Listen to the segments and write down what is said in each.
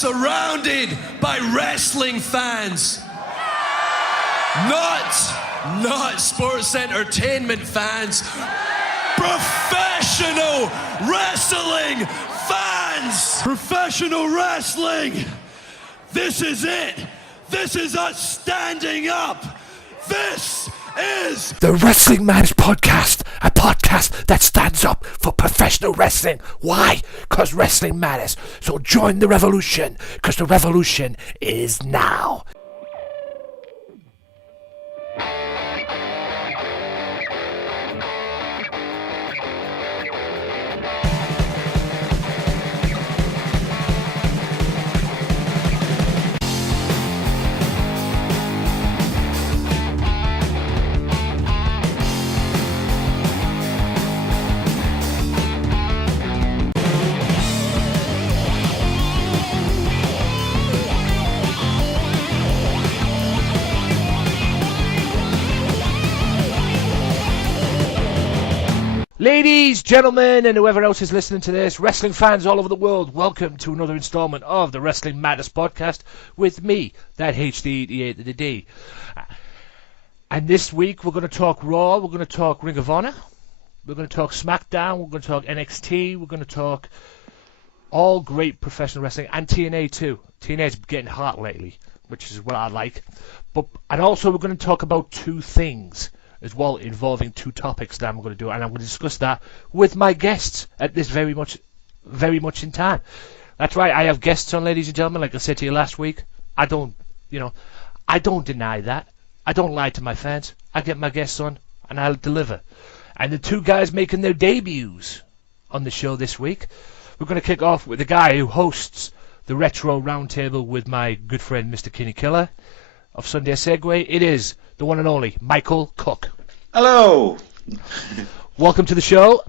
surrounded by wrestling fans. Not sports entertainment fans. Professional wrestling fans! Professional wrestling! This is it! This is us standing up! This is the Wrestling Matters Podcast, a podcast that stands up for professional wrestling. Why? Because wrestling matters. So join the revolution, because the revolution is now. Ladies, gentlemen, and whoever else is listening to this, wrestling fans all over the world, welcome to another installment of the Wrestling Matters Podcast with me, that HD88 of the D. And this week we're going to talk Raw, we're going to talk Ring of Honor, we're going to talk Smackdown, we're going to talk NXT, we're going to talk all great professional wrestling, and TNA too. TNA's getting hot lately, which is what I like. And also we're going to talk about two things as well, involving two topics that I'm going to do, and I'm going to discuss that with my guests at this very much in time. That's right, I have guests on, ladies and gentlemen, like I said to you last week. I don't deny that. I don't lie to my fans. I get my guests on, and I'll deliver. And the two guys making their debuts on the show this week, we're going to kick off with the guy who hosts the Retro Roundtable with my good friend, Mr. Kenny Killer of Sunday Segway. It is the one and only Michael Cook. Hello. Welcome to the show.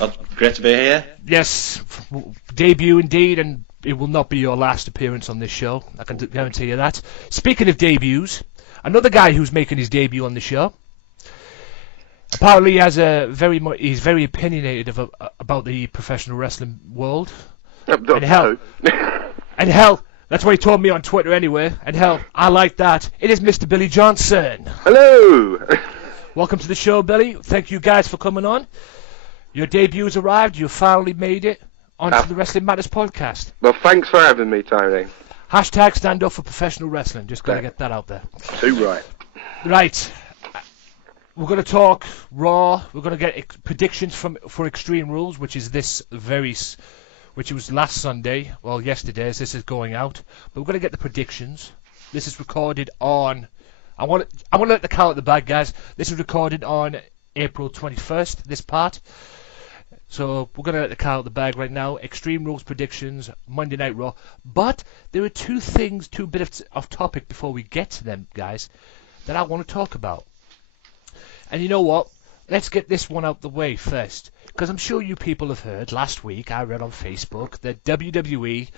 Oh, great to be here. Yes, debut indeed, and it will not be your last appearance on this show. I can guarantee you that. Speaking of debuts, another guy who's making his debut on the show. Apparently, he's very opinionated about the professional wrestling world. And hell, that's what he told me on Twitter anyway, and hell, I like that. It is Mr. Billy Johnson. Hello! Welcome to the show, Billy. Thank you guys for coming on. Your debut's arrived. You finally made it onto the Wrestling Matters Podcast. Well, thanks for having me, Tony. Hashtag stand up for professional wrestling. Just got to get that out there. Too right. Right. We're going to talk Raw. We're going to get predictions for Extreme Rules, which was last Sunday, well, yesterday, as this is going out. But we're going to get the predictions. This is recorded on... I want to let the cat out of the bag, guys. This is recorded on April 21st, this part. So we're going to let the cat out of the bag right now. Extreme Rules predictions, Monday Night Raw. But there are two bits of topic before we get to them, guys, that I want to talk about. And you know what? Let's get this one out the way first. Because I'm sure you people have heard, last week I read on Facebook that WWE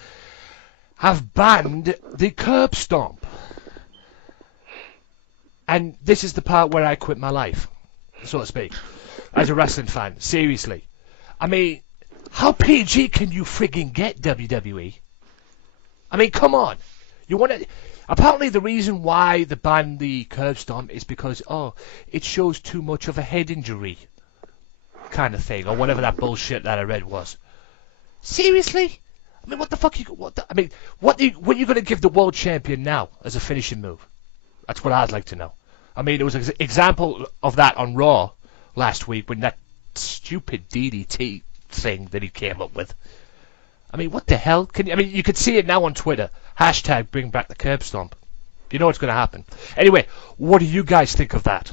have banned the curb stomp. And this is the part where I quit my life, so to speak, as a wrestling fan. Seriously. I mean, how PG can you frigging get, WWE? I mean, come on. Apparently the reason why they banned the curb stomp is because, it shows too much of a head injury kind of thing, or whatever that bullshit that I read was. Seriously? I mean, what the fuck what are you going to give the world champion now as a finishing move? That's what I'd like to know. I mean, there was an example of that on Raw last week when that stupid DDT thing that he came up with. I mean, what the hell? You could see it now on Twitter. Hashtag bring back the curb stomp. You know what's going to happen. Anyway, what do you guys think of that?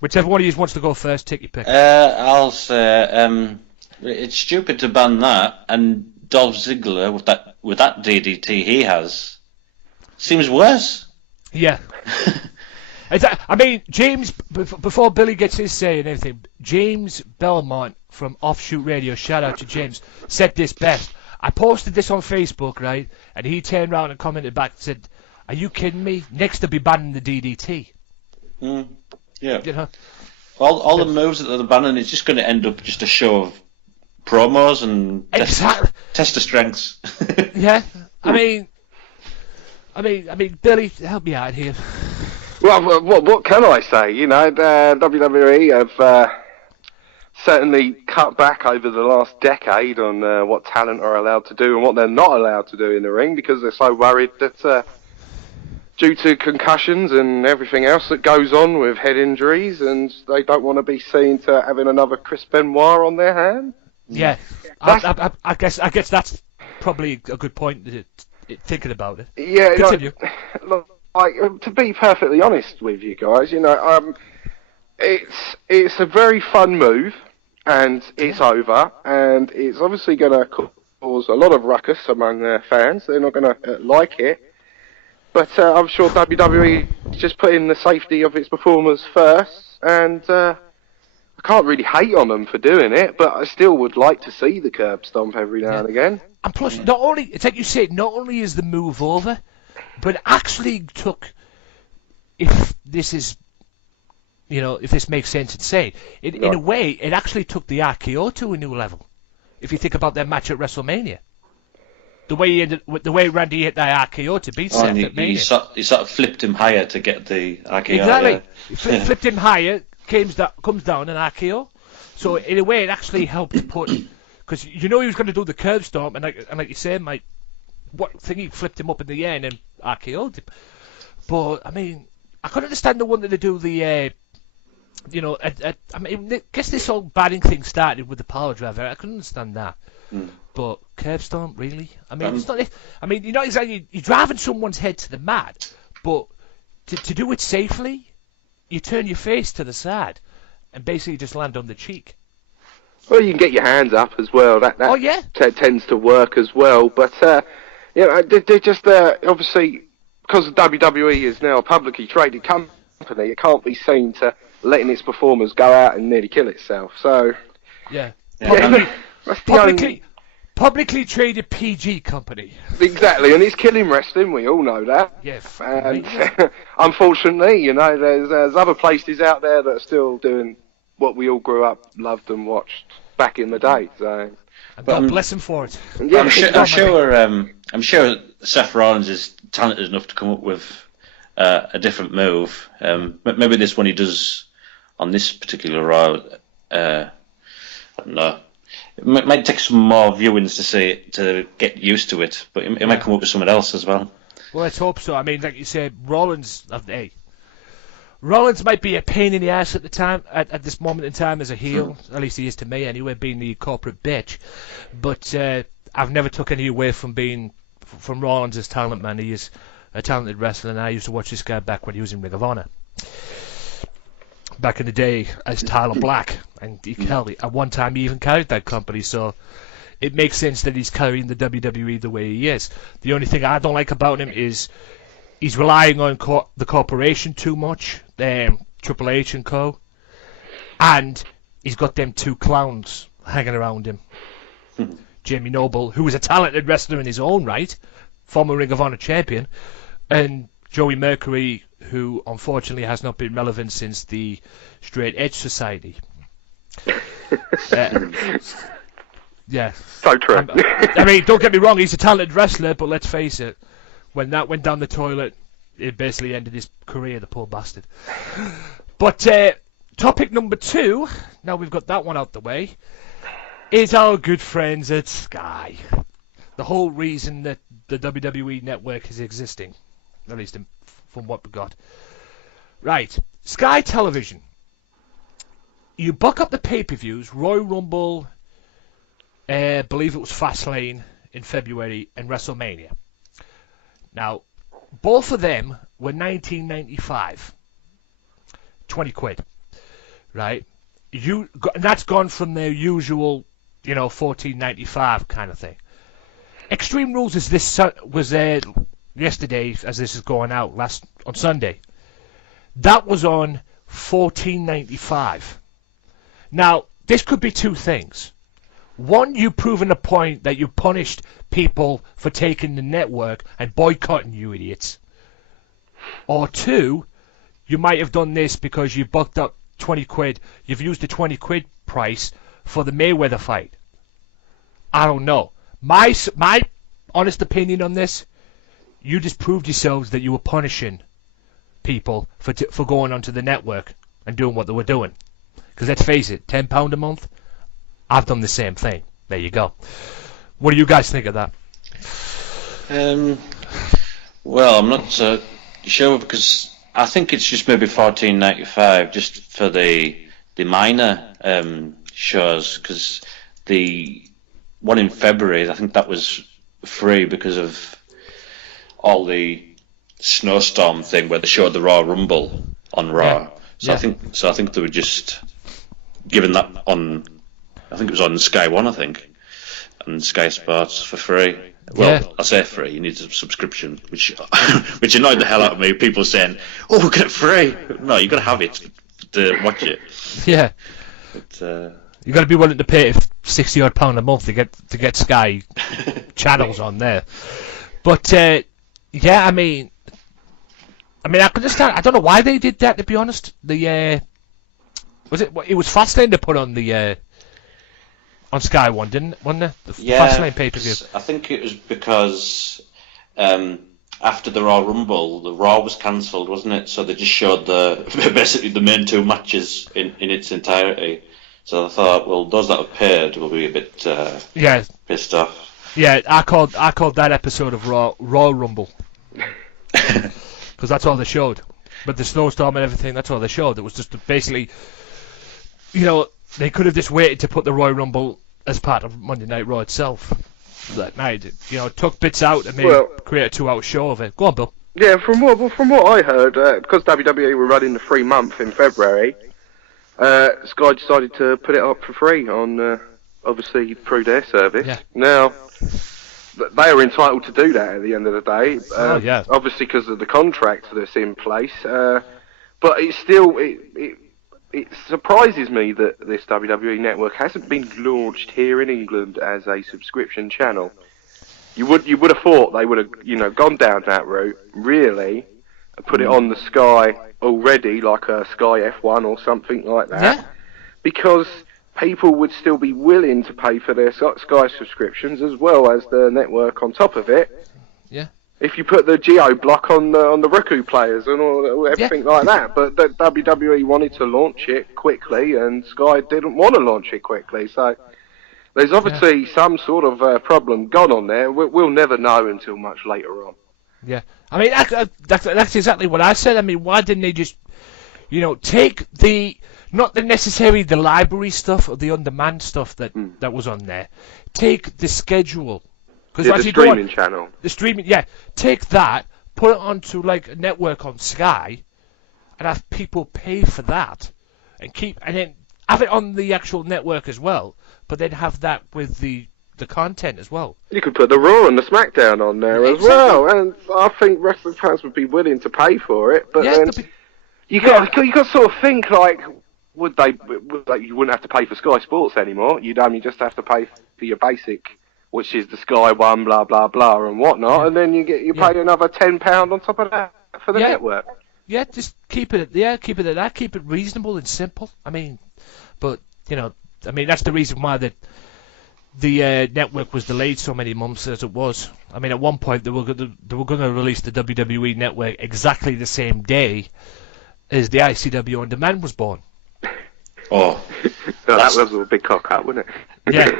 Whichever one of you wants to go first, take your pick. I'll say it's stupid to ban that, and Dolph Ziggler with that DDT he has seems worse. Yeah. I mean, James, before Billy gets his say and everything, James Belmont from Offshoot Radio, shout out to James, said this best. I posted this on Facebook, right, and he turned around and commented back and said, "Are you kidding me? Next they'll be banning the DDT." Yeah. You know? All the moves that they're banning is just going to end up just a show of promos and Exactly. test the strengths. Yeah, I mean, Billy, help me out here. Well, what can I say? You know, WWE have certainly cut back over the last decade on what talent are allowed to do and what they're not allowed to do in the ring, because they're so worried that due to concussions and everything else that goes on with head injuries, and they don't want to be seen to having another Chris Benoit on their hand. Yeah, I guess that's probably a good point. Thinking about it. Yeah, continue. Like, to be perfectly honest with you guys, you know, it's a very fun move, and it's over, and it's obviously going to cause a lot of ruckus among their fans. They're not going to like it, but I'm sure WWE is just putting the safety of its performers first, and I can't really hate on them for doing it, but I still would like to see the curb stomp every now and again. And plus, not only, it's like you said, not only is the move over, but it actually took, if this is, you know, if this makes sense in saying, in a way, it actually took the RKO to a new level. If you think about their match at WrestleMania. The way Randy hit that RKO to beat Seth at Mania. He sort of flipped him higher to get the RKO. Exactly. Yeah. He flipped him higher, comes down and RKO. So in a way, it actually helped put, because you know he was going to do the curb stomp, and like you said, he flipped him up in the air and then RKO'd him. But I mean, I could understand the one that they do the, I mean, I guess this whole batting thing started with the power driver. I couldn't understand that. But curb stomp, really? I mean, it's not. I mean, you're not exactly you're driving someone's head to the mat, but to do it safely, you turn your face to the side and basically just land on the cheek. Well, you can get your hands up as well. That tends to work as well. But you know, they're just obviously, because the WWE is now a publicly traded company, it can't be seen to letting its performers go out and nearly kill itself. So yeah. That's the Publicly traded PG company. Exactly, and it's killing wrestling, we all know that. Yeah. And unfortunately, you know, there's other places out there that are still doing what we all grew up, loved and watched back in the day. So, God bless him for it. Yeah, I'm sure Seth Rollins is talented enough to come up with a different move. Maybe this one he does on this particular Raw. I don't know. It might take some more viewings to see it, to get used to it, but it might come up with someone else as well. Well, let's hope so. I mean, like you said, Rollins might be a pain in the ass at the time, at this moment in time as a heel. At least he is to me anyway, being the corporate bitch. But I've never took any away from Rollins' talent, man. He is a talented wrestler, and I used to watch this guy back when he was in Ring of Honor. Back in the day as Tyler Black, and at one time he even carried that company, so it makes sense that he's carrying the WWE the way he is. The only thing I don't like about him is he's relying on the corporation too much, Triple H and co, and he's got them two clowns hanging around him. Jamie Noble, who is a talented wrestler in his own right, former Ring of Honor champion, and Joey Mercury, who unfortunately has not been relevant since the Straight Edge Society. Yeah. So true. I mean, don't get me wrong, he's a talented wrestler, but let's face it, when that went down the toilet, it basically ended his career, the poor bastard. But topic number 2, now we've got that one out the way, is our good friends at Sky. The whole reason that the WWE Network is existing, at least from what we got. Right, Sky Television. You buck up the pay-per-views, Royal Rumble, believe it was Fastlane in February, and WrestleMania. Now, both of them were $19.95. 20 quid. Right? And that's gone from their usual, $14.95 kind of thing. Extreme Rules was yesterday, as this is going out, on Sunday. That was on $14.95. Now, this could be two things. One, you've proven a point that you punished people for taking the network and boycotting you idiots. Or two, you might have done this because you bucked up 20 quid. You've used the 20 quid price for the Mayweather fight. I don't know. My honest opinion on this, you just proved yourselves that you were punishing people for going onto the network and doing what they were doing. Because let's face it, £10 a month, I've done the same thing. There you go. What do you guys think of that? Well, I'm not sure, because I think it's just maybe $14.95 just for the minor shows, because the one in February, I think that was free because of all the snowstorm thing where they showed the Raw Rumble on Raw. Yeah. I think they were just giving that on. I think it was on Sky One, I think, and Sky Sports for free. Well, I say free. You need a subscription, which annoyed the hell out of me. People saying, "Oh, we'll get it free." No, you got to have it to watch it. Yeah. But, you got to be willing to pay £60 odd a month to get Sky channels on there. But yeah, I mean, I can understand. I don't know why they did that. To be honest, it was Fastlane to put on the on Sky One, wasn't it? The Fastlane pay-per-view. I think it was because after the Raw Rumble, the Raw was cancelled, wasn't it? So they just showed basically the main two matches in its entirety. So I thought, well, those that have paid will be a bit pissed off. Yeah, I called that episode of Raw Rumble because that's all they showed. But the snowstorm and everything, that's all they showed. It was just basically, they could have just waited to put the Royal Rumble as part of Monday Night Raw itself that night. Took bits out and create a 2-hour show of it. Go on, Bill. Yeah, from what I heard, because WWE were running the free month in February, Sky decided to put it up for free on, obviously, through their service. Yeah. Now, they are entitled to do that at the end of the day. Obviously, because of the contract that's in place. But it's still, it surprises me that this WWE network hasn't been launched here in England as a subscription channel. You would have thought they would have, gone down that route, really, put it on the Sky already, like a Sky F1 or something like that. Yeah. Because people would still be willing to pay for their Sky subscriptions as well as the network on top of it. Yeah. If you put the Geo block on the Roku players and everything like that, but the WWE wanted to launch it quickly and Sky didn't want to launch it quickly, so there's obviously some sort of problem gone on there. We'll never know until much later on. Yeah, I mean that's exactly what I said. I mean, why didn't they just, take not necessarily the library stuff or the on-demand stuff that was on there, take the schedule. The streaming channel. The streaming, take that, put it onto like a network on Sky, and have people pay for that, and then have it on the actual network as well. But then have that with the content as well. You could put the Raw and the Smackdown on there as well, and I think wrestling fans would be willing to pay for it. But then you got to sort of think like, would they? You wouldn't have to pay for Sky Sports anymore. You'd only just have to pay for your basic, which is the Sky One, blah blah blah, and whatnot, and then you pay another £10 on top of that for the network. Yeah, just keep it at that. Keep it reasonable and simple. I mean, but that's the reason why the network was delayed so many months as it was. I mean, at one point they were going to release the WWE network exactly the same day as the ICW On Demand was born. Oh, that was a big cock up, wasn't it? Yeah,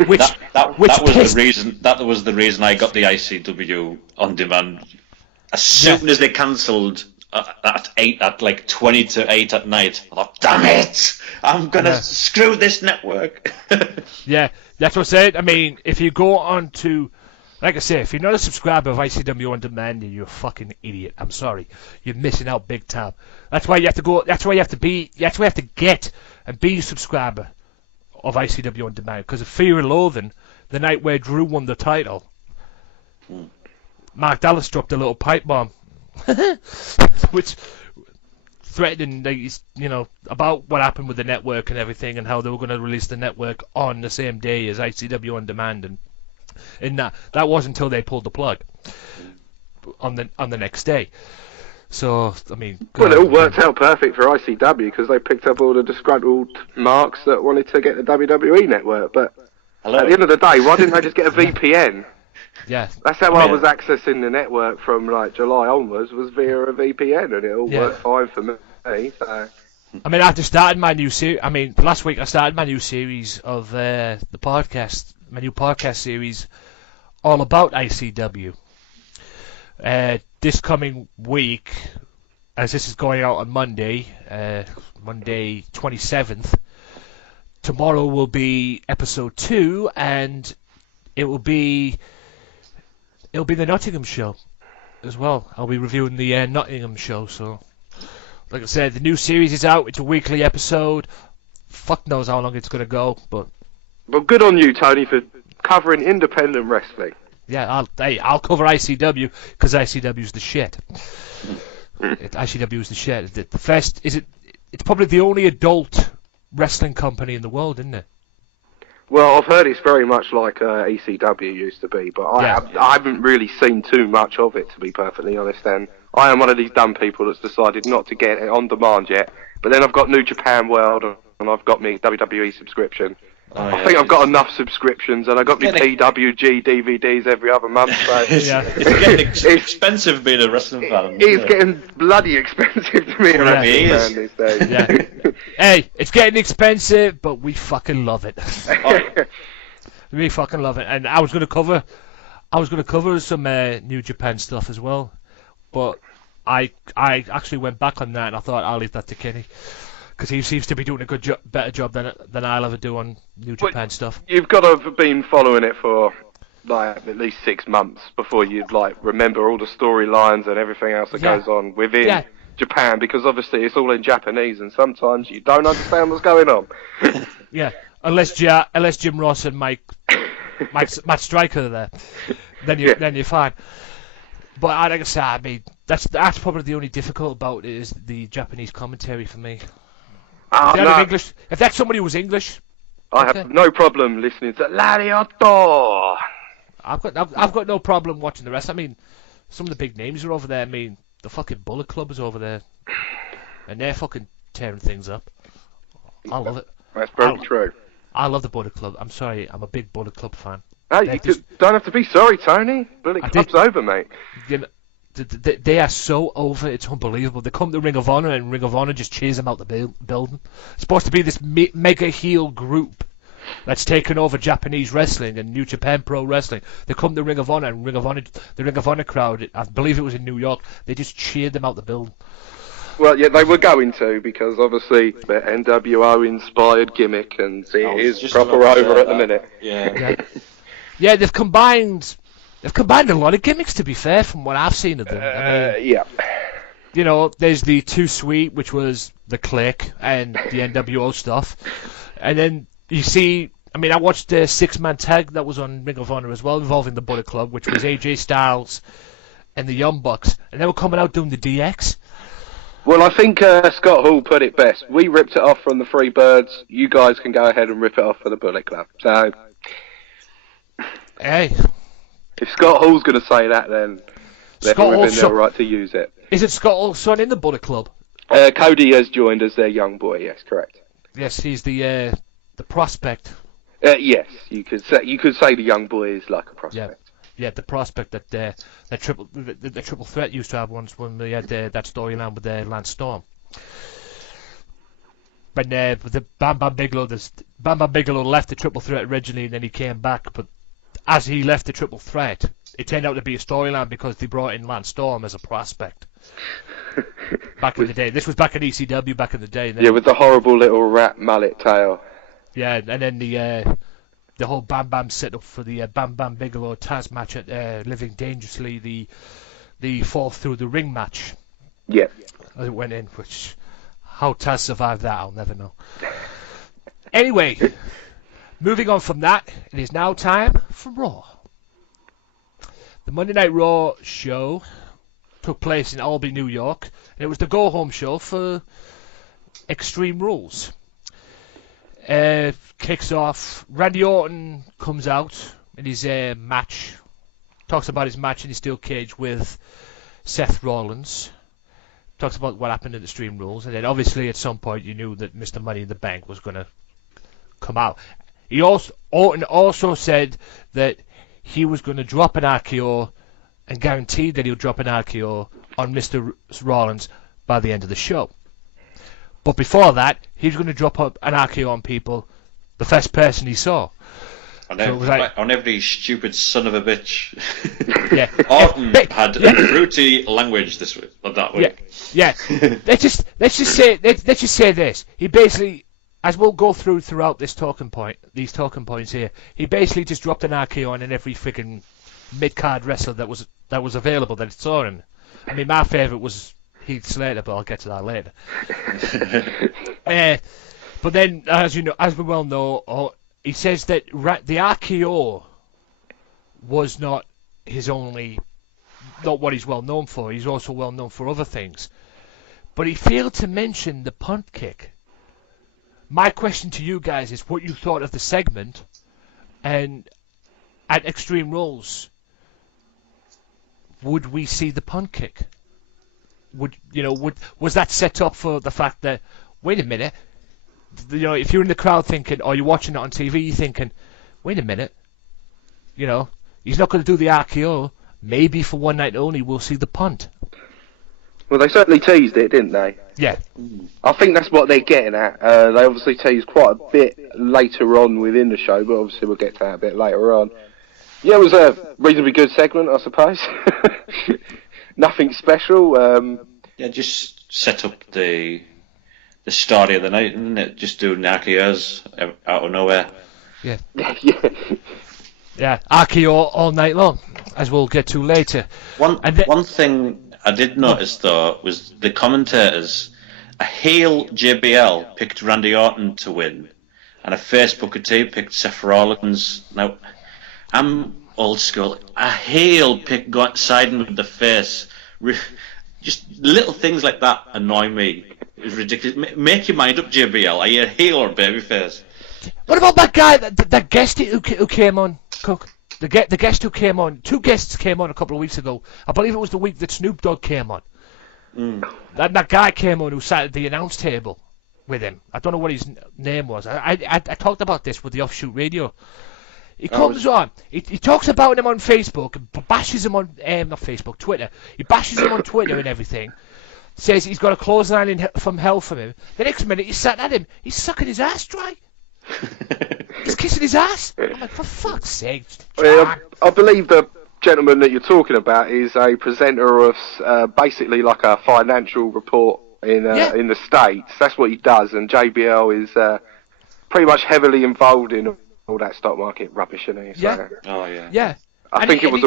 that was the reason. That was the reason I got the ICW On Demand. As soon as they cancelled at like 20 to 8 at night, I thought, damn it, I'm gonna screw this network. Yeah, that's what I said. I mean, if you go on to, like I say, if you're not a subscriber of ICW On Demand, you're a fucking idiot. I'm sorry, you're missing out big time. That's why you have to go. That's why you have to get and be a subscriber of ICW On Demand, because of Fear and Loathing, the night where Drew won the title, Mark Dallas dropped a little pipe bomb, which threatened, about what happened with the network and everything, and how they were going to release the network on the same day as ICW On Demand, and that wasn't until they pulled the plug on the next day. So, I mean... Well, it all worked out perfect for ICW, because they picked up all the disgruntled marks that wanted to get the WWE network, but Hello. At the end of the day, why didn't they just get a VPN? Yeah. That's how I was accessing the network from like July onwards, was via a VPN, and it all worked fine for me. So. I mean, after starting my new series, last week I started my new series of the podcast, my new podcast series, all about ICW. This coming week, as this is going out on Monday, Monday 27th, tomorrow will be episode 2, and it will be the Nottingham show as well. I'll be reviewing the Nottingham show, so... Like I said, the new series is out. It's a weekly episode. Fuck knows how long it's going to go, but... But good on you, Tony, for covering independent wrestling. Yeah, I'll cover ICW, because ICW's the shit. ICW's the shit. It's probably the only adult wrestling company in the world, isn't it? Well, I've heard it's very much like ECW used to be, but I haven't really seen too much of it, to be perfectly honest, and I am one of these dumb people that's decided not to get it on demand yet, but then I've got New Japan World, and I've got me WWE subscription. I think I've got enough subscriptions, and I've got me PWG DVDs every other month, so... It's getting expensive being a wrestling fan. It's getting bloody expensive to be a wrestling fan these days. Yeah. Hey, it's getting expensive, but we fucking love it. We fucking love it. And I was going to cover some New Japan stuff as well, but I actually went back on that, and I thought I'll leave that to Kenny, because he seems to be doing a better job than I'll ever do on New Japan stuff. You've got to have been following it for like at least 6 months before you'd like remember all the storylines and everything else that goes on within Japan, because obviously it's all in Japanese, and sometimes you don't understand what's going on. Yeah, unless Jim Ross and Matt Striker are there, then you're fine. But like I said, I mean, that's probably the only difficult about it is the Japanese commentary for me. If that's somebody who was English, I have no problem listening to Lariotto. I've got no problem watching the rest. I mean, some of the big names are over there. I mean, the fucking Bullet Club is over there, and they're fucking tearing things up. I love it. That's very true. I love the Bullet Club. I'm sorry, I'm a big Bullet Club fan. Oh, you don't have to be sorry, Tony. Bullet Club's over, mate. You know, they are so over, it's unbelievable. They come to Ring of Honor, and Ring of Honor just cheers them out the building. It's supposed to be this mega heel group that's taken over Japanese wrestling and New Japan Pro Wrestling. They come to Ring of Honor, and the Ring of Honor crowd, I believe it was in New York, they just cheered them out the building. Well, yeah, they were going to, because obviously the NWO-inspired gimmick, and it is proper over at the minute. Yeah, they've combined a lot of gimmicks, to be fair, from what I've seen of them. I mean, you know, there's the Too Sweet, which was the Click and the NWO stuff. And then you see, I mean, I watched the 6-man tag that was on Ring of Honor as well, involving the Bullet Club, which was AJ Styles and the Young Bucks. And they were coming out doing the DX. Well, I think Scott Hall put it best. We ripped it off from the Freebirds. You guys can go ahead and rip it off for the Bullet Club. So... Hey. If Scott Hall's going to say that, then they're within their right to use it. Is it Scott Hall's son in the Bullet Club? Cody has joined as their young boy. Yes, correct. Yes, he's the prospect. Yes, you could say the young boy is like a prospect. Yeah, the prospect that the triple threat used to have once when they had that storyline with Lance Storm. But the Bam Bam Bigelow left the triple threat originally, and then he came back, but as he left the triple threat, it turned out to be a storyline because they brought in Lance Storm as a prospect. Back in the day. This was back in ECW back in the day. Then, with the horrible little rat mullet tail. Yeah, and then the whole Bam Bam set up for the Bam Bam Bigelow Taz match at Living Dangerously, the fall through the ring match. Yeah. As it went in, which... How Taz survived that, I'll never know. Anyway... Moving on from that, it is now time for Raw. The Monday Night Raw show took place in Albany, New York, and it was the go-home show for Extreme Rules. Kicks off, Randy Orton comes out in his match, talks about his match in the steel cage with Seth Rollins, talks about what happened in Extreme Rules, and then obviously at some point you knew that Mr. Money in the Bank was going to come out. Orton also said that he was going to drop an RKO and guaranteed that he'll drop an RKO on Mr. Rollins by the end of the show. But before that, he was going to drop up an RKO on people, the first person he saw. On every stupid son of a bitch. Yeah. Orton had fruity language that week. Yeah. let's just say this. He basically, as we'll go throughout these talking points here, he basically just dropped an RKO on every freaking mid-card wrestler that was available that saw him. I mean, my favourite was Heath Slater, but I'll get to that later. But then, as we well know, he says that the RKO was not what he's well known for. He's also well known for other things. But he failed to mention the punt kick. My question to you guys is what you thought of the segment, and at Extreme Rules, would we see the punt kick? Was that set up for the fact that, wait a minute, if you're in the crowd thinking, or you're watching it on TV, you're thinking, wait a minute, he's not going to do the RKO. Maybe for one night only, we'll see the punt. Well, they certainly teased it, didn't they? Yeah. I think that's what they're getting at. They obviously teased quite a bit later on within the show, but obviously we'll get to that a bit later on. Yeah, it was a reasonably good segment, I suppose. Nothing special. Just set up the story of the night, isn't it? Just doing RKOs out of nowhere. Yeah. Yeah, RKO all night long, as we'll get to later. One thing I did notice, though, was the commentators. A heel JBL picked Randy Orton to win, and a face Booker T picked Seth Rollins. Now, I'm old school. A heel pick siding with the face. Just little things like that annoy me. It's ridiculous. Make your mind up, JBL. Are you a heel or a babyface? What about that guy, that guest who came on, Cook? The guest who came on, 2 guests came on a couple of weeks ago. I believe it was the week that Snoop Dogg came on. That guy came on who sat at the announce table with him. I don't know what his name was. I talked about this with the offshoot radio. He comes on. He talks about him on Facebook, bashes him on not Facebook, Twitter. He bashes him on Twitter and everything. Says he's got a clothesline from hell from him. The next minute he's sat at him. He's sucking his ass dry. He's kissing his ass. I'm like, for fuck's sake. I believe the gentleman that you're talking about is a presenter of basically like a financial report in the States. That's what he does, and JBL is pretty much heavily involved in all that stock market rubbish, isn't he? Yeah. Oh, yeah. Yeah. I think it was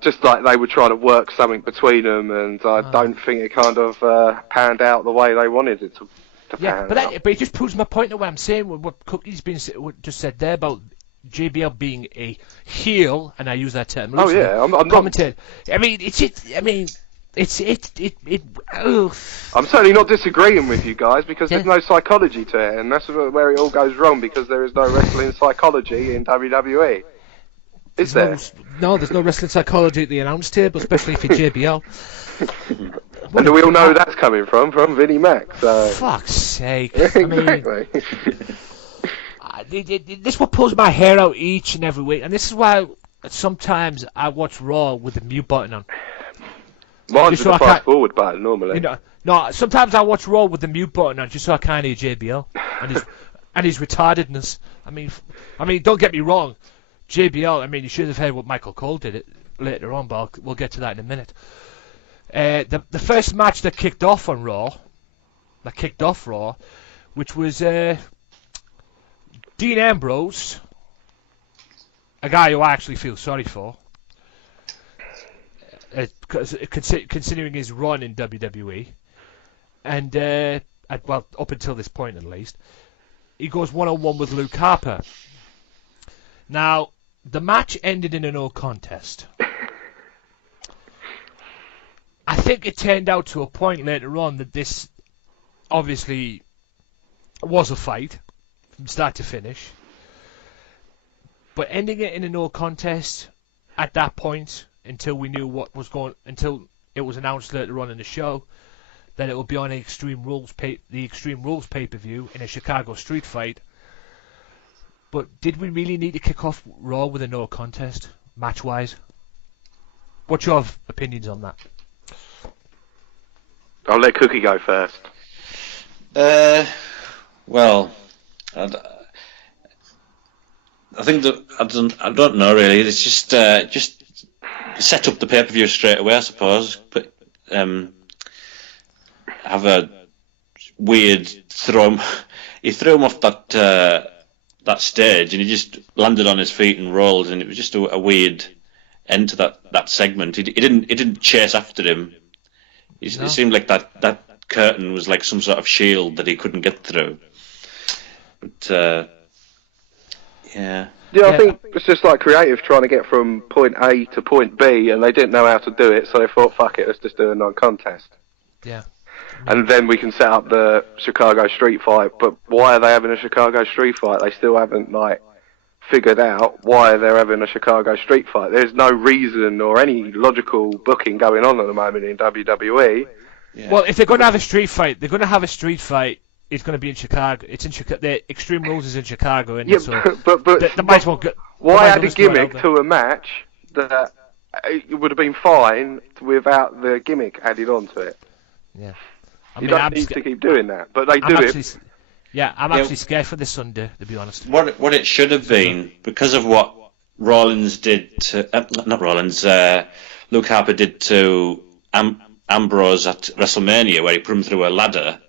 just like they were trying to work something between them, and I don't think it kind of panned out the way they wanted it to. Yeah, but it just proves my point of what I'm saying. What Cookie's just said there about JBL being a heel, and I use that term loosely. Oh yeah, I'm commentator. I mean, I'm certainly not disagreeing with you guys because there's no psychology to it, and that's where it all goes wrong because there is no wrestling psychology in WWE. Is there? No, there's no wrestling psychology at the announce table, especially for JBL. And we all know who that's coming from Vinnie Mac. So. Fuck's sake! Exactly. I mean, this what pulls my hair out each and every week, and this is why sometimes I watch Raw with the mute button on. Mine's the fast forward button normally. No, sometimes I watch Raw with the mute button on just so I can't hear JBL and his retardedness. I mean, don't get me wrong, JBL. I mean, you should have heard what Michael Cole did it later on, but we'll get to that in a minute. The first match that kicked off Raw, which was Dean Ambrose, a guy who I actually feel sorry for, considering his run in WWE, and up until this point at least, he goes one-on-one with Luke Harper. Now, the match ended in a no contest. I think it turned out to a point later on that this obviously was a fight from start to finish. But ending it in a no contest at that point, until we knew until it was announced later on in the show that it would be on the Extreme Rules pay-per-view in a Chicago street fight. But did we really need to kick off Raw with a no contest, match-wise? What's your opinions on that? I'll let Cookie go first. Well, I think that I don't know really. It's just set up the pay-per-view straight away, I suppose. But have a weird throw. He threw him off that stage, and he just landed on his feet and rolled, and it was just a weird end to that segment. He didn't chase after him. It seemed like that curtain was like some sort of shield that he couldn't get through. But yeah. Yeah, I think it's just like creative trying to get from point A to point B, and they didn't know how to do it, so they thought, fuck it, let's just do a non-contest. Yeah. And then we can set up the Chicago street fight. But why are they having a Chicago street fight? They still haven't figured out why they're having a Chicago street fight. There's no reason or any logical booking going on at the moment in WWE. Yeah. Well, if they're going to have a street fight, they're going to have a street fight. It's going to be in Chicago. It's in Chicago. The Extreme Rules is in Chicago, and they might as well go. Why add a gimmick to a match that it would have been fine without the gimmick added onto it? Yeah. You don't need to keep doing that, but they do it. Yeah, I'm actually scared for this Sunday, to be honest. What it should have been, because of what Rollins did to Luke Harper did to Ambrose at WrestleMania, where he put him through a ladder,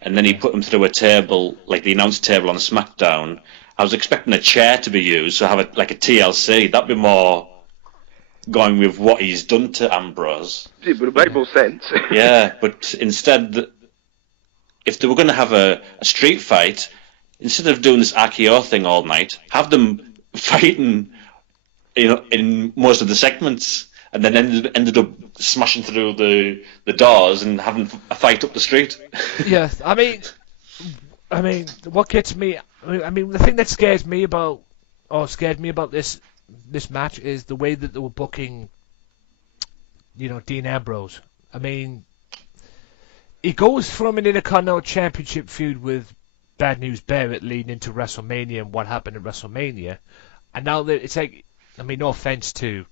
and then he put him through a table, like the announce table on Smackdown. I was expecting a chair to be used, so have like a TLC. That'd be more going with what he's done to Ambrose. It would have made more sense. Yeah, but instead, if they were going to have a street fight, instead of doing this RKO thing all night, have them fighting, in most of the segments, and then ended up smashing through the doors and having a fight up the street. Yeah, I mean, what gets me, the thing that scared me about this match is the way that they were booking, Dean Ambrose. I mean, he goes from an Intercontinental Championship feud with Bad News Barrett leading into WrestleMania and what happened at WrestleMania, and now that it's like, no offense to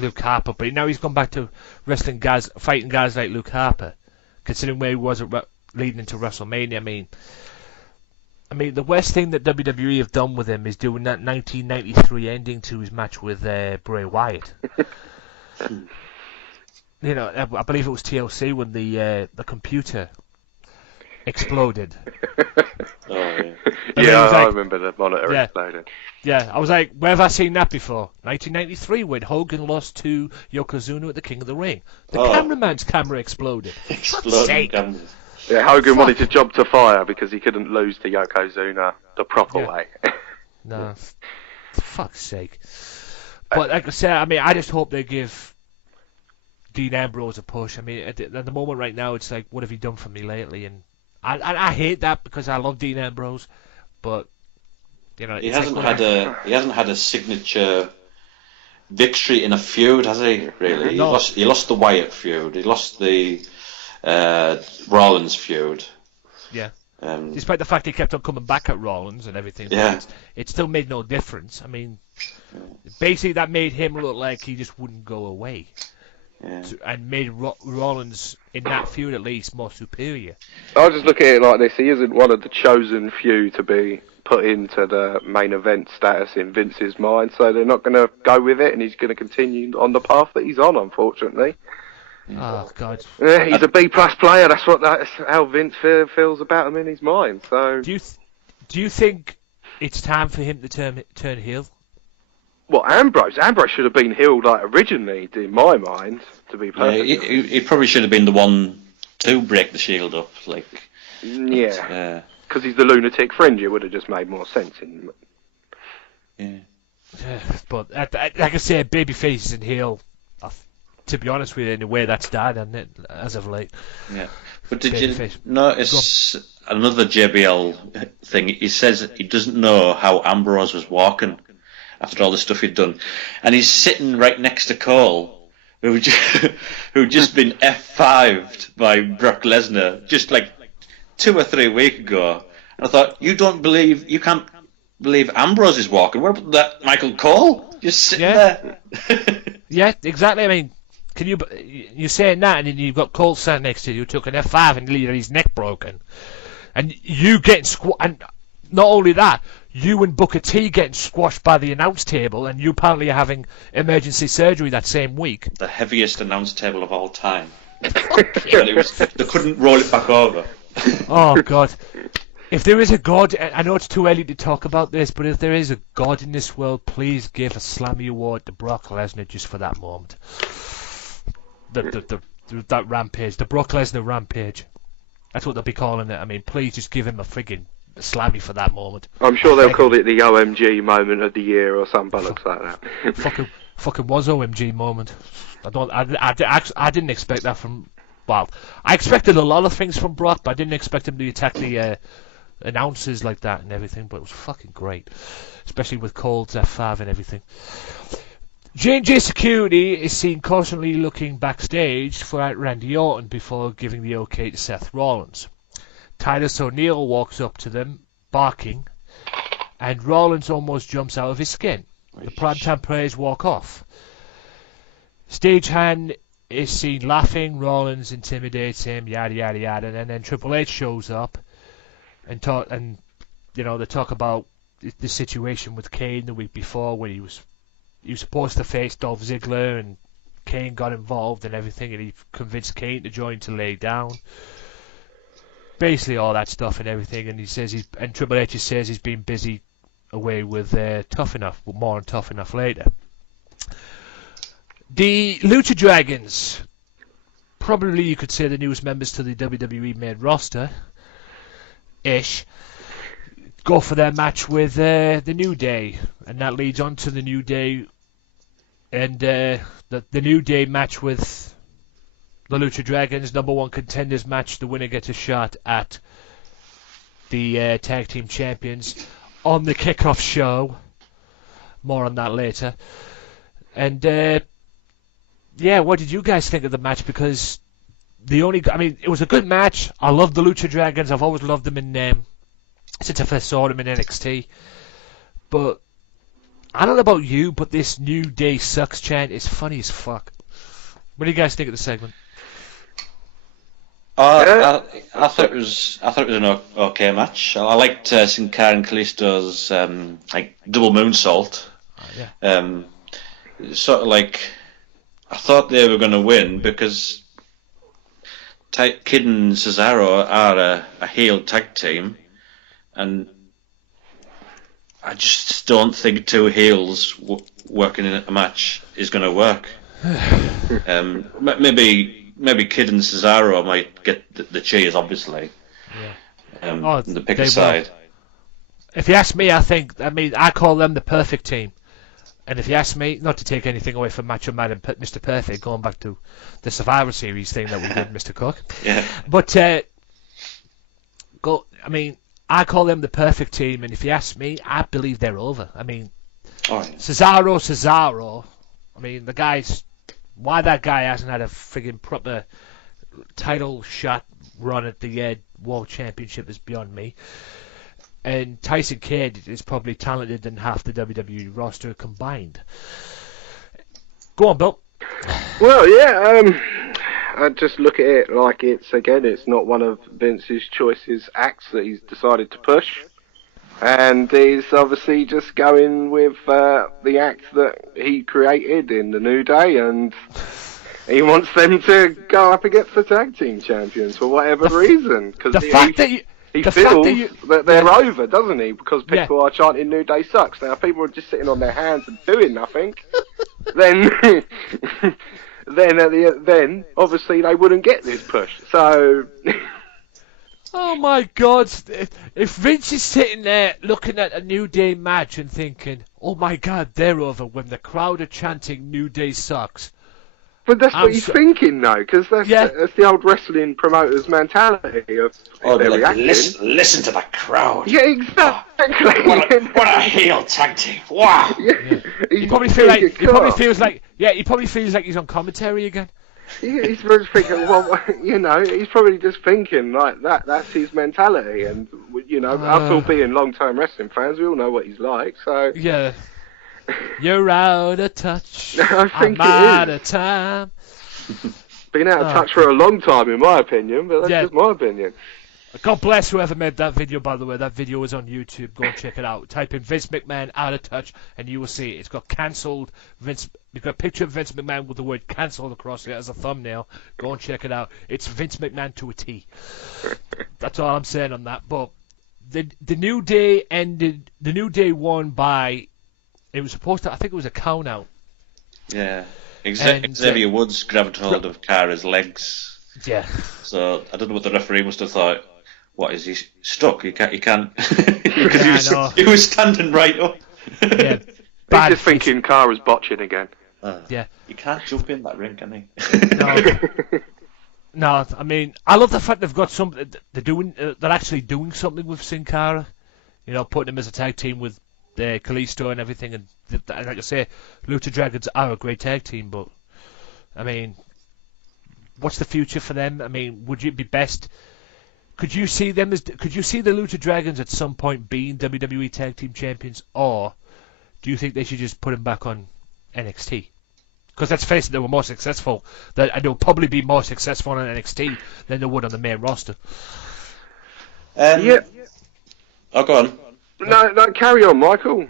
Luke Harper, but now he's gone back to fighting guys like Luke Harper, considering where he was leading into WrestleMania. I mean, the worst thing that WWE have done with him is doing that 1993 ending to his match with Bray Wyatt. I believe it was TLC when the computer exploded. Oh, yeah. Yeah, I remember the monitor exploding. Yeah, I was like, where have I seen that before? 1993 when Hogan lost to Yokozuna at the King of the Ring. The cameraman's camera exploded. Exploding cameras. Yeah, Hogan wanted his job to fire because he couldn't lose to Yokozuna the proper way. No, for fuck's sake. But like I said, I just hope they give Dean Ambrose a push. At the moment right now, it's like, what have you done for me lately? And I hate that because I love Dean Ambrose, but he hasn't had a signature victory in a feud, has he? Really, no. He lost the Wyatt feud. He lost the Rollins feud. Yeah. Despite the fact he kept on coming back at Rollins and everything, it still made no difference. Basically that made him look like he just wouldn't go away. Yeah. And made Rollins, in that feud at least, more superior. I'll just look at it like this. He isn't one of the chosen few to be put into the main event status in Vince's mind, so they're not going to go with it, and he's going to continue on the path that he's on, unfortunately. Oh, God. Yeah, he's a B+ player. That's how Vince feels about him in his mind. So, do you think it's time for him to turn heel? Well, Ambrose should have been heel originally, in my mind, to be perfect. Yeah, he probably should have been the one to break the Shield up, Yeah, because he's the lunatic fringe. It would have just made more sense. But like I said, babyface and heel. To be honest with you, in a way that's died, hasn't it, as of late? Yeah. But did you notice another JBL thing? He says he doesn't know how Ambrose was walking after all the stuff he'd done, and he's sitting right next to Cole, who'd just been F5'd by Brock Lesnar just like 2 or 3 weeks ago. And I thought, you can't believe Ambrose is walking. What about that Michael Cole? Just sitting there. Yeah, exactly. I mean, you're saying that, and then you've got Cole sat next to you who took an F5 and nearly had his neck broken, and you getting and not only that, you and Booker T getting squashed by the announce table, and you apparently are having emergency surgery that same week. The heaviest announce table of all time. They couldn't roll it back over. Oh God. If there is a God, I know it's too early to talk about this, but if there is a God in this world, please give a Slammy Award to Brock Lesnar just for that moment. That rampage, the Brock Lesnar rampage. That's what they'll be calling it. I mean, please just give him a friggin' Slammy for that moment. I'm sure they'll call it the OMG moment of the year or some bollocks like that. fucking was OMG moment. I didn't expect that from. Well, I expected a lot of things from Brock, but I didn't expect him to attack the announcers like that and everything. But it was fucking great, especially with Cole's F5 and everything. J&J Security is seen constantly looking backstage for Randy Orton before giving the okay to Seth Rollins. Titus O'Neil walks up to them, barking, and Rollins almost jumps out of his skin. The primetime players walk off. Stagehand is seen laughing, Rollins intimidates him, yada yada yada, and then Triple H shows up and they talk about the situation with Kane the week before when he was supposed to face Dolph Ziggler and Kane got involved and everything, and he convinced Kane to join to lay down. Basically all that stuff and everything, and he says Triple H says he's been busy away with Tough Enough, but more on Tough Enough later. The Lucha Dragons, probably you could say the newest members to the WWE main roster, go for their match with the New Day, and that leads on to the New Day, and the New Day match with the Lucha Dragons, number one contenders match. The winner gets a shot at the tag team champions on the kickoff show. More on that later. And what did you guys think of the match? Because it was a good match. I love the Lucha Dragons. I've always loved them since I first saw them in NXT. But I don't know about you, but this New Day sucks chant is funny as fuck. What do you guys think of the segment? I thought it was an okay match. I liked Sin Cara and Kalisto's double moonsault. Sort of like I thought they were going to win because Kid and Cesaro are a heel tag team, and I just don't think two heels working in a match is going to work. Maybe Kid and Cesaro might get the cheers, obviously. Yeah. The pick aside. Will. If you ask me, I call them the perfect team. And if you ask me, not to take anything away from Macho Man and Mr. Perfect, going back to the Survivor Series thing that we did, Mr. Cook. Yeah. But I call them the perfect team, and if you ask me, I believe they're over. Cesaro. The guy's. Why that guy hasn't had a friggin' proper title shot run at the World Championship is beyond me. And Tyson Kidd is probably talented than half the WWE roster combined. Go on, Bill. Well, yeah, I just look at it like it's not one of Vince's choices acts that he's decided to push. And he's obviously just going with the act that he created in the New Day, and he wants them to go up against the tag team champions for whatever reason. Because he feels that they're over, doesn't he? Because people are chanting New Day sucks. Now, if people are just sitting on their hands and doing nothing, then then obviously they wouldn't get this push. So. Oh my God! If Vince is sitting there looking at a New Day match and thinking, "Oh my God, they're over," when the crowd are chanting "New Day sucks," but that's what he's thinking, though, because that's the old wrestling promoter's mentality of they're reacting. Listen to the crowd. Yeah, exactly. What a heel tag team! Wow. Yeah. He probably feels like he's on commentary again. He's probably thinking, well, he's probably just thinking like that. That's his mentality, and us all being long-term wrestling fans, we all know what he's like. So yeah, you're out of touch. I think I'm out of time. Been out of touch for a long time, in my opinion, but that's just my opinion. God bless whoever made that video, by the way. That video is on YouTube. Go and check it out. Type in Vince McMahon out of touch, and you will see it. It's got cancelled Vince. You've got a picture of Vince McMahon with the word cancelled across it as a thumbnail. Go and check it out. It's Vince McMahon to a T. That's all I'm saying on that. But the New Day ended. The New Day won by. It was supposed to. I think it was a count out. Yeah. Xavier Woods grabbed hold of Kara's legs. Yeah. So I don't know what the referee must have thought. What, is he stuck? He can't. Because he was standing right up. Yeah. He's just thinking Kara's botching again. Yeah. You can't jump in that ring, can he? No, I mean, I love the fact they've got something. They're actually doing something with Sin Cara. Putting him as a tag team with Kalisto and everything. And like I say, Lucha Dragons are a great tag team, but I mean, what's the future for them? I mean, would it be best? Could you see the Lucha Dragons at some point being WWE Tag Team Champions, or do you think they should just put them back on NXT? Because let's face it, they were more successful. They'll probably be more successful on NXT than they would on the main roster. Yeah. Oh, go on. No, carry on, Michael.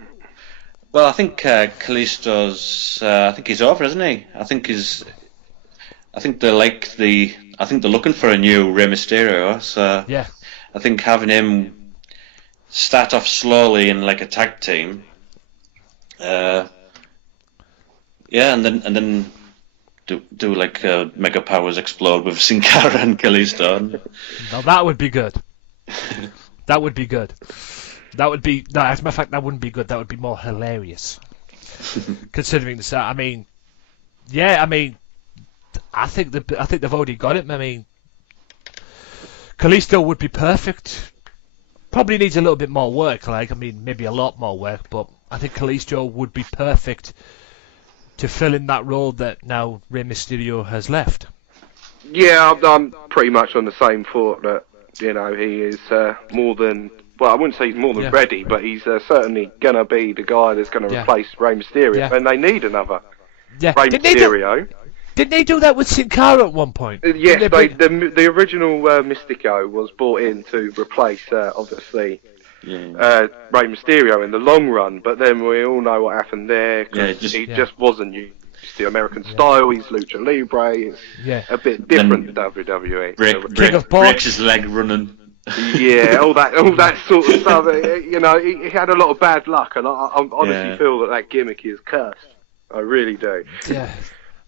Well, I think Kalisto's. I think he's over, isn't he? I think they're looking for a new Rey Mysterio. So yeah. I think having him start off slowly in like a tag team. And then do like Mega Powers explode with Sin Cara and Kalisto. Now that would be good. That would be good. That would be no. As a matter of fact, that wouldn't be good. That would be more hilarious. Considering the start, I mean, I think they've already got it. I mean, Kalisto would be perfect. Probably needs a little bit more work. Maybe a lot more work. But I think Kalisto would be perfect to fill in that role that now Rey Mysterio has left. Yeah, I'm pretty much on the same thought that he is more than. Well, I wouldn't say he's more than ready, but he's certainly going to be the guy that's going to replace Rey Mysterio, and they need another Rey Mysterio. Didn't they do that with Sin Cara at one point? Yes, the original Mystico was brought in to replace, obviously, Rey Mysterio in the long run, but then we all know what happened there, because he just wasn't used to the American style. He's Lucha Libre, it's a bit different to WWE. Breaks his leg running. Yeah, all that sort of stuff. He had a lot of bad luck, and I honestly feel that gimmick is cursed. I really do. Yeah,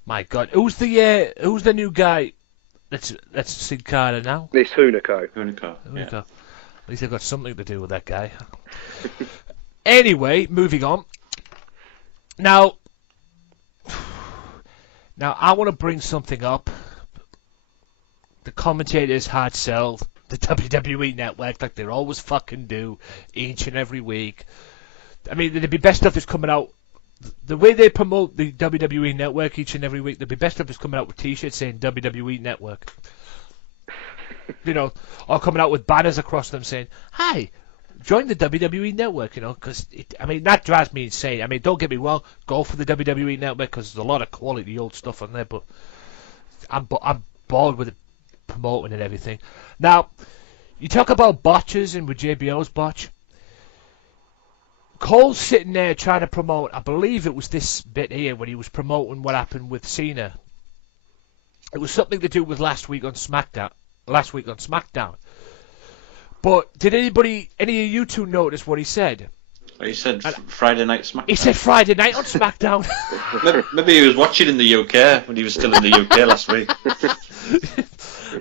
my God, who's the new guy? That's Sin Cara now. It's Hunico. Yeah. At least I've got something to do with that guy. Anyway, moving on. Now I want to bring something up. The commentators hard sell the WWE Network like they always fucking do each and every week. I mean, there'd be best stuff that's coming out. The way they promote the WWE Network each and every week, there'd be best stuff that's coming out with t-shirts saying WWE Network. Or coming out with banners across them saying, "Hi, join the WWE Network," because that drives me insane. I mean, don't get me wrong, go for the WWE Network because there's a lot of quality old stuff on there, but I'm bored with it promoting and everything. Now, you talk about botches and with JBL's botch. Cole's sitting there trying to promote, I believe it was this bit here when he was promoting what happened with Cena. It was something to do with last week on SmackDown. But did any of you two notice what he said? He said Friday Night SmackDown. He said Friday night on SmackDown. maybe he was watching in the UK when he was still in the UK last week.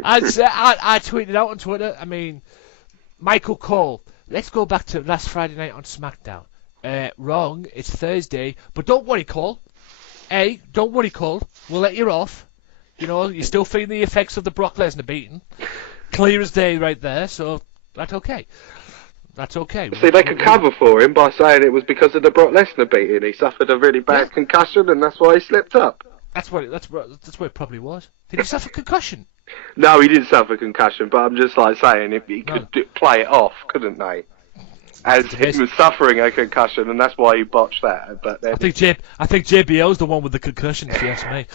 I tweeted out on Twitter, Michael Cole, let's go back to last Friday night on SmackDown. Wrong, it's Thursday, but don't worry, Cole. Don't worry, Cole. We'll let you off. You're still feeling the effects of the Brock Lesnar beating. Clear as day right there, so that's okay. That's okay. See, they could cover for him by saying it was because of the Brock Lesnar beating. He suffered a really bad concussion, and that's why he slipped up. That's what it probably was. Did he suffer concussion? No, he didn't suffer concussion, but I'm just like saying, if he could play it off, couldn't they? As he was suffering a concussion, and that's why he botched that. But then, I think JBL's the one with the concussion, if you ask me.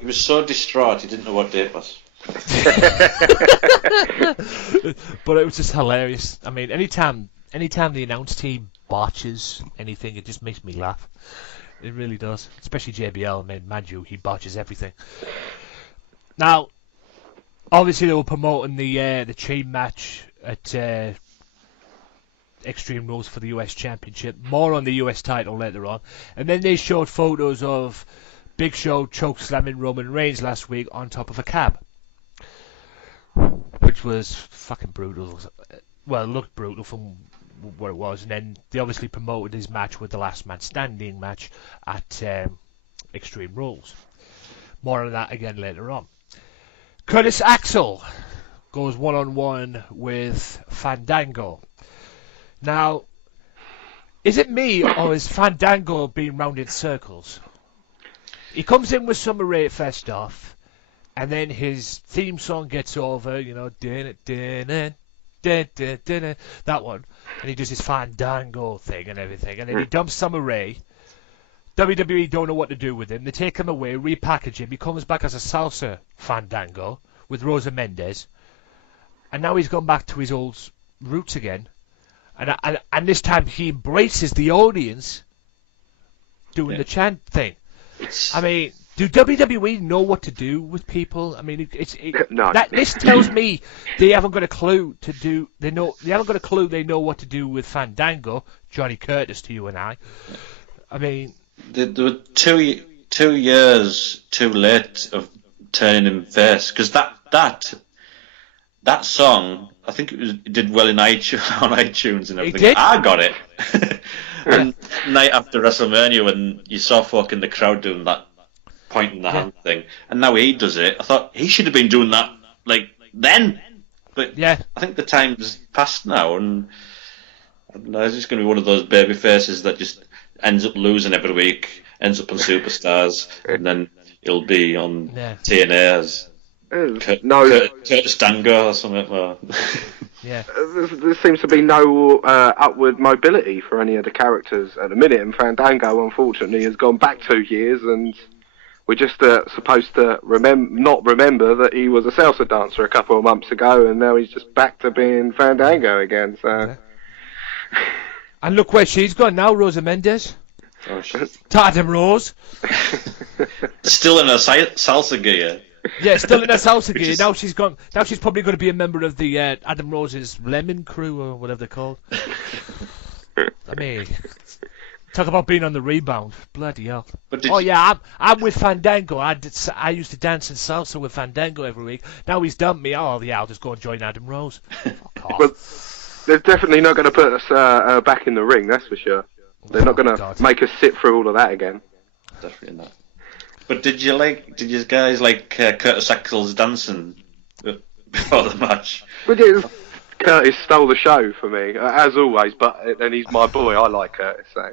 He was so distraught, he didn't know what day it was. But it was just hilarious. I mean, anytime the announce team botches anything, it just makes me laugh. It really does. Especially JBL. I mean, mind you, he botches everything. Now, obviously they were promoting the chain match at Extreme Rules for the US Championship. More on the US title later on. And then they showed photos of Big Show choke slamming Roman Reigns last week on top of a cab, which was fucking brutal. Well, it looked brutal from what it was. And then they obviously promoted his match with the Last Man Standing match at Extreme Rules. More on that again later on. Curtis Axel goes one-on-one with Fandango. Now, is it me or is Fandango being round in circles? He comes in with some Array Fest off, and then his theme song gets over, you know, that one, and he does his Fandango thing and everything, and then he dumps some Array. WWE don't know what to do with him. They take him away, repackage him. He comes back as a salsa Fandango with Rosa Mendez, and now he's gone back to his old roots again. And this time he embraces the audience doing the chant thing. I mean, do WWE know what to do with people? I mean, no. This tells me they haven't got a clue to do. They haven't got a clue. They know what to do with Fandango, Johnny Curtis, to you and I. I mean, they were 2 years too late of turning him face, because that song, I think it did well in iTunes, on iTunes and everything. It did? I got it. And night after WrestleMania, when you saw folk in the crowd doing that pointing the hand thing, and now he does it, I thought he should have been doing that like then. But I think the time's passed now, and I don't know, it's just going to be one of those baby faces that just ends up losing every week, ends up on Superstars, and then he'll be on TNA as Curtis Dango or something like that. Yeah. There seems to be no upward mobility for any of the characters at the minute, and Fandango, unfortunately, has gone back 2 years, and we're just supposed to not remember that he was a salsa dancer a couple of months ago, and now he's just back to being Fandango again. So. Yeah. And look where she's gone now, Rosa Mendez. Oh, shit. Adam Rose. Still in a salsa gear. Yeah, still in her salsa gear. Now she's gone. Now she's probably going to be a member of the Adam Rose's Lemon Crew or whatever they're called. I mean, talk about being on the rebound. Bloody hell. I'm with Fandango. I used to dance in salsa with Fandango every week. Now he's dumped me. Oh yeah, I'll just go and join Adam Rose. Fuck off. Well, they're definitely not going to put us back in the ring. That's for sure. They're not going to make us sit through all of that again. Definitely not. But did you guys like Curtis Axel's dancing before the match? But Curtis stole the show for me, as always, and he's my boy, I like Curtis. So.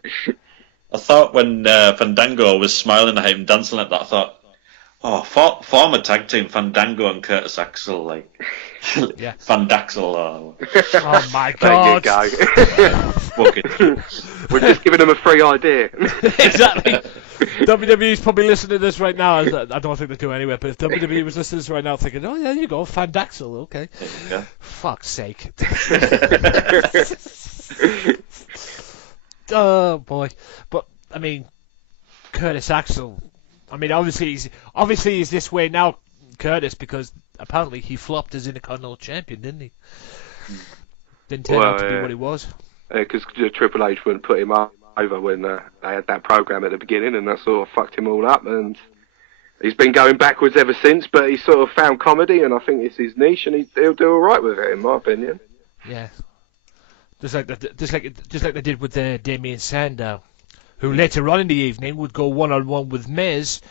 I thought when Fandango was smiling at him, dancing like that, I thought, former tag team Fandango and Curtis Axel, like, Fandaxel. Or... Oh my God. There you go. We're just giving them a free idea. Exactly. WWE's probably listening to this right now. I don't think they do anyway, but if WWE was listening to this right now thinking, oh, there you go, Fandaxel, okay. Yeah. Fuck's sake. Oh, boy. But, I mean, Curtis Axel, I mean, obviously he's this way now, Curtis, because apparently he flopped as Intercontinental Champion, didn't he? Didn't turn out to be what he was. Because Triple H wouldn't put him over when they had that program at the beginning, and that sort of fucked him all up, and he's been going backwards ever since, but he sort of found comedy, and I think it's his niche, and he'll do alright with it, in my opinion. Yeah. Just like they did with Damien Sandow, who later on in the evening would go one-on-one with Miz,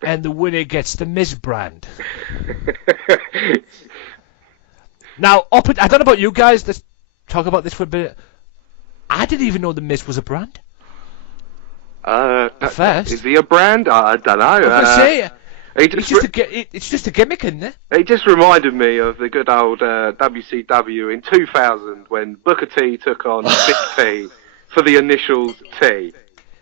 and the winner gets the Miz brand. Now, I don't know about you guys, let's talk about this for a bit. I didn't even know the Miz was a brand. First? Is he a brand? I don't know. It's just a gimmick, isn't it? It just reminded me of the good old WCW in 2000 when Booker T took on Big T for the initials T.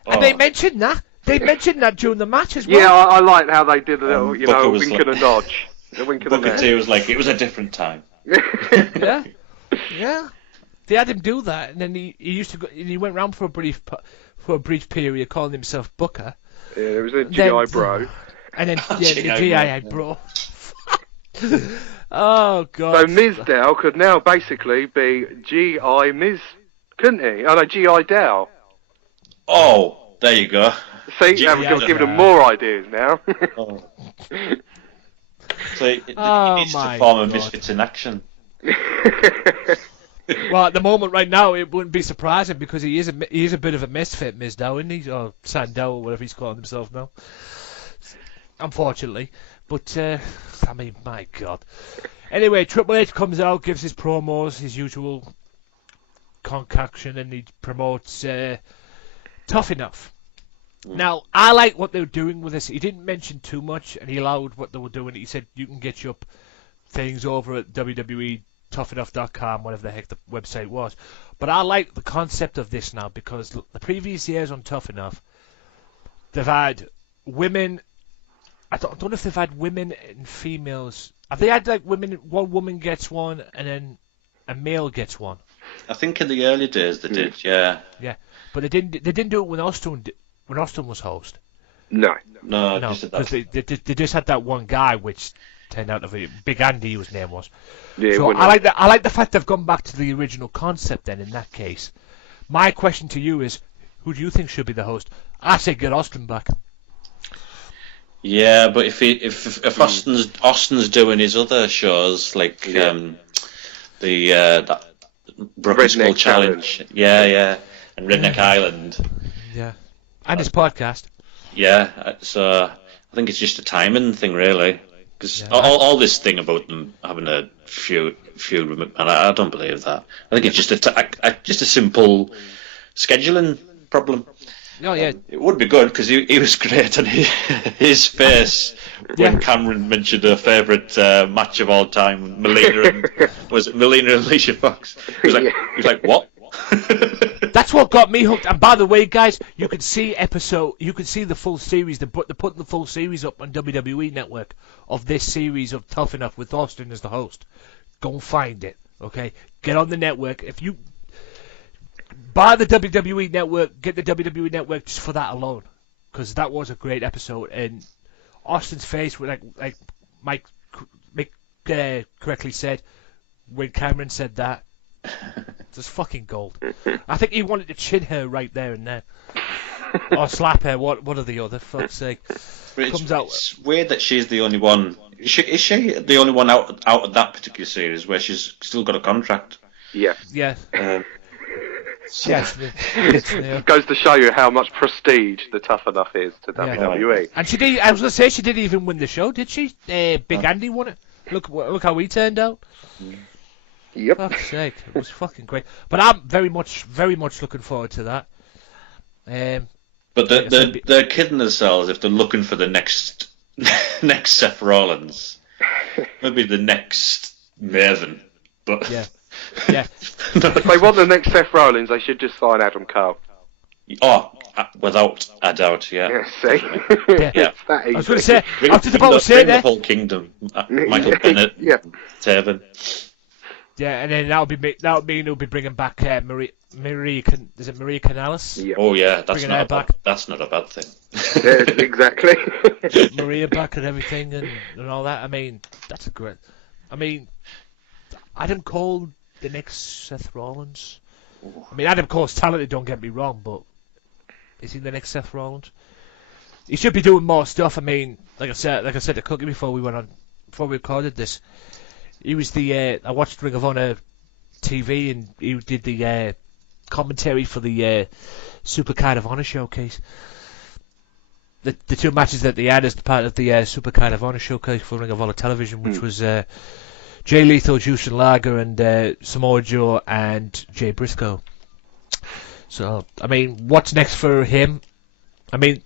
And they mentioned that. They mentioned that during the match as well. Yeah, I liked how they did a little, wink like, and a nudge. A wink and a Booker nudge. T was like, it was a different time. Yeah. They had him do that, and then he used to go. And he went round for a brief period, calling himself Booker. Yeah, it was a GI Bro. And then GI Bro. Oh God. So Mizdow could now basically be GI Miz, couldn't he? Oh no, GI Dow. Oh, there you go. See, now we've given them more ideas now. Oh. So he needs to form a Misfits in action. Well, at the moment, right now, it wouldn't be surprising because he is a bit of a misfit, Mizdow, isn't he? Or Sandow, or whatever he's calling himself now. Unfortunately, but I mean, my God. Anyway, Triple H comes out, gives his promos, his usual concoction, and he promotes Tough Enough. Now, I like what they were doing with this. He didn't mention too much, and he allowed what they were doing. He said, you can get your things over at WWEToughEnough.com, whatever the heck the website was. But I like the concept of this now, because the previous years on Tough Enough, they've had women... I don't know if they've had women and females... Have they had, like, women... One woman gets one, and then a male gets one? I think in the early days they did, yeah. Yeah, but they didn't do it when Austin was host. No, because they just had that one guy, which turned out to be Big Andy, whose name was. Yeah, so I like that. I like the fact they've gone back to the original concept. Then in that case, my question to you is, who do you think should be the host? I say get Austin back. Yeah, but if Austin's doing his other shows like that Broken Skull Challenge, yeah, and Redneck Island, yeah, and his podcast, yeah. So I think it's just a timing thing, really, because all this thing about them having a feud with McMahon, I don't believe that. I think it's just a simple scheduling problem. Oh yeah, it would be good because he was great on his face when Cameron mentioned her favourite match of all time, Melina and Alicia Fox. He was like, what? That's what got me hooked. And by the way, guys, you can see the full series. They're putting the full series up on WWE Network of this series of Tough Enough with Austin as the host. Go and find it, okay? Get on the network. If you buy the WWE Network, get the WWE Network just for that alone, because that was a great episode. And Austin's face, like Mike correctly said, when Cameron said that, it's fucking gold. I think he wanted to chin her right there and then, or slap her. What are the other? Fuck's sake! It's weird that she's the only one. Is she the only one out of that particular series where she's still got a contract? Yeah. Yeah. Yes. It goes to show you how much prestige the Tough Enough is to WWE. And she did. I was gonna say she didn't even win the show, did she? Big Andy won it. Look how he turned out. Yep. Fuck's sake, it was fucking great. But I'm very much looking forward to that. But they're kidding themselves if they're looking for the next Seth Rollins, maybe the next Maven. But yeah. If they want the next Seth Rollins, they should just sign Adam Cole. Oh, without a doubt, yeah. Yeah, see? Yeah. It's that easy. I was going to say, I was just about to say the whole kingdom. Michael Bennett, Taven. Yeah, and then that would mean it'll be bringing back Marie Canales? Yeah. Oh yeah, that's not a bad thing. Yeah, exactly. Maria back and everything and all that. I mean, that's a great. I mean, Adam Cole, the next Seth Rollins. I mean, Adam Cole's talented. Don't get me wrong, but is he the next Seth Rollins? He should be doing more stuff. I mean, like I said to Cookie before we recorded this. He was I watched Ring of Honor TV, and he did the commentary for the Super Card of Honor showcase. The two matches that they had as part of the Super Card of Honor showcase for Ring of Honor television, which was Jay Lethal, Jushin Liger, and Samoa Joe and Jay Briscoe. So, I mean, what's next for him? I mean,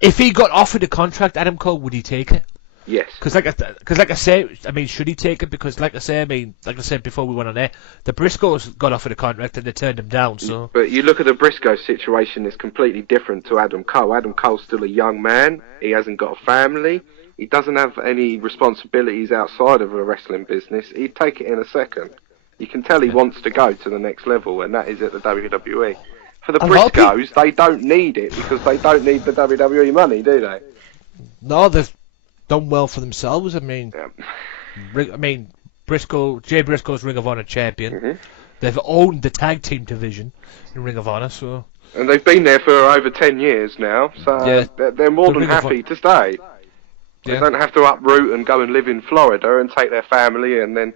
if he got offered a contract, Adam Cole, would he take it? Yes. Because like I say, I mean, should he take it? Because like I said before we went on air, the Briscoes got offered a contract and they turned him down. So, but you look at the Briscoe situation; it's completely different to Adam Cole. Adam Cole's still a young man. He hasn't got a family. He doesn't have any responsibilities outside of a wrestling business. He'd take it in a second. You can tell he wants to go to the next level, and that is at the WWE. For the Briscoes, they don't need it because they don't need the WWE money, do they? No, they've done well for themselves. I mean, Jay Briscoe's Ring of Honor champion. Mm-hmm. They've owned the tag team division in Ring of Honor, so. And they've been there for over 10 years now, so they're more than happy to stay. They don't have to uproot and go and live in Florida and take their family and then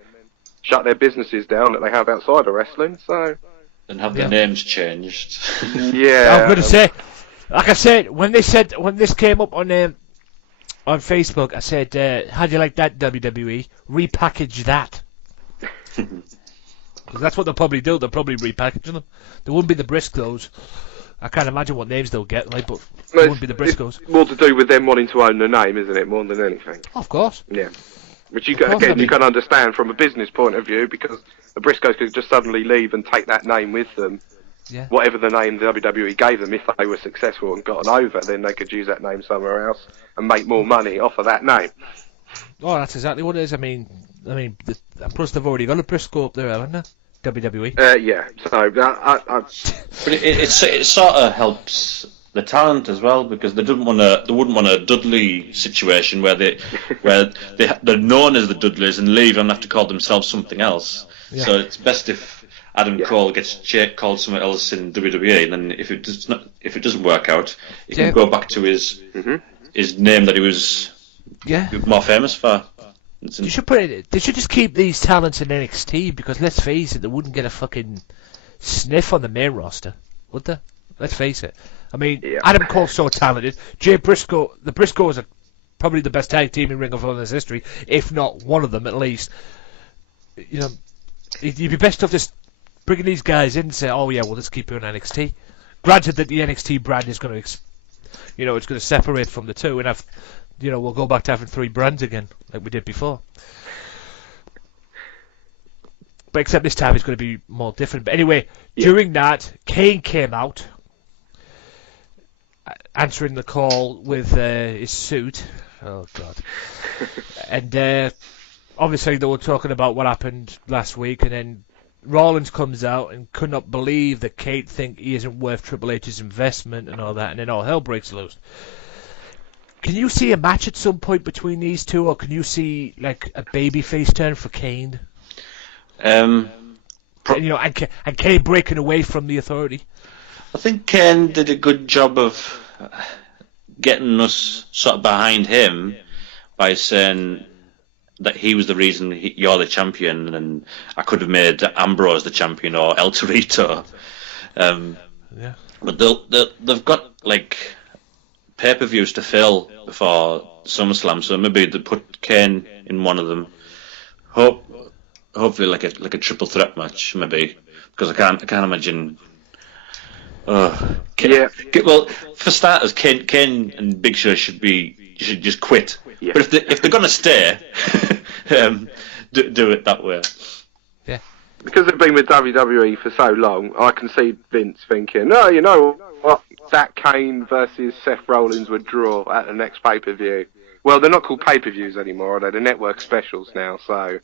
shut their businesses down that they have outside of wrestling. So. And have their names changed. Yeah. I'm gonna say, like I said, when this came up on Facebook, I said, how do you like that, WWE? Repackage that. Because that's what they'll probably do. They'll probably repackage them. They wouldn't be the Briscoes. I can't imagine what names they'll get, like, but it wouldn't be the Briscoes. It's more to do with them wanting to own the name, isn't it? More than anything. Of course. Yeah. Which you can understand from a business point of view, because the Briscoes could just suddenly leave and take that name with them. Yeah. Whatever the name the WWE gave them, if they were successful and gotten over, then they could use that name somewhere else and make more money off of that name. Oh, that's exactly what it is. I mean, plus they've already got a Briscoe up there, haven't they? WWE. Yeah. So, but it sort of helps the talent as well, because they wouldn't want a Dudley situation where they're known as the Dudleys and leave and have to call themselves something else. Yeah. So it's best if Adam Cole gets called something else in WWE, and then if it doesn't work out, he can go back to his name that he was more famous for. You should put it. They should just keep these talents in NXT, because let's face it, they wouldn't get a fucking sniff on the main roster, would they? Let's face it. I mean, Adam Cole's so talented. Jay Briscoe, the Briscoes are probably the best tag team in Ring of Honor's history, if not one of them at least. You know, you'd be best off just bringing these guys in and say, "Oh yeah, we'll just keep you on NXT." Granted that the NXT brand is going to, it's going to separate from the two, and have, we'll go back to having 3 brands again, like we did before. But except this time it's going to be more different. But anyway, during that, Kane came out, answering the call with his suit. Oh, God. And obviously they were talking about what happened last week, and then Rollins comes out and could not believe that Kate think he isn't worth Triple H's investment and all that, and then all hell breaks loose. Can you see a match at some point between these two, or can you see like a babyface turn for Kane? And Kane breaking away from the Authority? I think Kane did a good job of getting us sort of behind him by saying that he was the reason you're the champion, and I could have made Ambrose the champion or El Torito. But they've got like pay-per-views to fill before SummerSlam, so maybe they put Kane in one of them. Hopefully like a triple threat match, maybe, because I can't imagine. Well, for starters, Kane and Big Show should just quit. Yeah. But if they're gonna stay, do it that way. Yeah. Because they've been with WWE for so long, I can see Vince thinking, "Oh, you know what? That Kane versus Seth Rollins would draw at the next pay-per-view." Well, they're not called pay-per-views anymore, are they? They're network specials now, so.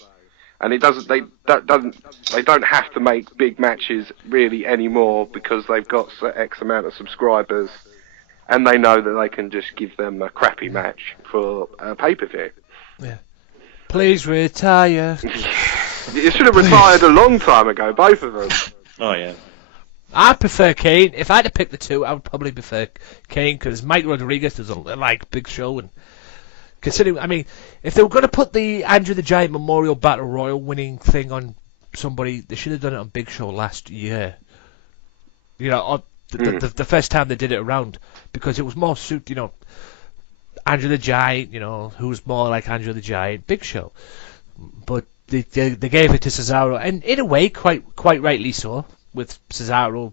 And they don't have to make big matches really anymore, because they've got X amount of subscribers, and they know that they can just give them a crappy match for a pay-per-view. Yeah. Please retire. You should have retired a long time ago, both of them. Oh yeah. I prefer Kane. If I had to pick the two, I would probably prefer Kane, because Mike Rodriguez does like Big Show, and considering, I mean, if they were going to put the Andrew the Giant Memorial Battle Royal winning thing on somebody, they should have done it on Big Show last year. The first time they did it around, because it was more Andrew the Giant, who's more like Andrew the Giant, Big Show. But they gave it to Cesaro, and in a way, quite rightly so, with Cesaro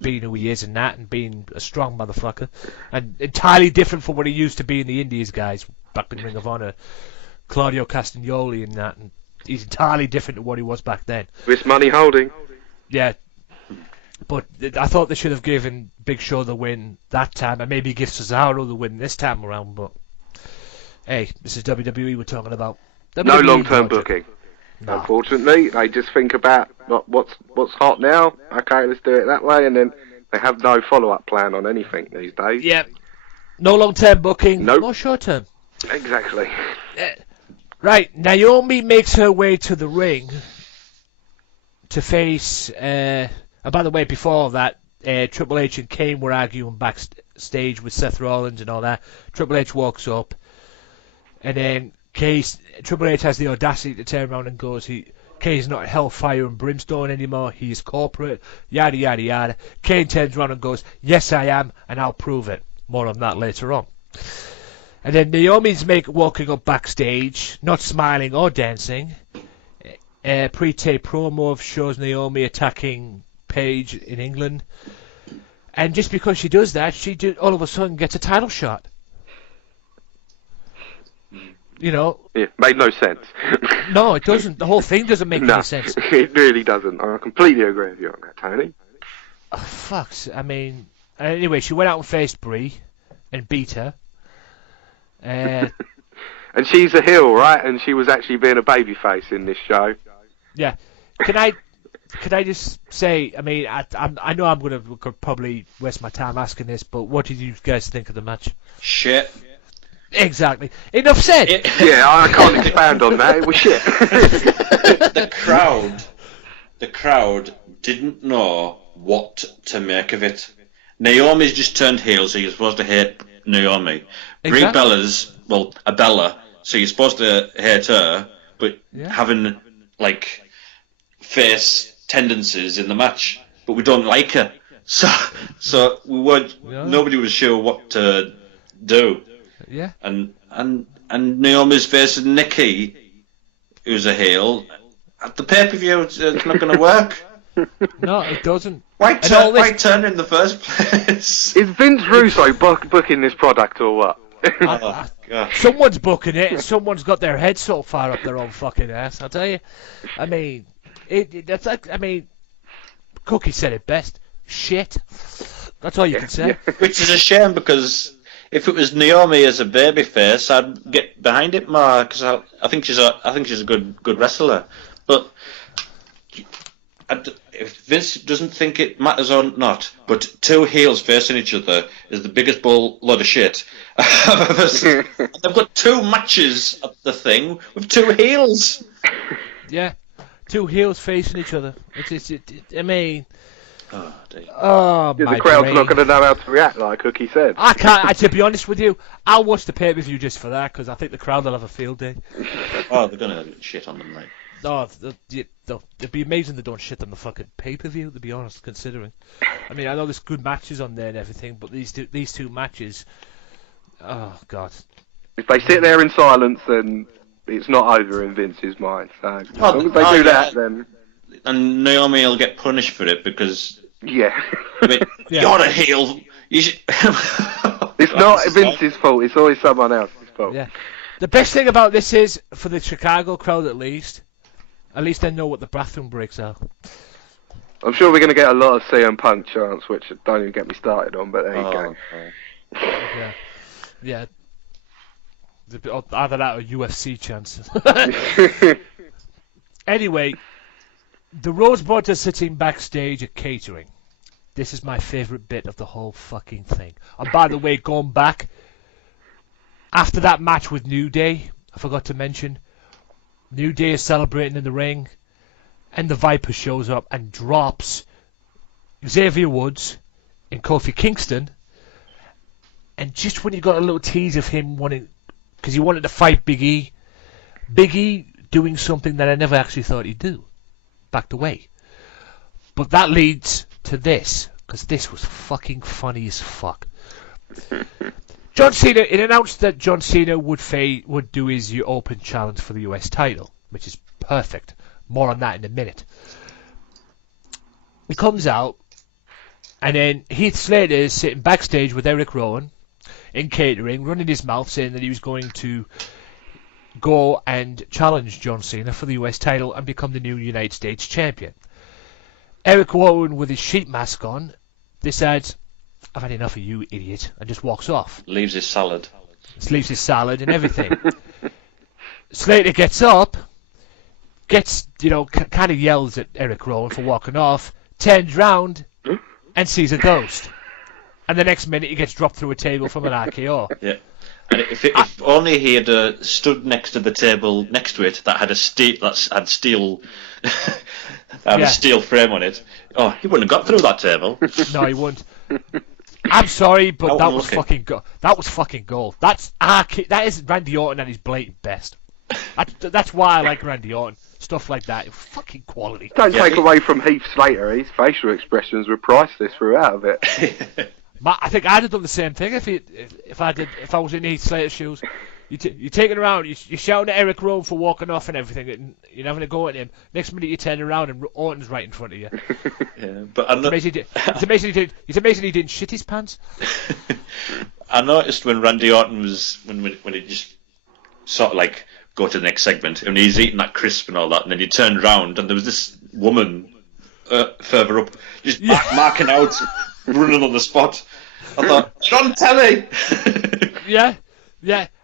being who he is and that, and being a strong motherfucker, and entirely different from what he used to be in the Indies, guys, back in Ring of Honor. Claudio Castagnoli and that, and he's entirely different to what he was back then. This money holding. Yeah, but I thought they should have given Big Show the win that time, and maybe give Cesaro the win this time around, but hey, this is WWE we're talking about. No WWE long-term logic. booking. Nah. Unfortunately, they just think about what's hot now. Okay, let's do it that way, and then they have no follow-up plan on anything these days. Yeah, no long-term booking, Nope. no short-term. Exactly. Right, Naomi makes her way to the ring to face. And by the way, before that, Triple H and Kane were arguing backstage with Seth Rollins and all that. Triple H walks up, and then Triple H has the audacity to turn around and goes, Kane's not hellfire and brimstone anymore, he's corporate, yada yada yada. Kane turns around and goes, yes I am, and I'll prove it. More on that later on. And then Naomi's walking up backstage, not smiling or dancing. Pre-tape promo shows Naomi attacking Paige in England. And just because she does that, all of a sudden gets a title shot. You know? Yeah, made no sense. No, it doesn't. The whole thing doesn't make any sense. It really doesn't. I completely agree with you on that, Tony. Oh, fucks. I mean, anyway, she went out and faced Brie and beat her. And she's a heel, right? And she was actually being a babyface in this show. Yeah. Can I just say, I mean, I know I'm going to probably waste my time asking this, but what did you guys think of the match? Shit. Exactly. Enough said. Yeah, I can't expand on that. It was shit. The crowd didn't know what to make of it. Naomi's just turned heel, so you're supposed to hate Naomi. Brie Exactly. Bella's, well, a Bella, so you're supposed to hate her, but having, like, face tendencies in the match, but we don't like her. So we weren't, nobody was sure what to do. Yeah. And Naomi's facing Nikki, who's a heel. At the pay-per-view, it's not going to work. No, it doesn't. Why turn in the first place? Is Vince Russo booking this product or what? Oh, God. Someone's booking it, and someone's got their head so far up their own fucking ass. I'll tell you. I mean, that's like. I mean, Cookie said it best. Shit. That's all you can say. Which is a shame, because if it was Naomi as a babyface, I'd get behind it more, because I think she's a good wrestler. But if Vince doesn't think it matters or not, but two heels facing each other is the biggest load of shit I've ever seen. They've got two matches at the thing with two heels. Yeah, two heels facing each other. I mean, Oh, dear. oh my The crowd's brain. not going to know how to react, like Cookie said. I can't. To be honest with you, I'll watch the pay-per-view just for that, because I think the crowd will have a field day. Oh, they're gonna shit on them, right? No, it'd be amazing they don't shit on the fucking pay-per-view, to be honest, considering. I mean, I know there's good matches on there and everything, but these two matches, oh god. If they sit there in silence, then it's not over in Vince's mind. So as long as they do that, then And Naomi will get punished for it, because yeah. I mean, Yeah. you're a heel. You should... It's not Vince's fault. It's always someone else's fault. Yeah. The best thing about this is, for the Chicago crowd at least they know what the bathroom breaks are. I'm sure we're going to get a lot of CM Punk chants, which don't even get me started on. But there you go. Yeah. Yeah. Either that or UFC chants. Anyway, the Rosebud are sitting backstage at catering. This is my favourite bit of the whole fucking thing. And by the way, going back, after that match with New Day, I forgot to mention, New Day is celebrating in the ring, and the Viper shows up and drops Xavier Woods and Kofi Kingston. And just when you got a little tease of him wanting, because he wanted to fight Big E doing something that I never actually thought he'd do, backed away. But that leads to this, because this was fucking funny as fuck. John Cena, it announced that John Cena would do his open challenge for the US title, which is perfect. More on that in a minute. He comes out, And then Heath Slater is sitting backstage with Eric Rowan in catering, running his mouth, saying that he was going to go and challenge John Cena for the US title and become the new United States champion. Eric Rowan, with his sheep mask on, decides, I've had enough of you, idiot, and just walks off. Leaves his salad. Leaves his salad and everything. Slater gets up, kind of yells at Eric Rowan for walking off, turns round and sees a ghost. And the next minute he gets dropped through a table from an RKO. Yeah. And if only he had stood next to the table next to it that had a steel a steel frame on it, he wouldn't have got through that table. No, he wouldn't. I'm sorry, but that was fucking gold. That is Randy Orton at his blatant best. That's why I like Randy Orton. Stuff like that, fucking quality. Don't take away from Heath Slater. His facial expressions were priceless throughout of it. I think I'd have done the same thing if I was in Heath Slater's shoes. You take it around, you're shouting at Eric Rowan for walking off and everything, and you're having a go at him. Next minute you turn around and Orton's right in front of you. Yeah, but it's amazing he didn't shit his pants. I noticed when Randy Orton was when he just sort of like go to the next segment, and he's eating that crisp and all that, and then he turned around and there was this woman further up just marking out, running on the spot. I thought, it's on telly. Yeah.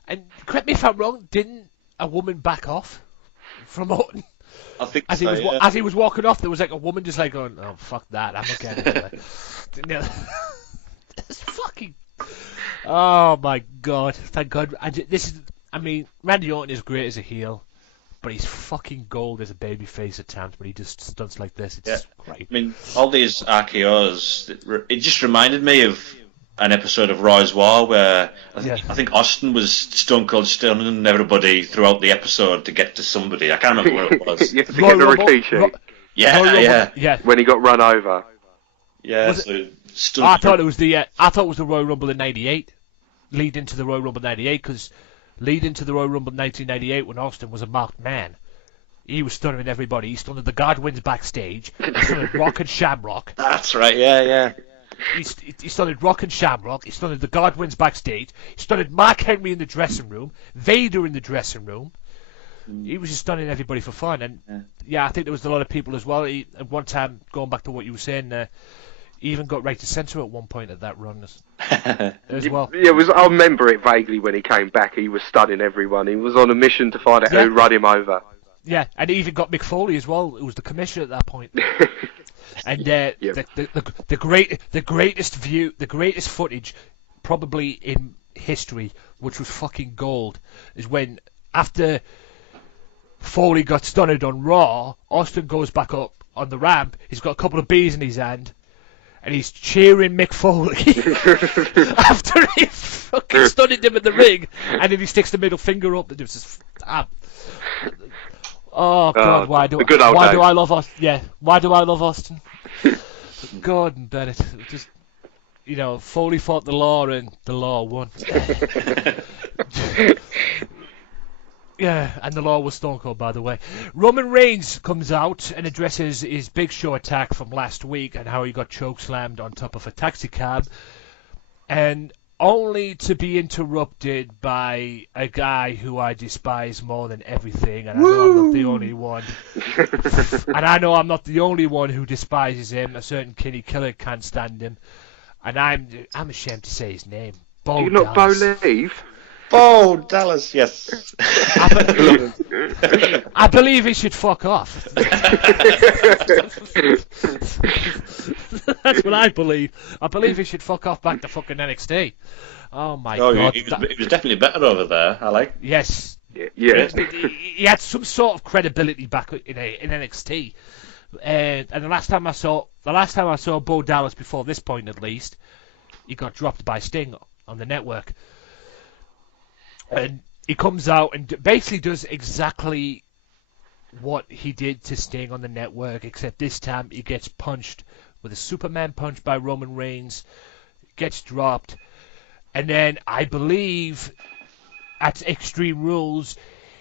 And correct me if I'm wrong, didn't a woman back off from Orton? I think as he was walking off, there was like a woman just like going, "Oh fuck that, I'm not getting it." It's fucking. Oh my god! Thank God. Randy Orton is great as a heel, but he's fucking gold as a babyface at times. But he just stunts like this. It's great. I mean, all these RKOs, it just reminded me of an episode of Raw's War where I think Austin was Stone Cold stunning everybody throughout the episode to get to somebody. I can't remember where it was. You have to get the Rikishi. Yeah. When he got run over. Yeah. I thought it was the Royal Rumble in '98, lead into the Royal Rumble '98, because lead into the Royal Rumble 1998 when Austin was a marked man. He was stunning everybody. He stunned the Godwins backstage. He stunned Rock and Shamrock. That's right. Yeah. He stunned Rock and Shamrock. He stunned the Godwins backstage. He stunned Mark Henry in the dressing room. Vader in the dressing room. He was just stunning everybody for fun. And I think there was a lot of people as well. At one time, going back to what you were saying, he even got right to censor at one point at that run as well. Yeah, I remember it vaguely when he came back. He was stunning everyone. He was on a mission to find out who run him over. Yeah, and he even got Mick Foley as well. It was the commissioner at that point. And the greatest footage probably in history, which was fucking gold, is when after Foley got stunned on Raw, Austin goes back up on the ramp. He's got a couple of beers in his hand, and he's cheering Mick Foley after he fucking stunned him in the ring, and then he sticks the middle finger up and just oh God, why do I love Austin? Yeah, why do I love Austin? Gordon Bennett, just Foley fought the law and the law won. Yeah, and the law was Stone Cold, by the way. Roman Reigns comes out and addresses his Big Show attack from last week and how he got chokeslammed on top of a taxi cab, and only to be interrupted by a guy who I despise more than everything, and I know I'm not the only one. And I know I'm not the only one who despises him. A certain Kenny Killer can't stand him, and I'm ashamed to say his name. Bo You're not Bo Leave? Bo Dallas, yes. I believe he should fuck off. That's what I believe. I believe he should fuck off back to fucking NXT. Oh my God. He was definitely better over there, I like. Yes. Yeah. He had some sort of credibility back in NXT. And the last time I saw Bo Dallas, before this point at least, he got dropped by Sting on the network. And he comes out and basically does exactly what he did to Sting on the network, except this time he gets punched with a Superman punch by Roman Reigns, gets dropped, and then I believe at Extreme Rules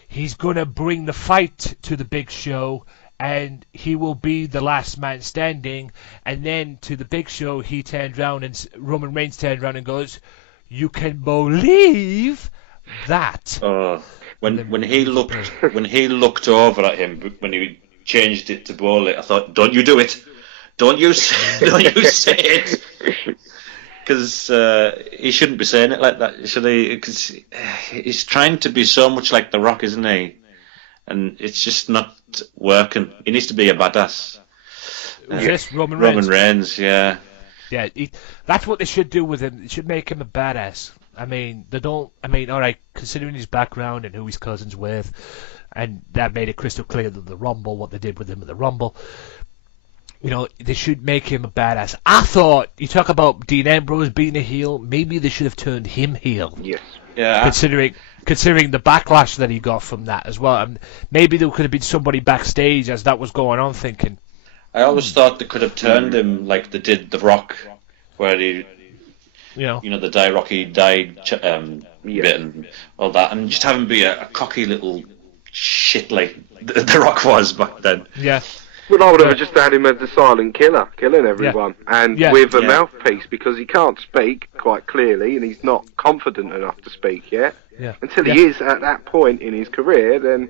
he's going to bring the fight to the Big Show, and he will be the last man standing. And then to the Big Show, he turned around and Roman Reigns turned around and goes, "You can believe that." When he looked over at him when he changed it to Bowley, I thought, "Don't you do it? Don't you say it?" Because he shouldn't be saying it like that, should he? Because he's trying to be so much like The Rock, isn't he? And it's just not working. He needs to be a badass. Yes, Roman Reigns. Yeah. Yeah, that's what they should do with him. They should make him a badass. I mean, all right, considering his background and who his cousin's with, and that made it crystal clear that the Rumble, what they did with him at the Rumble, they should make him a badass. I thought, you talk about Dean Ambrose being a heel, maybe they should have turned him heel. Yes. Yeah. Considering the backlash that he got from that as well. And maybe there could have been somebody backstage as that was going on thinking. I always thought they could have turned him like they did The Rock, where he, the Die Rocky died bit and all that, and just have him be a cocky little shit like The Rock was back then. Yeah. Well, I would have just had him as the silent killer, killing everyone, and with a mouthpiece, because he can't speak quite clearly, and he's not confident enough to speak yet. Yeah. Until he is at that point in his career, then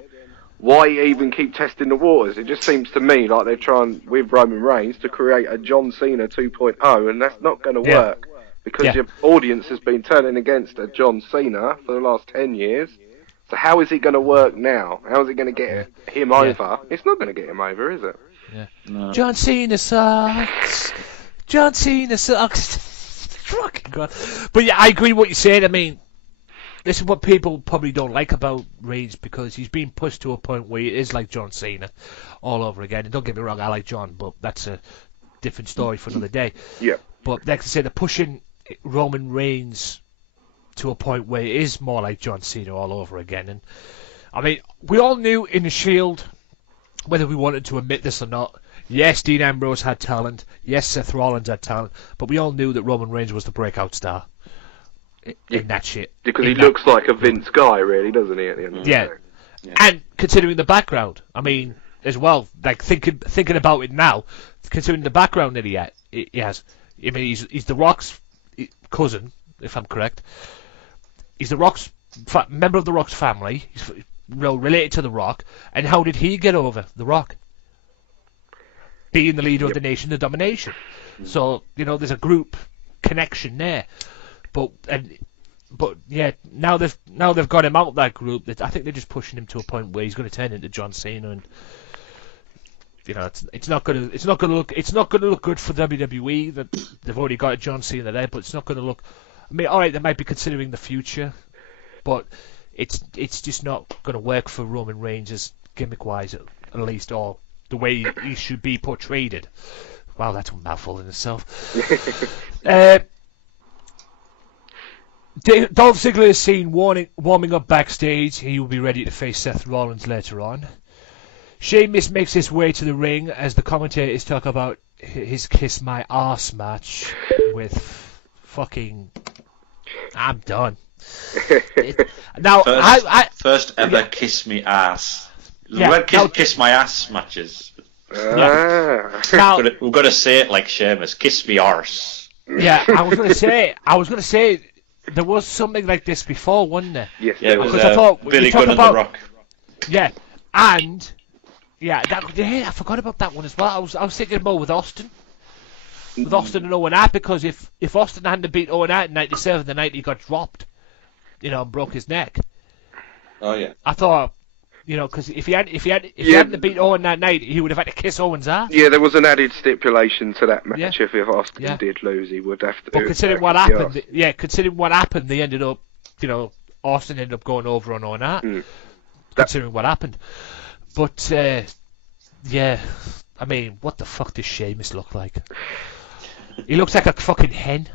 why even keep testing the waters? It just seems to me like they're trying, with Roman Reigns, to create a John Cena 2.0, and that's not going to work, because your audience has been turning against a John Cena for the last 10 years. So how is it going to work now? How is it going to get him over? It's not going to get him over, is it? Yeah. No. John Cena sucks. John Cena sucks. Fucking God. But yeah, I agree with what you're saying. I mean, this is what people probably don't like about Reigns, because he's been pushed to a point where he is like John Cena all over again. And don't get me wrong, I like John, but that's a different story for another day. Yeah. But like I said, they're pushing Roman Reigns to a point where it is more like John Cena all over again. And I mean, we all knew in the Shield, whether we wanted to admit this or not, yes, Dean Ambrose had talent, yes, Seth Rollins had talent, but we all knew that Roman Reigns was the breakout star in that shit. Because he looks like a Vince guy, really, doesn't he, at the end of the day? Yeah. And considering the background, I mean, as well, like thinking about it now, considering the background that he has, I mean, he's The Rock's cousin, if I'm correct. He's The Rock's member of The Rock's family. He's related to The Rock. And how did he get over The Rock? Being the leader of the Nation of Domination. So, there's a group connection there. But yeah, now they've got him out of that group. I think they're just pushing him to a point where he's going to turn into John Cena, and it's not going to look good for WWE that they've already got a John Cena there, but it's not going to look. I mean, all right, they might be considering the future, but it's just not going to work for Roman Reigns as gimmick-wise, at least, or the way he should be portrayed. Wow, that's a mouthful in itself. Dolph Ziggler is seen warming up backstage. He will be ready to face Seth Rollins later on. Sheamus makes his way to the ring as the commentators talk about his Kiss My Arse match with fucking... I'm done. Now, first ever Kiss Me Ass. Yeah, Kiss My Ass matches. Now, We've got to say it like Sheamus. Kiss Me Arse. Yeah, I was going to say, there was something like this before, wasn't there? Yes. Yeah, it was I thought, Billy Gunn and The Rock. Yeah, and I forgot about that one as well. I was thinking more with Austin. With Austin and Owen Hart, because if Austin hadn't beat Owen Hart in '97, the night he got dropped, and broke his neck. Oh yeah. I thought, because if he hadn't beat Owen that night, he would have had to kiss Owen's ass. Yeah, there was an added stipulation to that match. If Austin did lose, he would have to. But considering what happened, they ended up, Austin ended up going over on Owen Hart. Considering what happened, but I mean, what the fuck does Sheamus look like? He looks like a fucking hen.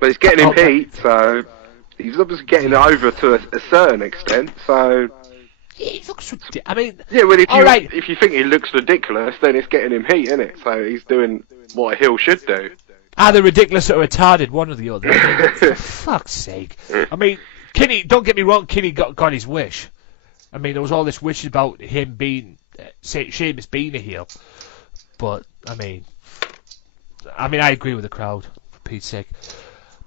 But he's getting him heat, so he's obviously getting over to a certain extent. So he looks ridiculous. I mean, yeah, well, if you think he looks ridiculous, then it's getting him heat, isn't it? So he's doing what a heel should do. Either ridiculous or retarded, one or the other. I mean, for fuck's sake. I mean, Kenny, don't get me wrong, Kenny got his wish. I mean, there was all this wish about him being Sheamus being a heel. But I mean, I agree with the crowd, for Pete's sake.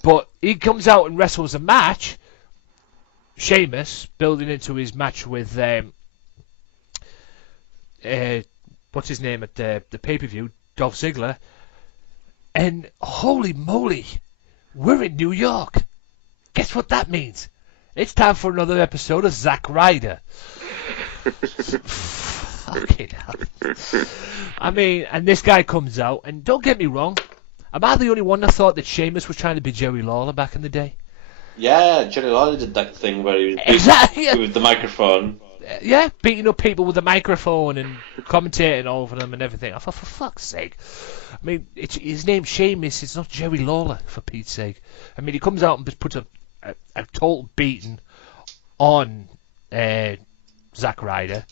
But he comes out and wrestles a match. Sheamus, building into his match with what's his name at the pay-per-view, Dolph Ziggler. And holy moly, we're in New York. Guess what that means? It's time for another episode of Zack Ryder. Fucking hell. I mean, and this guy comes out, and don't get me wrong, am I the only one that thought that Sheamus was trying to be Jerry Lawler back in the day? Yeah, Jerry Lawler did that thing where he was Exactly. with the microphone. Yeah, beating up people with a microphone and commentating over them and everything. I thought, for fuck's sake. I mean, his name's Sheamus, it's not Jerry Lawler, for Pete's sake. I mean, he comes out and just puts a total beating on Zack Ryder.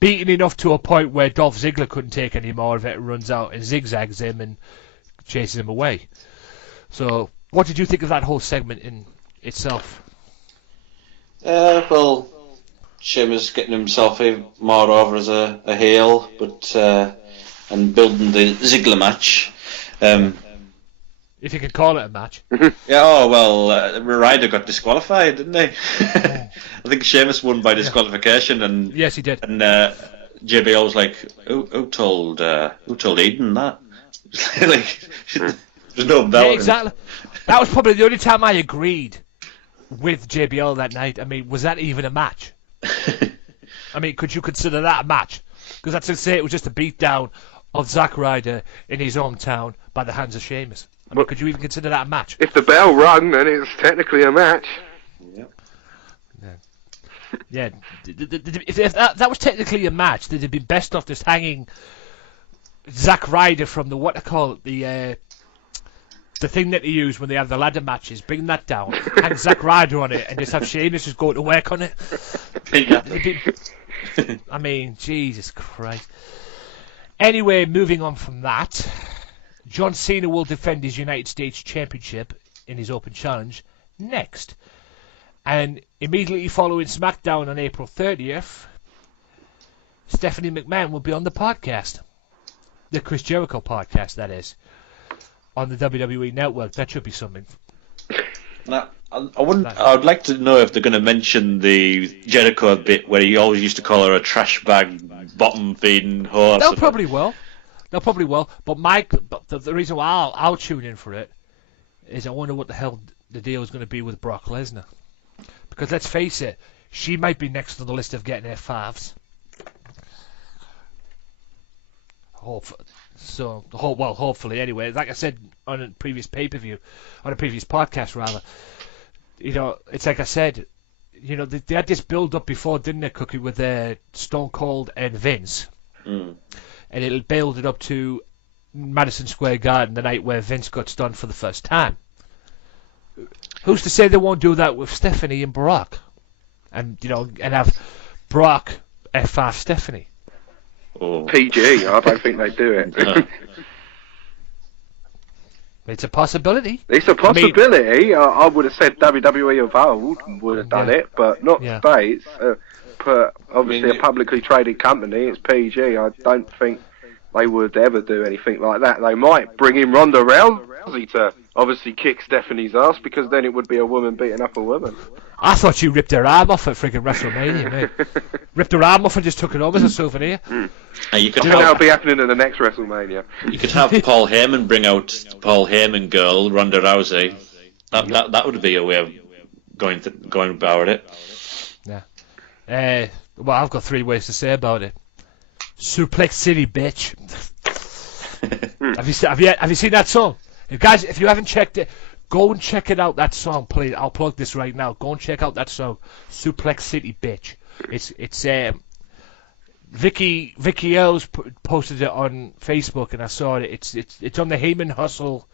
Beaten enough to a point where Dolph Ziggler couldn't take any more of it and runs out and zigzags him and chases him away. So, what did you think of that whole segment in itself? Well, Sheamus getting himself more over as a heel, but and building the Ziggler match. If you could call it a match. Yeah, oh well, Ryder got disqualified, didn't he? I think Sheamus won by disqualification, and yes, he did. And JBL was like, "Who told Eden that?" Like, there's no belt. Yeah, exactly. That was probably the only time I agreed with JBL that night. I mean, was that even a match? I mean, could you consider that a match? Because that's to say it was just a beatdown of Zack Ryder in his hometown by the hands of Sheamus. I mean, could you even consider that a match? If the bell rung, then it's technically a match. Yeah. If that was technically a match, they'd have been best off just hanging Zack Ryder from the what I call it, the thing that they use when they have the ladder matches. Bring that down, hang Zack Ryder on it, and just have Sheamus just go to work on it. I mean, Jesus Christ. Anyway, moving on from that, John Cena will defend his United States Championship in his Open Challenge next. And immediately following Smackdown on April 30th, Stephanie McMahon will be on the podcast. The Chris Jericho podcast, that is. On the WWE Network. That should be something. Now, I would like to know if they're going to mention the Jericho bit where he always used to call her a trash bag, bottom feeding horse. They'll probably will. But the reason why I'll tune in for it is I wonder what the hell the deal is going to be with Brock Lesnar. Because let's face it, she might be next on the list of getting F5s. Hopefully anyway. Like I said on a previous pay-per-view, on a previous podcast rather, you know, it's like I said, you know, they had this build-up before, didn't they, Cookie, with Stone Cold and Vince. Mm. And it'll build it up to Madison Square Garden, the night where Vince got stunned for the first time. Who's to say they won't do that with Stephanie and Brock? And, you know, and have Brock F5 Stephanie. Oh. PG, I don't think they do it. No. It's a possibility. It's a possibility. I would have said WWE of old would have done it, but not today. But obviously a publicly traded company, it's PG. I don't think they would ever do anything like that. They might bring in Ronda Rousey to obviously kick Stephanie's ass, because then it would be a woman beating up a woman. I thought you ripped her arm off at friggin' WrestleMania, mate. Ripped her arm off and just took it home as a souvenir. You could that'll be happening in the next WrestleMania. You could have Paul Heyman bring out Paul Heyman girl, Ronda Rousey. That would be a way of going about it. Yeah. Well, I've got 3 ways to say about it. Suplex City, bitch. Have you seen that song? Guys, if you haven't checked it, go and check it out, that song, please. I'll plug this right now. Go and check out that song, Suplex City, bitch. It's Vicky L's posted it on Facebook, and I saw it. It's on the Heyman Hustle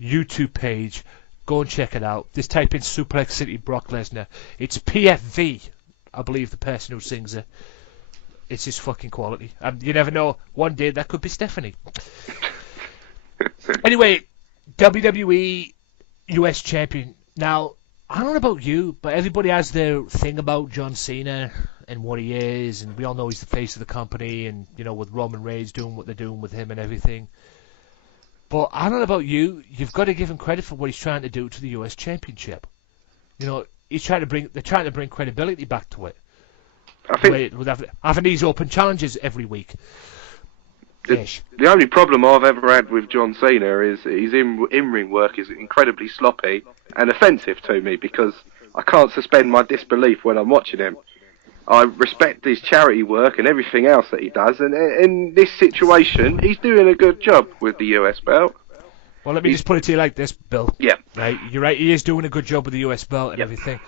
YouTube page. Go and check it out. Just type in Suplex City Brock Lesnar. It's PFV, I believe, the person who sings it. It's just fucking quality. And you never know, one day that could be Stephanie. Anyway, WWE US Champion. Now, I don't know about you, but everybody has their thing about John Cena and what he is, and we all know he's the face of the company, and with Roman Reigns doing what they're doing with him and everything. But I don't know about you. You've got to give him credit for what he's trying to do to the US Championship. They're trying to bring credibility back to it. I think with having these open challenges every week. the only problem I've ever had with John Cena is his in-ring work is incredibly sloppy and offensive to me, because I can't suspend my disbelief when I'm watching him. I respect his charity work and everything else that he does, and in this situation, he's doing a good job with the US belt. Well, let me just put it to you like this, Bill. Yeah. Right, you're right. He is doing a good job with the US belt and everything.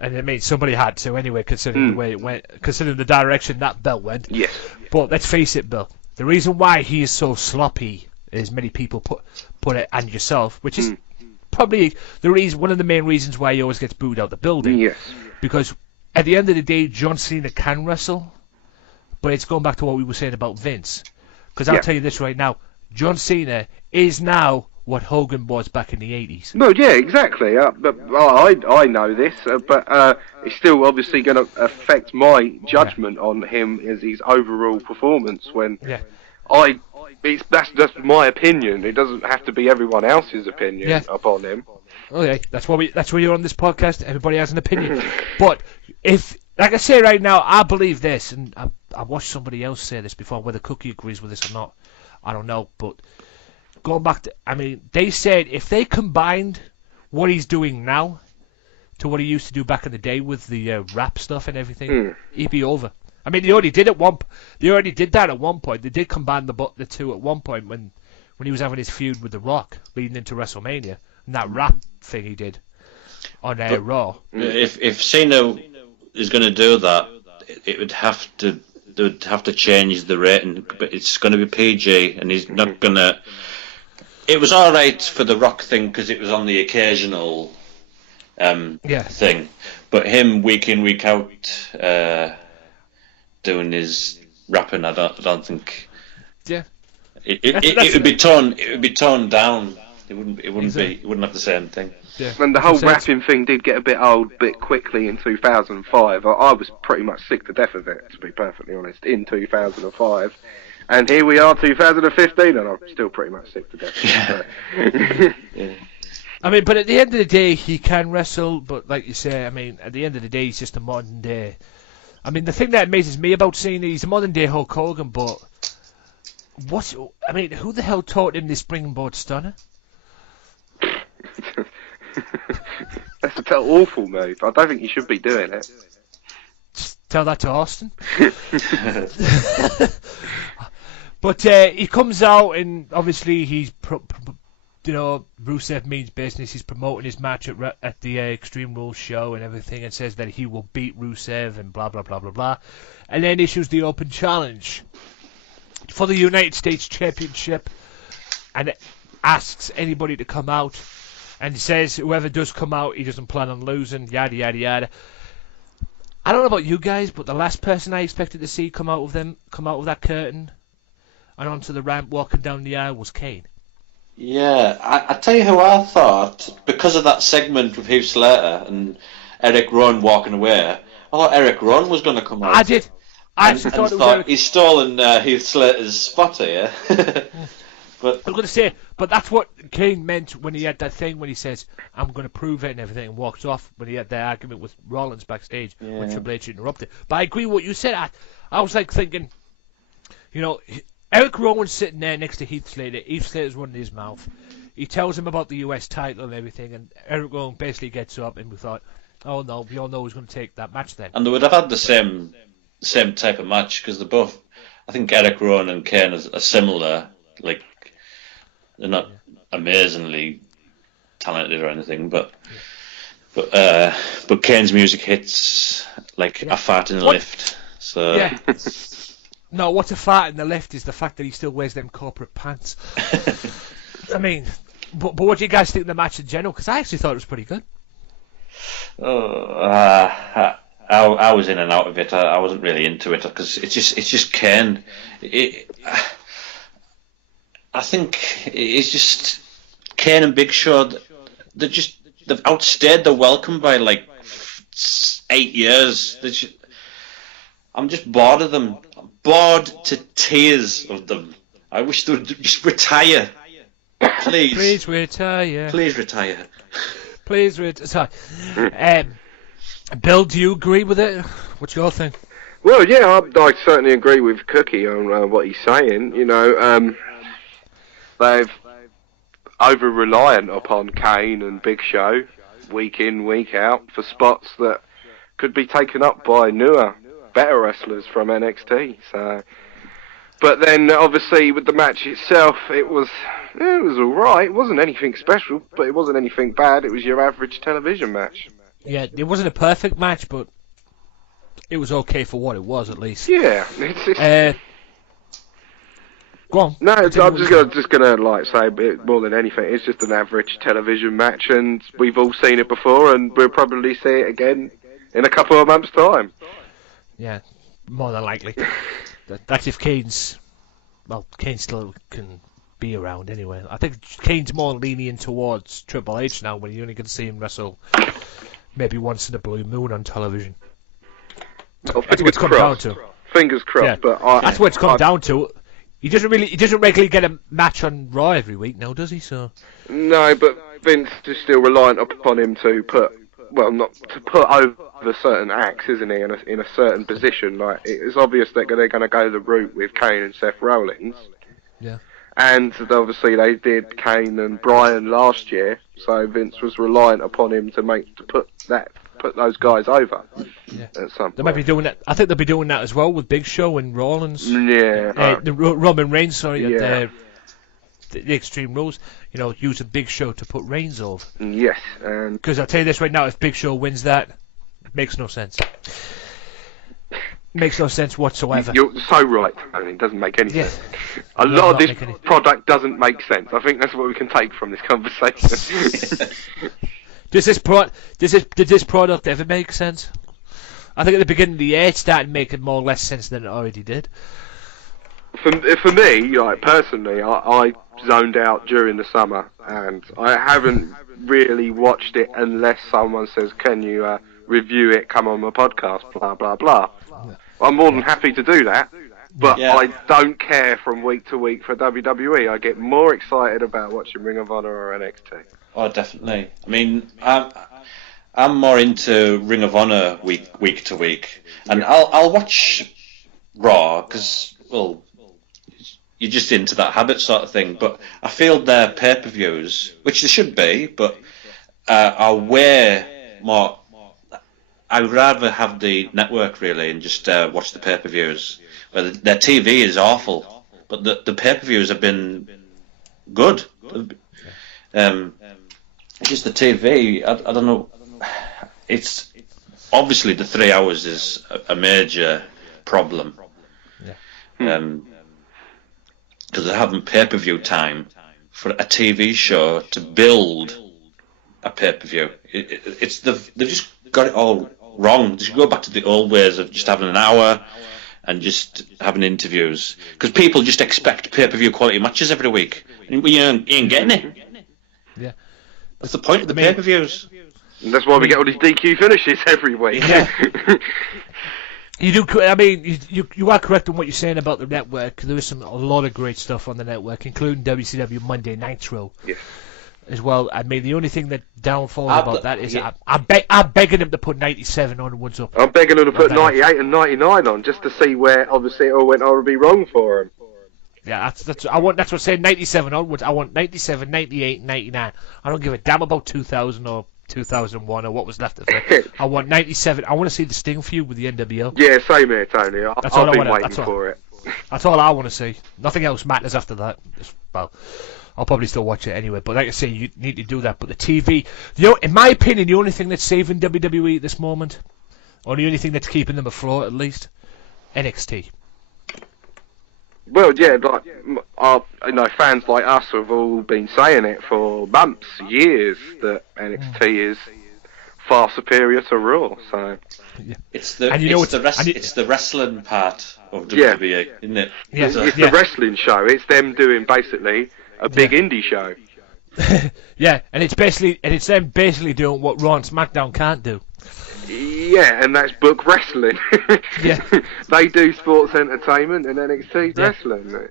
And I mean, somebody had to anyway, considering the way it went, considering the direction that belt went. Yes. But let's face it, Bill. The reason why he is so sloppy, as many people put it, and yourself, which is probably one of the main reasons why he always gets booed out the building. Yes. Because at the end of the day, John Cena can wrestle, but it's going back to what we were saying about Vince. Because I'll tell you this right now, John Cena is now what Hogan was back in the 80s. No, yeah, exactly. But I know this, but it's still obviously going to affect my judgment on him as his overall performance. That's just my opinion. It doesn't have to be everyone else's opinion upon him. Okay, that's why you're on this podcast. Everybody has an opinion. But if, like I say right now, I believe this, and I watched somebody else say this before, whether Cookie agrees with this or not, I don't know, but going back to, I mean, they said if they combined what he's doing now to what he used to do back in the day with the rap stuff and everything, he'd be over. I mean, they already did that at one point. They did combine the two at one point when he was having his feud with The Rock leading into WrestleMania, and that rap thing he did on Raw. If Cena is going to do that, it would have to. They would have to change the rating, but it's going to be PG, and he's not going to. It was all right for the Rock thing because it was on the occasional thing, but him week in week out doing his rapping, I don't think. Yeah. It would be toned. It would be toned down. It wouldn't have the same thing. Yeah. And the whole rapping thing did get a bit old, bit quickly in 2005. I was pretty much sick to death of it, to be perfectly honest, in 2005. And here we are, 2015, and I'm still pretty much sick to death of it. Yeah. I mean, but at the end of the day, he can wrestle, but like you say, I mean, at the end of the day, he's just a modern day. I mean, the thing that amazes me about Cena, he's a modern day Hulk Hogan, but who the hell taught him this springboard stunner? That's an awful move. I don't think you should be doing it. Just tell that to Austin. But he comes out, and obviously he's, Rusev means business. He's promoting his match at the Extreme Rules show and everything, and says that he will beat Rusev and blah blah blah blah blah, and then issues the open challenge for the United States Championship, and asks anybody to come out. And he says whoever does come out, he doesn't plan on losing, yada, yada, yada. I don't know about you guys, but the last person I expected to see come out of that curtain and onto the ramp walking down the aisle was Kane. Yeah, I tell you who I thought, because of that segment with Heath Slater and Eric Rowan walking away, I thought Eric Rowan was going to come out. I did. I actually thought it was Eric. He's stolen Heath Slater's spot here. But I was going to say, but that's what Kane meant when he had that thing when he says, I'm going to prove it and everything, and walks off when he had that argument with Rollins backstage when Triple H interrupted. But I agree with what you said. I was like thinking, Eric Rowan's sitting there next to Heath Slater. Heath Slater's running his mouth. He tells him about the US title and everything, and Eric Rowan basically gets up, and we thought, oh no, we all know who's going to take that match then. And they would have had the same type of match, because they're both, I think Eric Rowan and Kane are similar, like, they're not amazingly talented or anything, but Kane's music hits like a fart in the lift. So yeah. No, what's a fart in the lift is the fact that he still wears them corporate pants. I mean, but what do you guys think of the match in general? Because I actually thought it was pretty good. I was in and out of it. I wasn't really into it because it's just Kane. I think it's just Kane and Big Show. They've outstayed their welcome by like 8 years. I'm just bored of them. I'm bored to tears of them. I wish they would just retire. Please. Please retire. Please retire. Please retire. Sorry. Bill, do you agree with it? What's your thing? Well, yeah, I certainly agree with Cookie on what he's saying. You know, they've over-reliant upon Kane and Big Show week in, week out for spots that could be taken up by newer, better wrestlers from NXT. So, but then obviously with the match itself, it was all right. It wasn't anything special, but it wasn't anything bad. It was your average television match. Yeah, it wasn't a perfect match, but it was okay for what it was, at least. Yeah. Go on. No, I'm just gonna like say more than anything, it's just an average television match, and we've all seen it before, and we'll probably see it again in a couple of months' time. Yeah, more than likely. That's if Kane's... Well, Kane still can be around anyway. I think Kane's more lenient towards Triple H now, when you only get to see him wrestle maybe once in a blue moon on television. Well, That's what it's come down to. Fingers crossed, Yeah. but That's what it's come down to. He doesn't regularly get a match on Raw every week now, does he? So no, but Vince is still reliant upon him to put over certain acts, isn't he? In a certain position, like it's obvious that they're going to go the route with Kane and Seth Rollins. yeah. And obviously they did Kane and Bryan last year, so Vince was reliant upon him to put those guys over. Yeah. At some point. They might be doing that. I think they'll be doing that as well with Big Show and Rollins. Yeah. Roman Reigns, sorry, Yeah. at the Extreme Rules. You know, use a Big Show to put Reigns over. Yes, and Because I'll tell you this right now: if Big Show wins that, it makes no sense. Makes no sense whatsoever. you're so right, Tony. It doesn't make any Yeah. sense. A Does lot not of this make any- product doesn't make sense. I think that's what we can take from this conversation. Did this product ever make sense? I think at the beginning of the year it started making more or less sense than it already did. For me, like personally, I zoned out during the summer, and I haven't really watched it unless someone says, "Can you review it? Come on my podcast." Blah blah blah. I'm more than happy to do that, but Yeah. I don't care from week to week for WWE. I get more excited about watching Ring of Honor or NXT. Oh, definitely. I mean, I'm more into Ring of Honor week to week, and I'll watch Raw because, well, you're just into that habit sort of thing. But I feel their pay-per-views, which they should be, but are way more. I would rather have the network really and just watch the pay-per-views. Where their TV is awful, but the pay-per-views have been good. Just the TV, I don't know. It's obviously the 3 hours is a major problem. Because they're having pay-per-view time for a TV show to build a pay-per-view. They've just got it all wrong. They should go back to the old ways of just having an hour and just having interviews. Because people just expect pay-per-view quality matches every week. And you ain't getting it. Yeah. That's the point of the pay-per-views. And that's why we get all these DQ finishes every week. Yeah. You do. I mean, you are correct in what you're saying about the network. There is a lot of great stuff on the network, including WCW Monday Nitro. Yes. As well. I mean, the only thing that downfall about that is I'm begging them to put 97 on once up. I'm begging them to put 98 and 99 on just to see where obviously it all went horribly wrong for them. Yeah, that's what I'm saying. 97 onwards. I want 97, 98, 99. I don't give a damn about 2000 or 2001 or what was left of it. I want 97. I want to see the Sting feud with the NWO. Yeah, same here, Tony. I've been waiting for it. That's all I want to see. Nothing else matters after that. Well, I'll probably still watch it anyway. But like I say, you need to do that. But the TV, in my opinion, the only thing that's saving WWE at this moment, or the only thing that's keeping them afloat at least, NXT. Well, yeah, like fans like us have all been saying it for months, years, that NXT is far superior to Raw. So it's the wrestling part of WWE, isn't it? Yeah. It's the wrestling show. It's them doing basically a big indie show. Yeah, and it's them basically doing what Raw and Smackdown can't do. Yeah, and that's book wrestling. Yeah. They do sports entertainment and NXT wrestling.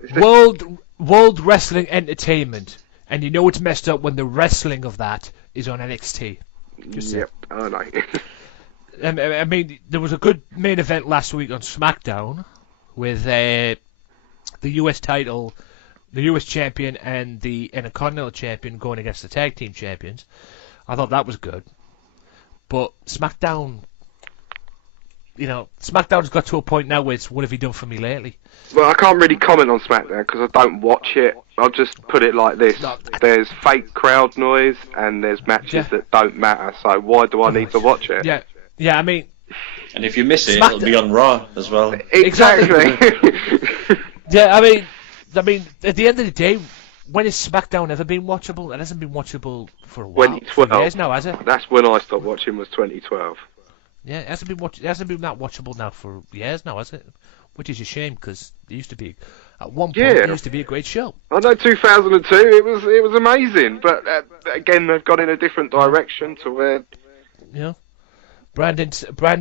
World Wrestling Entertainment, and you know it's messed up when the wrestling of that is on NXT. Yep, I know. I mean, there was a good main event last week on Smackdown with the US title, the US champion and the Intercontinental champion going against the tag team champions. I thought that was good. But SmackDown, SmackDown's got to a point now where it's, what have you done for me lately? Well, I can't really comment on SmackDown because I don't watch it. I'll just put it like this. There's fake crowd noise and there's matches that don't matter, so why do I need to watch it? Yeah, I mean... And if you miss it, it'll be on Raw as well. Exactly. Yeah, I mean, at the end of the day, when has SmackDown ever been watchable? It hasn't been watchable for a while. 2012. For years now, has it? That's when I stopped watching, was 2012. Yeah, it hasn't been that watchable now for years now, has it? Which is a shame, because it used to be, at one point, it used to be a great show. I know 2002, it was amazing, but again, they've gone in a different direction to where... Brand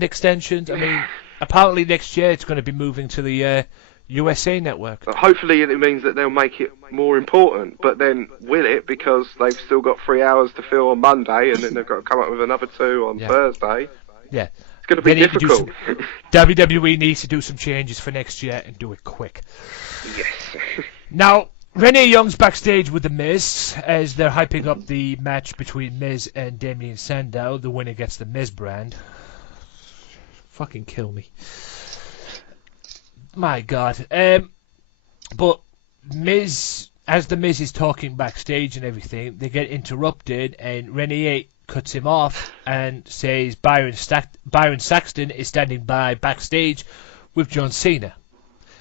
extensions, I mean, apparently next year it's going to be moving to the USA Network. Hopefully it means that they'll make it more important, but then will it? Because they've still got 3 hours to fill on Monday, and then they've got to come up with another 2 on Thursday. Yeah. It's going to be difficult. WWE needs to do some changes for next year and do it quick. Yes. Now, Renee Young's backstage with The Miz as they're hyping up the match between Miz and Damien Sandow. The winner gets the Miz brand. Fucking kill me. My God. But Miz, as The Miz is talking backstage and everything, they get interrupted and Renee cuts him off and says Byron Saxton is standing by backstage with John Cena.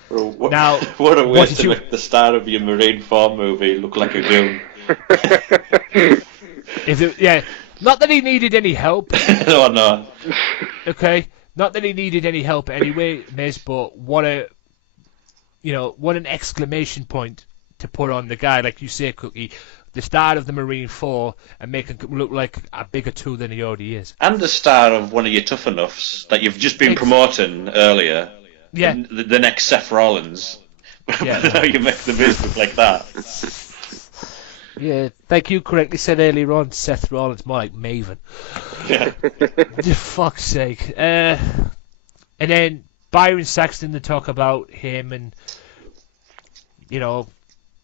Well, what a way to make the star of your Marine 4 movie look like a goon. Not that he needed any help. No. Okay, not that he needed any help anyway, Miz, but what an exclamation point to put on the guy, like you say, Cookie, the star of the Marine 4, and make him look like a bigger tool than he already is. And the star of one of your Tough Enoughs that you've just been promoting earlier. Yeah. The next Seth Rollins. Yeah. How you make the Miz look like that. Yeah, like you correctly said earlier on, Seth Rollins more like Maven. Yeah. For fuck's sake. And then Byron Saxton, to talk about him and,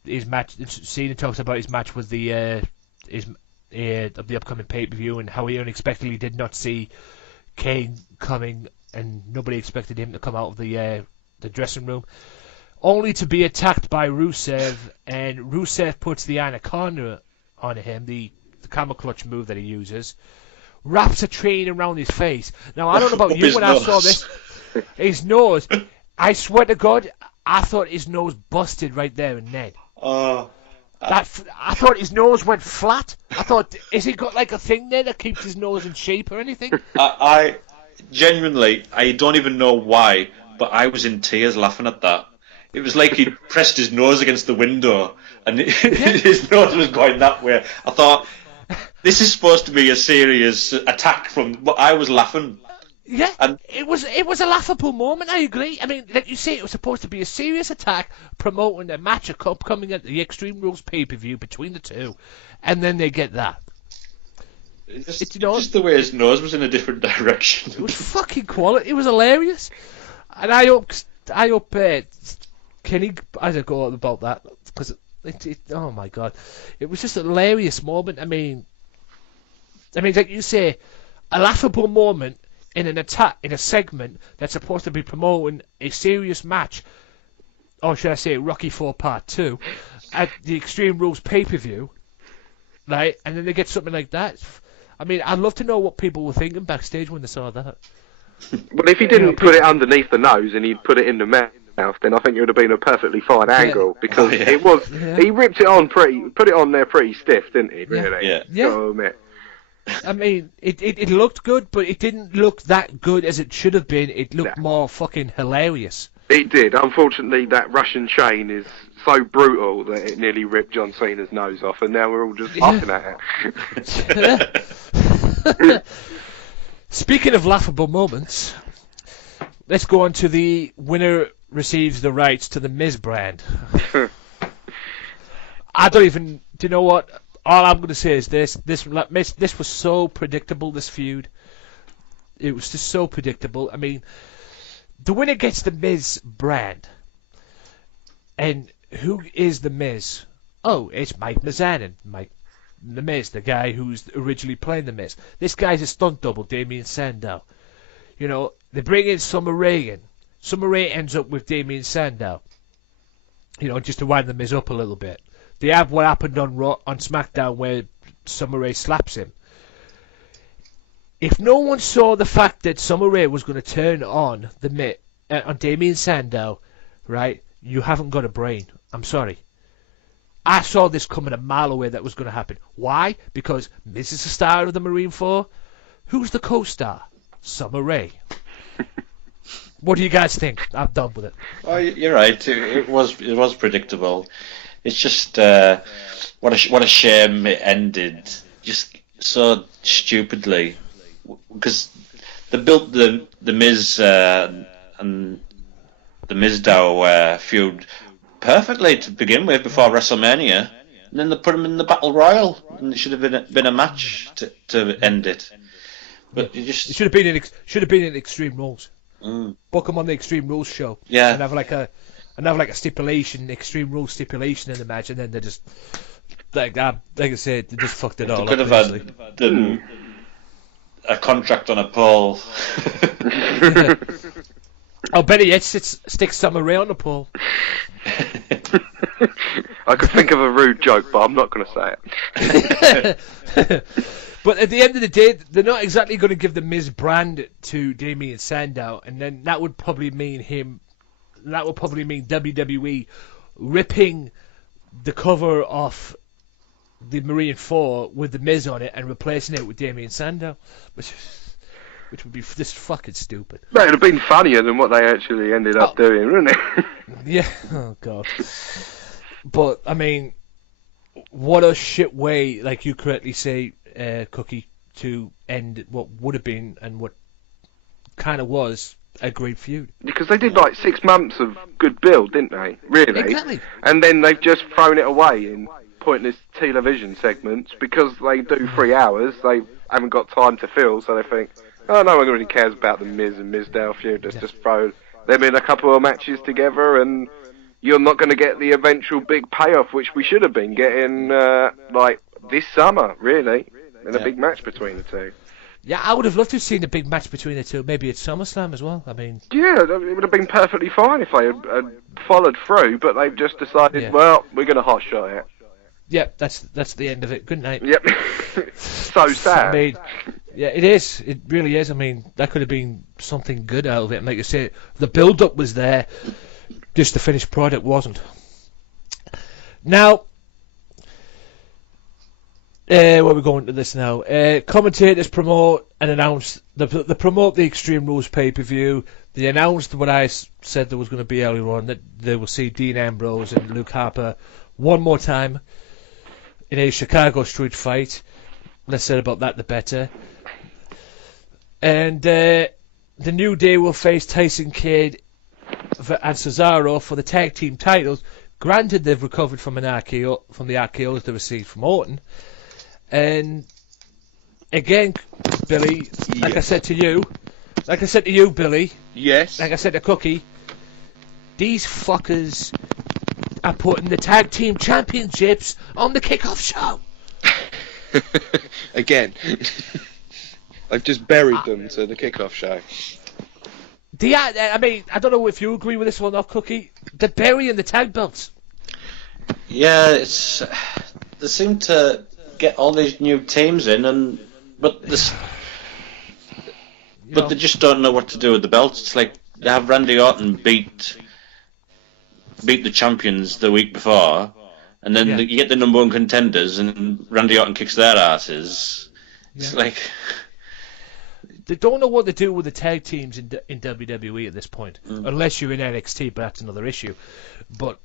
his match. Cena talks about his match with the upcoming pay-per-view and how he unexpectedly did not see Kane coming and nobody expected him to come out of the dressing room, only to be attacked by Rusev, and Rusev puts the Anaconda on him, the camel clutch move that he uses, wraps a train around his face. Now, I don't know about you, when I saw this, his nose, I swear to God, I thought his nose busted right there and then. I thought his nose went flat. I thought, has he got like a thing there that keeps his nose in shape or anything? I genuinely, I don't even know why, but I was in tears laughing at that. It was like he pressed his nose against the window and his nose was going that way. I thought, this is supposed to be a serious attack but I was laughing. Yeah, and it was a laughable moment, I agree. I mean, like you say, it was supposed to be a serious attack promoting a match upcoming at the Extreme Rules pay-per-view between the two, and then they get that. Just the way his nose was in a different direction. It was fucking quality. It was hilarious, and I hope Kenny has a go about that because oh my God, it was just a hilarious moment. I mean, like you say, a laughable moment in an attack in a segment that's supposed to be promoting a serious match, or should I say, Rocky IV Part 2 at the Extreme Rules pay-per-view, right? And then they get something like that. I mean, I'd love to know what people were thinking backstage when they saw that. Well, if he didn't put it underneath the nose and he'd put it in the mouth, then I think it would have been a perfectly fine angle because it was. Yeah. He ripped it on put it on there pretty stiff, didn't he? Really? Yeah. I mean, it looked good, but it didn't look that good as it should have been. It looked more fucking hilarious. It did. Unfortunately, that Russian chain is so brutal that it nearly ripped John Cena's nose off, and now we're all just laughing at it. Speaking of laughable moments, let's go on to the winner receives the rights to the Miz brand. I don't even. Do you know what? All I'm going to say is this: this was so predictable. This feud, it was just so predictable. I mean, the winner gets the Miz brand, and who is the Miz? Oh, it's Mike Mizanin. Mike the Miz, the guy who's originally playing the Miz. This guy's a stunt double, Damien Sandow. You know, they bring in Summer Rae in. Summer Rae ends up with Damien Sandow. You know, just to wind the Miz up a little bit. They have what happened on Raw, on Smackdown where Summer Rae slaps him. If no one saw the fact that Summer Rae was going to turn on the Miz, on Damien Sandow, right, you haven't got a brain. I'm sorry. I saw this coming a mile away that was going to happen. Why? Because Miz is the star of the Marine 4. Who's the co-star? Summer Rae. What do you guys think? I'm done with it. Oh, you're right. It was predictable. It's just what a shame it ended just so stupidly, because they built the Miz and the Mizdow feud perfectly to begin with before WrestleMania, and then they put him in the Battle Royal, and it should have been a match to end it. But it should have been in Extreme Rules. Book him on the Extreme Rules show. Yeah. And have like a stipulation, Extreme Rules stipulation in the match, and then they just like I said, they just fucked it all up. They could have had a contract on a pole. Oh, Benny Yates sticks Summer Rae on the pole. I could think of a rude joke, but I'm not going to say it. But at the end of the day, they're not exactly going to give the Miz brand to Damien Sandow, and then that would probably mean WWE ripping the cover off the Marine 4 with the Miz on it and replacing it with Damien Sandow, which would be just fucking stupid. No, it would have been funnier than what they actually ended up doing, wouldn't it? Yeah, oh god. But, I mean, what a shit way, like you correctly say, Cookie, to end what would have been and what kind of was a great feud. Because they did like 6 months of good build, didn't they? Really? Exactly. And then they've just thrown it away in pointless television segments because they do 3 hours. They haven't got time to fill, so they think, oh, no one really cares about the Miz and Mizdow feud. Let's just throw them in a couple of matches together, and you're not going to get the eventual big payoff, which we should have been getting like this summer, really, in a big match between the two. Yeah, I would have loved to have seen a big match between the two, maybe at SummerSlam as well. I mean, yeah, it would have been perfectly fine if they had followed through, but they've just decided, well, we're going to hot shot it. Yep, that's the end of it. Good night. Yep. So sad. I mean, yeah, it is. It really is. I mean, that could have been something good out of it. And like you say, the build-up was there, just the finished product wasn't. Now, where are we going to this now? Commentators promote and announce. They promote the Extreme Rules pay-per-view. They announced what I said there was going to be earlier on, that they will see Dean Ambrose and Luke Harper one more time in a Chicago street fight. Less said about that, the better. And the New Day will face Tyson Kidd and Cesaro for the tag team titles. Granted, they've recovered from the RKOs they received from Orton. And again, Billy, like I said to you, Billy. Yes. Like I said to Cookie, these fuckers are putting the tag team championships on the kickoff show. Again. I've just buried them to the kickoff show. I mean, I don't know if you agree with this one or not, Cookie. They're burying the tag belts. Yeah, they seem to get all these new teams in, but they just don't know what to do with the belts. It's like they have Randy Orton beat the champions the week before, and then you get the number one contenders, and Randy Orton kicks their asses. It's like they don't know what to do with the tag teams in WWE at this point, unless you're in NXT, but that's another issue. But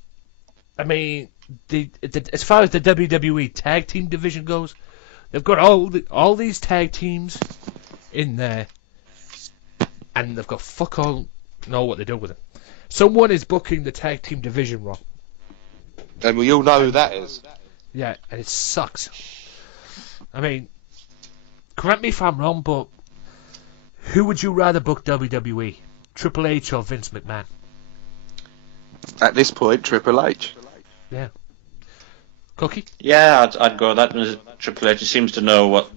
I mean, as far as the WWE tag team division goes, they've got all these tag teams in there and they've got fuck all know what they do with it. Someone is booking the tag team division Raw. And we all know who that is. Yeah, and it sucks. I mean, correct me if I'm wrong, but who would you rather book WWE? Triple H or Vince McMahon? At this point, Triple H. Yeah. Cookie? Yeah, I'd go that. Triple H seems to know what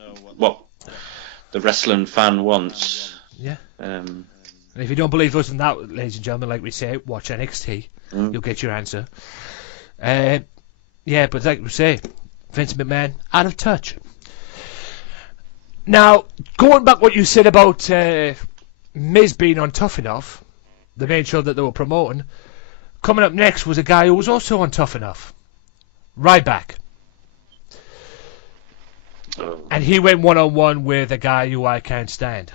the wrestling fan wants. Yeah. Um, And if you don't believe us in that, ladies and gentlemen, like we say, watch NXT. You'll get your answer. Yeah, but like we say, Vince McMahon, out of touch. Now, going back what you said about Miz being on Tough Enough, the main show that they were promoting, coming up next was a guy who was also on Tough Enough. Ryback. And he went one-on-one with a guy who I can't stand.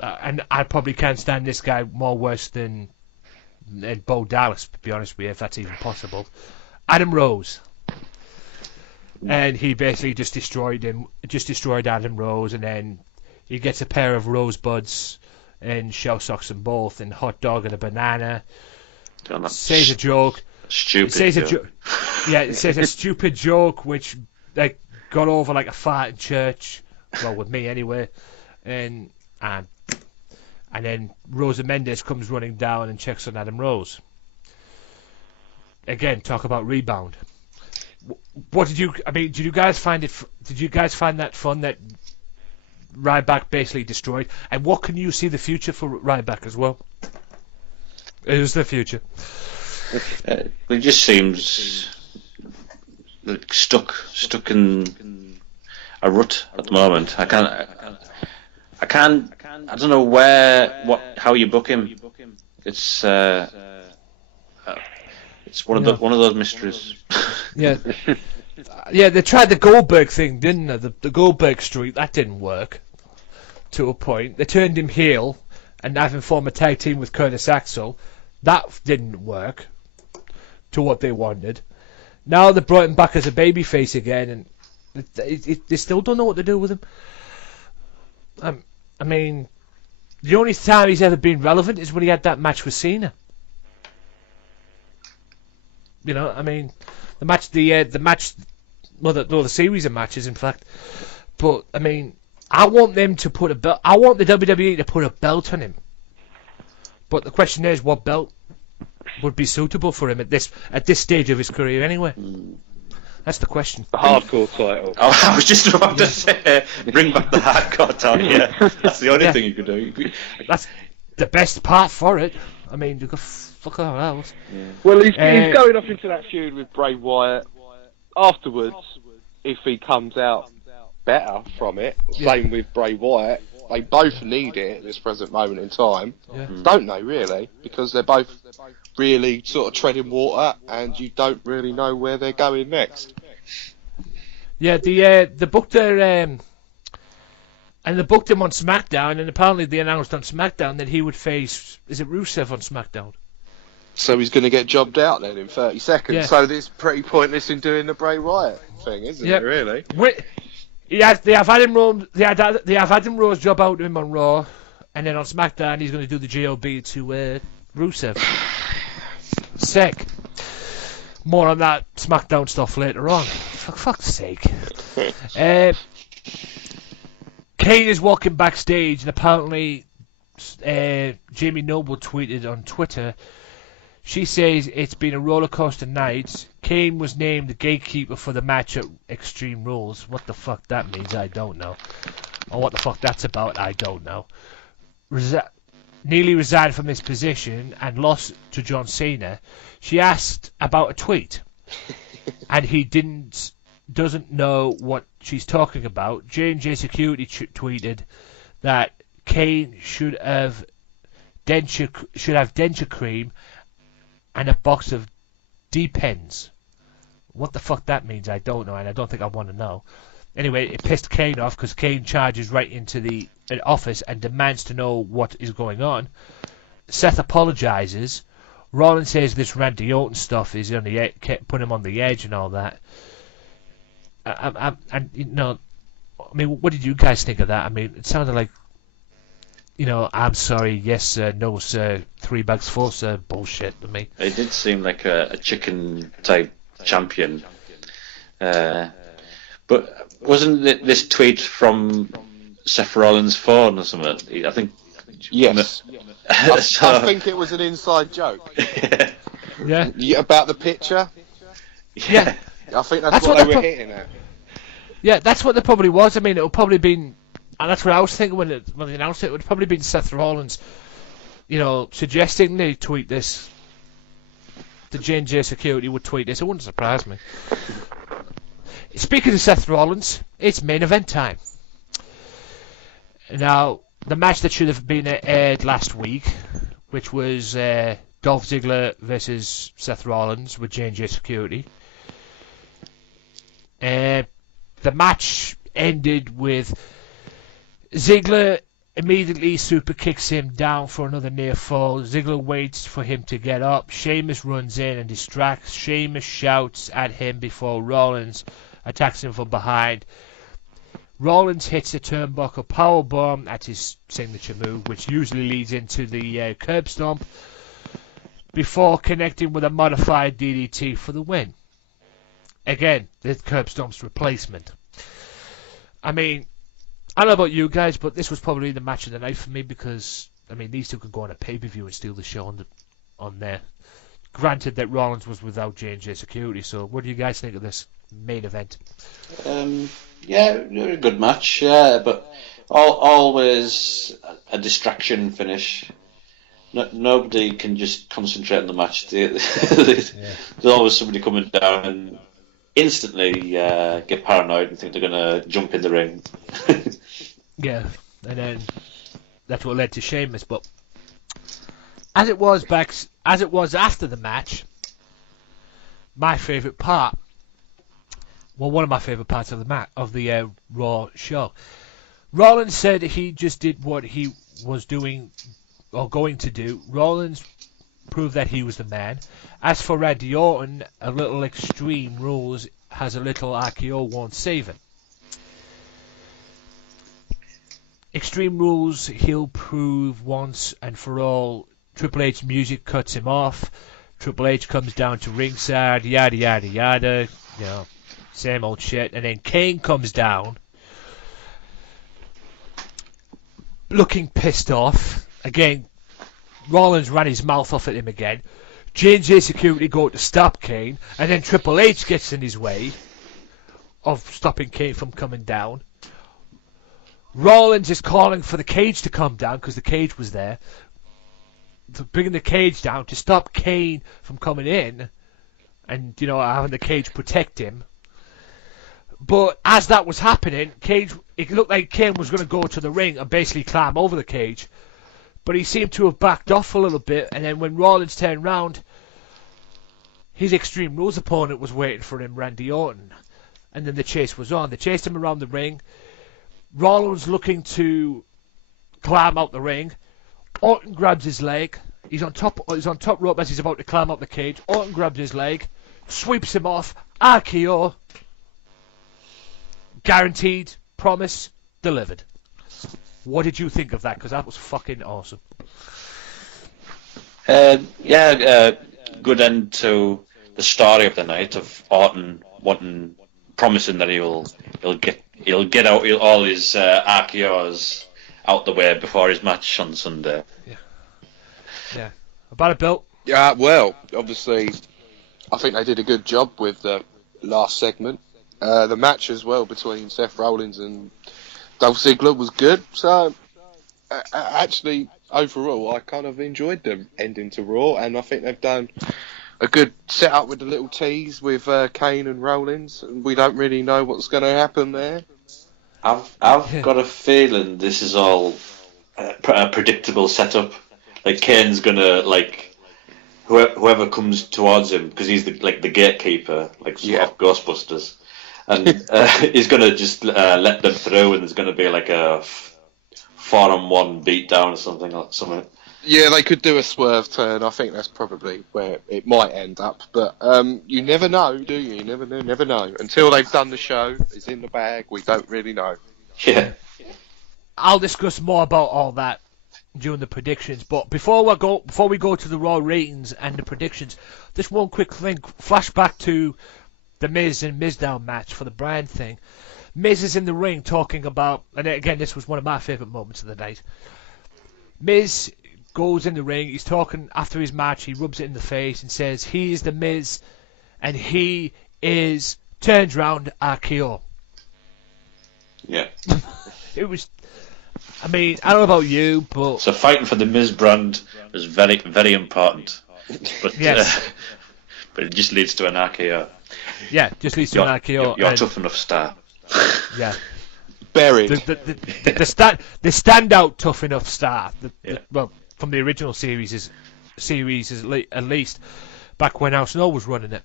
And I probably can't stand this guy more worse than Bo Dallas, to be honest with you, if that's even possible. Adam Rose. And he basically just destroyed Adam Rose, and then he gets a pair of rosebuds and shell socks them both, and hot dog and a banana. Says a joke. Stupid. It says a stupid joke which like got over like a fart in church. Well, with me anyway. And then Rosa Mendes comes running down and checks on Adam Rose. Again, talk about rebound. What did you? I mean, did you guys find it? Did you guys find that fun that Ryback basically destroyed? And what can you see the future for Ryback as well? Who's the future? It just seems like stuck in a rut at the moment. I don't know how you book him. It's one of those mysteries. Yeah. Yeah, they tried the Goldberg thing, didn't they? The Goldberg streak, that didn't work to a point. They turned him heel and have him form a tag team with Curtis Axel. That didn't work to what they wanted. Now they brought him back as a babyface again, and they still don't know what to do with him. I mean, the only time he's ever been relevant is when he had that match with Cena. You know, I mean, the series of matches, in fact. But I mean, I want them to put a belt. I want the WWE to put a belt on him. But the question is, what belt would be suitable for him at this stage of his career, anyway? That's the question. The hardcore title. Oh, I was just about to say, bring back the hardcore title. Yeah, that's the only thing you could do. That's the best part for it. I mean, you could fuck all else. Yeah. Well, he's going off into that feud with Bray Wyatt. Afterwards, if he comes out better from it, same with Bray Wyatt, they both need it at this present moment in time. Yeah. Don't they, really? Because they're both really sort of treading water, and you don't really know where they're going next. Yeah, the booked their and they booked him on SmackDown, and apparently they announced on SmackDown that he would face, is it Rusev on SmackDown? So he's going to get jobbed out then in 30 seconds. Yeah. So it's pretty pointless in doing the Bray Wyatt thing, isn't it, really? They have Adam Rose job out to him on Raw, and then on SmackDown he's going to do the JOB to Rusev. Sick. More on that SmackDown stuff later on. For fuck's sake. Kane is walking backstage, and apparently Jamie Noble tweeted on Twitter. She says it's been a rollercoaster night. Kane was named the gatekeeper for the match at Extreme Rules. What the fuck that means, I don't know. Or what the fuck that's about, I don't know. Nearly resigned from his position and lost to John Cena. She asked about a tweet, and he doesn't know what she's talking about. J&J Security tweeted that Kane should have denture cream and a box of D-pens. What the fuck that means, I don't know, and I don't think I want to know. Anyway, it pissed Kane off because Kane charges right into the office and demands to know what is going on. Seth apologizes. Rollins says this Randy Orton stuff is on the put him on the edge and all that. And you know, I mean, what did you guys think of that? I mean, it sounded like, I'm sorry, yes sir, no sir, 3 bags full sir, bullshit to me. It did seem like a chicken type champion. But wasn't it this tweet from Seth Rollins' phone or something? I think. Yes. I think it was an inside joke. Yeah. About the picture. Yeah. I think that's what they were hitting at. Yeah, that's what there probably was. I mean, it would probably been, and that's what I was thinking when they announced it. It would probably been Seth Rollins, suggesting they tweet this. The J&J Security would tweet this. It wouldn't surprise me. Speaking of Seth Rollins, it's main event time. Now, the match that should have been aired last week, which was Dolph Ziggler versus Seth Rollins with J&J Security. The match ended with Ziggler immediately super kicks him down for another near fall. Ziggler waits for him to get up. Sheamus runs in and distracts. Sheamus shouts at him before Rollins attacks him from behind. Rollins hits a turnbuckle powerbomb at his signature move, which usually leads into the curb stomp, before connecting with a modified DDT for the win. Again, the curb stomp's replacement. I mean, I don't know about you guys, but this was probably the match of the night for me because, I mean, these two could go on a pay-per-view and steal the show on there. Granted that Rollins was without J&J Security, so what do you guys think of this main event? Yeah, a good match, but always a distraction finish. Nobody can just concentrate on the match. There's always somebody coming down and instantly get paranoid and think they're going to jump in the ring. Yeah, and then that's what led to Sheamus. But as it was after the match, my favourite part, well, one of my favourite parts of the Raw show, Rollins said he just did what he was doing or going to do. Rollins proved that he was the man. As for Randy Orton, a little Extreme Rules has a little RKO won't save him. Extreme Rules he'll prove once and for all. Triple H music cuts him off. Triple H comes down to ringside, yada yada yada, same old shit. And then Kane comes down looking pissed off. Again, Rollins ran his mouth off at him again. J&J Security go to stop Kane, and then Triple H gets in his way of stopping Kane from coming down. Rollins is calling for the cage to come down because the cage was there, bringing the cage down to stop Kane from coming in and, having the cage protect him. But as that was happening, it looked like Kane was going to go to the ring and basically climb over the cage. But he seemed to have backed off a little bit, and then when Rollins turned round, his Extreme Rules opponent was waiting for him, Randy Orton. And then the chase was on. They chased him around the ring. Rollins looking to climb out the ring. Orton grabs his leg. He's on top rope as he's about to climb out the cage. Orton grabs his leg, sweeps him off. RKO. Guaranteed, promise, delivered. What did you think of that? Because that was fucking awesome. Good end to the story of the night of Orton promising that he'll get out all his RKOs out the way before his match on Sunday. Yeah. About it, Bill? Yeah, well, obviously, I think they did a good job with the last segment. The match as well between Seth Rollins and Dolph Ziggler was good. So, actually, overall, I kind of enjoyed the ending to Raw, and I think they've done a good setup with the little tease with Kane and Rollins, and we don't really know what's going to happen there. I've got a feeling this is all a predictable setup. Like Kane's gonna whoever comes towards him, because he's the gatekeeper, of Ghostbusters, and he's gonna just let them through, and there's gonna be like a 4-on-1 beatdown or something. Yeah, they could do a swerve turn. I think that's probably where it might end up. But you never know, do you? You never know. Until they've done the show, it's in the bag, we don't really know. Yeah. I'll discuss more about all that during the predictions. But before we go to the Raw ratings and the predictions, just one quick thing. Flashback to the Miz and Miz Down match for the brand thing. Miz is in the ring talking about, and again, this was one of my favourite moments of the night. Miz goes in the ring, he's talking after his match, he rubs it in the face and says, he is the Miz, and he is, turns round, RKO. Yeah. It was, I mean, I don't know about you, but... So fighting for the Miz brand is very, very important. But, yes. But it just leads to an RKO. Yeah, just leads to an RKO. You're a tough enough star. Yeah. Buried. The standout tough enough star. Well, from the original series at least, back when Al Snow was running it.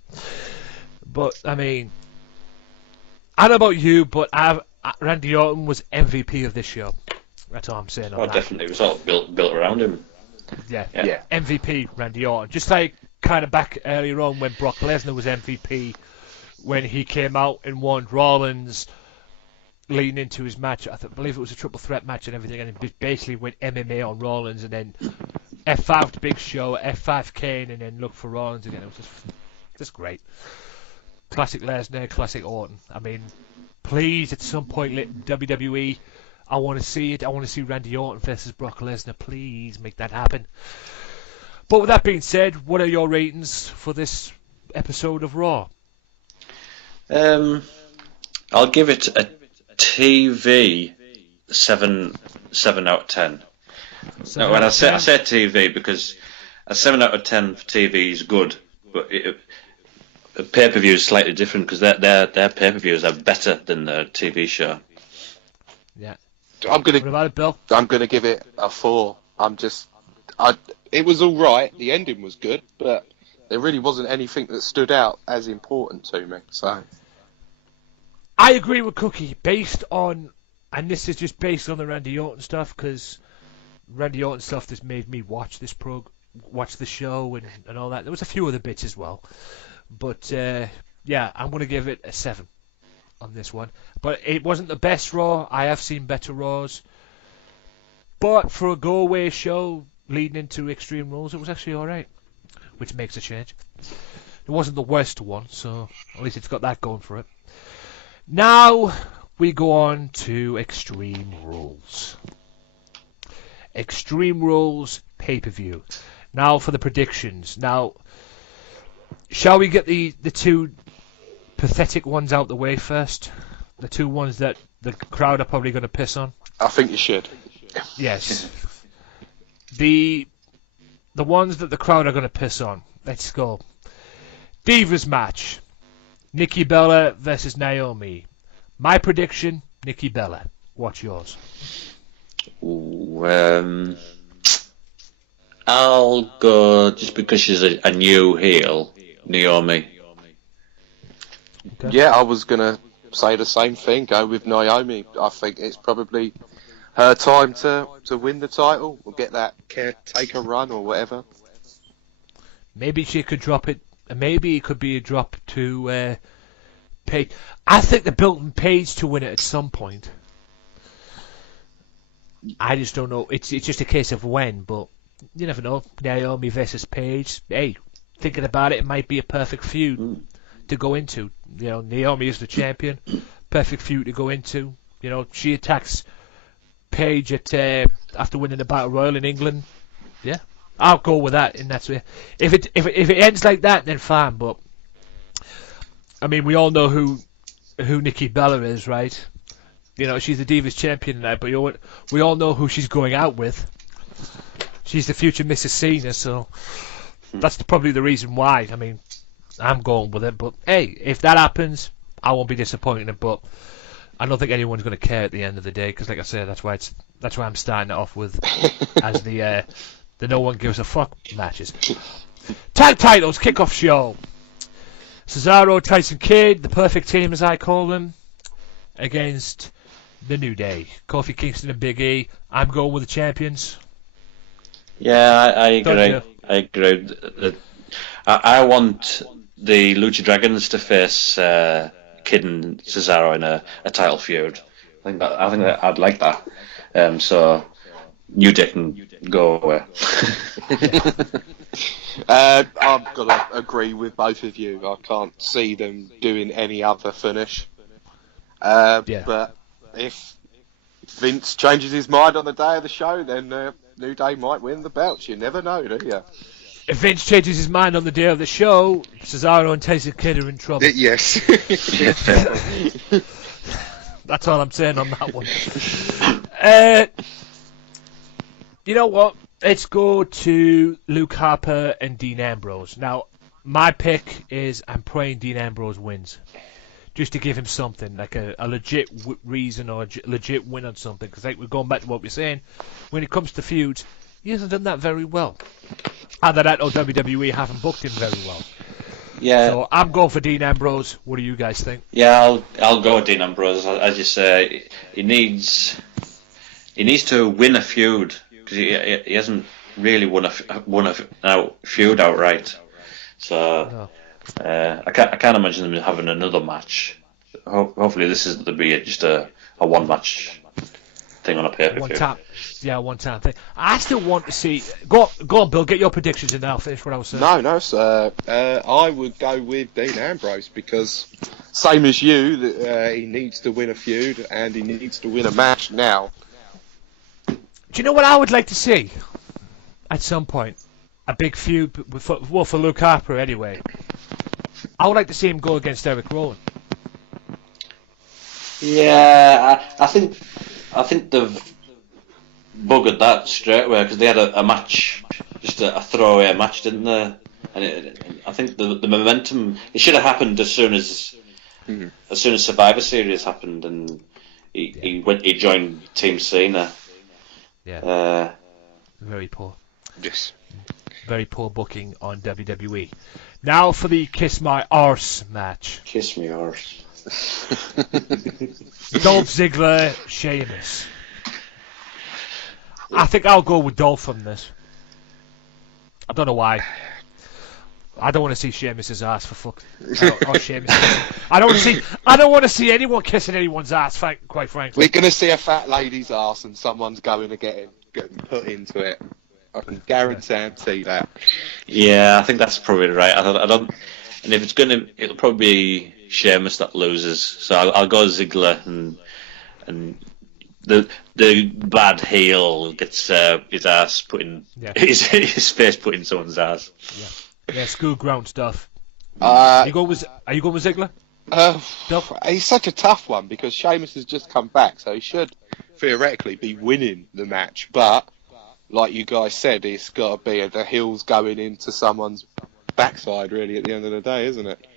But, I mean, I don't know about you, but Randy Orton was MVP of this show. That's all I'm saying on that. Definitely. It was all built around him. Yeah. Yeah. MVP, Randy Orton. Just like kind of back earlier on when Brock Lesnar was MVP, when he came out and warned Rollins leading into his match. I believe it was a triple threat match and everything, and it basically went MMA on Rollins, and then F5 to Big Show, F5 Kane, and then look for Rollins again. It was just great. Classic Lesnar, classic Orton. I mean, please, at some point, WWE, I want to see it. I want to see Randy Orton versus Brock Lesnar. Please make that happen. But with that being said, what are your ratings for this episode of Raw? I'll give it a TV 7 out of 10. Now, when I say TV, because a 7 out of 10 for TV is good, but a pay-per-view is slightly different because their pay-per-views are better than the TV show. Yeah. What about it, Bill? I'm gonna give it a 4. It was all right. The ending was good, but there really wasn't anything that stood out as important to me. So I agree with Cookie, based on, and this is just based on the Randy Orton stuff, because Randy Orton stuff has made me watch the show and all that. There was a few other bits as well, but yeah, I'm going to give it a 7 on this one. But it wasn't the best Raw. I have seen better Raws, but for a go-away show leading into Extreme Rules, it was actually all right, which makes a change. It wasn't the worst one, so at least it's got that going for it. Now we go on to Extreme Rules. Extreme Rules pay-per-view. Now for the predictions. Now, shall we get the two pathetic ones out the way first? The two ones that the crowd are probably going to piss on? I think you should. Yes. The ones that the crowd are going to piss on. Let's go. Divas match. Nikki Bella versus Naomi. My prediction, Nikki Bella. What's yours? I'll go, just because she's a new heel, Naomi. Okay. Yeah, I was gonna say the same thing. Go with Naomi. I think it's probably her time to win the title or get that caretaker run or whatever. Maybe she could drop it. Maybe it could be a drop to Paige. I think they're building Paige to win it at some point. I just don't know. It's just a case of when, but you never know. Naomi versus Paige. Hey, thinking about it, it might be a perfect feud to go into. You know, Naomi is the champion. Perfect feud to go into. You know, she attacks Paige after winning the Battle Royal in England. Yeah, I'll go with that. And that's if it ends like that, then fine. But I mean, we all know who Nikki Bella is, right? You know, she's the Divas champion now, but we all know who she's going out with. She's the future Mrs. Cena, so that's probably the reason why. I mean, I'm going with it, but hey, if that happens, I won't be disappointed. But I don't think anyone's going to care at the end of the day, because, like I said, that's why I'm starting it off with as the no one gives a fuck matches. Tag titles kickoff show. Cesaro, Tyson Kidd, the perfect team as I call them, against the New Day. Kofi Kingston and Big E. I'm going with the champions. Yeah, I agree. I agree. I want the Lucha Dragons to face Kidd and Cesaro in a title feud. I think that I'd like that. So New Day can go away. I'm gonna agree with both of you. I can't see them doing any other finish. But if Vince changes his mind on the day of the show, then New Day might win the belts. You never know, do you? If Vince changes his mind on the day of the show, Cesaro and Tyson Kidd are in trouble. Yes. That's all I'm saying on that one. You know what? Let's go to Luke Harper and Dean Ambrose. Now, my pick is I'm praying Dean Ambrose wins. Just to give him something, like a legit reason or a legit win on something. Because like we're going back to what we're saying, when it comes to feuds, he hasn't done that very well. Either that or WWE haven't booked him very well. Yeah. So I'm going for Dean Ambrose. What do you guys think? Yeah, I'll go with Dean Ambrose. As you say, he needs to win a feud because he hasn't really won a feud outright. So I can't imagine them having another match. Hopefully, this is to be just a one match thing on a pay-per-view. One time thing. I still want to see. Go on, Bill. Get your predictions and I'll finish what I was saying. No, sir. I would go with Dean Ambrose because, same as you, he needs to win a feud and he needs to win a match now. Do you know what I would like to see? At some point, a big feud for Luke Harper anyway. I would like to see him go against Eric Rowan. Yeah, I think they've buggered that straight away because they had a match, just a throwaway match, didn't they? And I think the momentum, it should have happened as soon as Survivor Series happened, and he joined Team Cena. Yeah. Very poor. Yes. Very poor booking on WWE. Now for the Kiss My Arse match. Kiss me arse. Dolph Ziggler, Sheamus. I think I'll go with Dolph on this. I don't know why. I don't want to see Sheamus's ass for fuck. Or Sheamus. I don't want to see anyone kissing anyone's ass. Quite frankly. We're gonna see a fat lady's ass, and someone's going to get put into it. I can guarantee that. Yeah, I think that's probably right. I don't. And if it's it'll probably be Sheamus that loses. So I'll go Ziggler, and the bad heel gets his ass put in his face put in someone's ass. Yeah, school ground stuff. Are you going with Ziggler? He's such a tough one because Sheamus has just come back, so he should theoretically be winning the match. But like you guys said, it's got to be the heels going into someone's backside, really, at the end of the day, isn't it?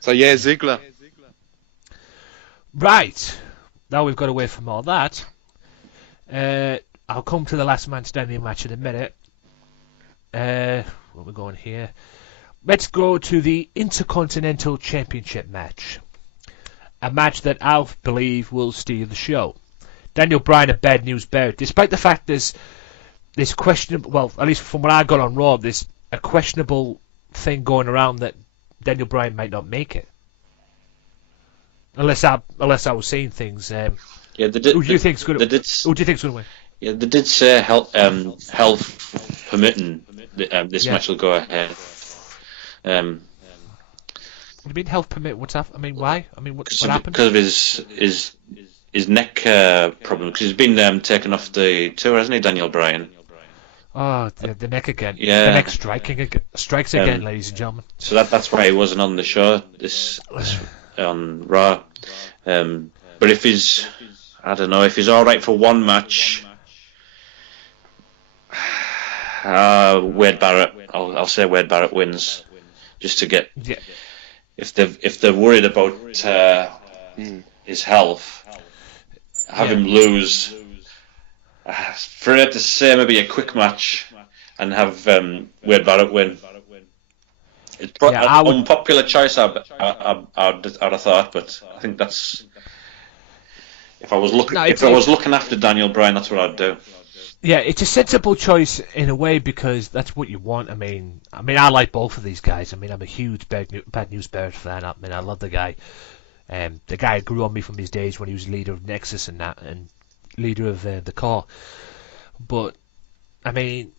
So yeah, Ziggler. Right. Now we've got away from all that. I'll come to the last man standing match in a minute. Where are we going here? Let's go to the Intercontinental Championship match. A match that I believe will steal the show. Daniel Bryan and Bad News Barrett. Despite the fact there's questionable, well, at least from what I got on Raw, there's a questionable thing going around that Daniel Bryan might not make it. Unless I was seeing things. Who do you think's going to win? Yeah, they did say health permitting this match will go ahead. What do you mean health permit? What's that? I mean, why? I mean, what happened? Because of his neck problem. Because he's been taken off the tour, hasn't he, Daniel Bryan? Oh, the neck again. Yeah. The neck strikes again, ladies and gentlemen. So that's why he wasn't on the show this on Raw. But if he's all right for one match, Wade Barrett. I'll say Wade Barrett wins, just to get. Yeah. If they're worried about his health, have him lose. For it to say maybe a quick match and have Wade Barrett win. It's an unpopular choice, I'd have thought, but I think that's. If I was looking after Daniel Bryan, that's what I'd do. Yeah, it's a sensible choice in a way because that's what you want. I mean, I like both of these guys. I mean, I'm a huge Bad News Barrett fan. I mean, I love the guy. The guy grew on me from his days when he was leader of Nexus and leader of the Core. But I mean,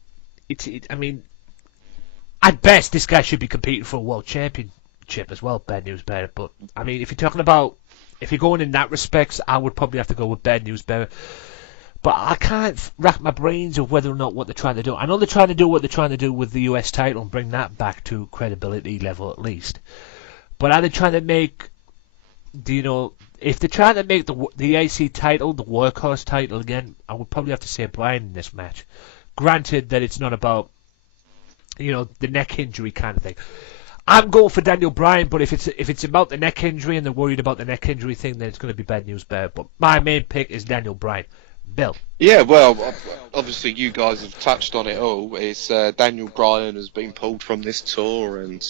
at best, this guy should be competing for a world championship as well. Bad News Bear. But I mean, if you're going in that respect, I would probably have to go with Bad News Bear. But I can't rack my brains of whether or not what they're trying to do. I know they're trying to do what they're trying to do with the US title and bring that back to credibility level at least. But are they trying to make, if they're trying to make the IC title the workhorse title again, I would probably have to say Bryan in this match. Granted that it's not about, the neck injury kind of thing. I'm going for Daniel Bryan, but if it's about the neck injury and they're worried about the neck injury thing, then it's going to be Bad News Bear. But my main pick is Daniel Bryan. Bill. Yeah, well, obviously you guys have touched on it all. It's Daniel Bryan has been pulled from this tour, and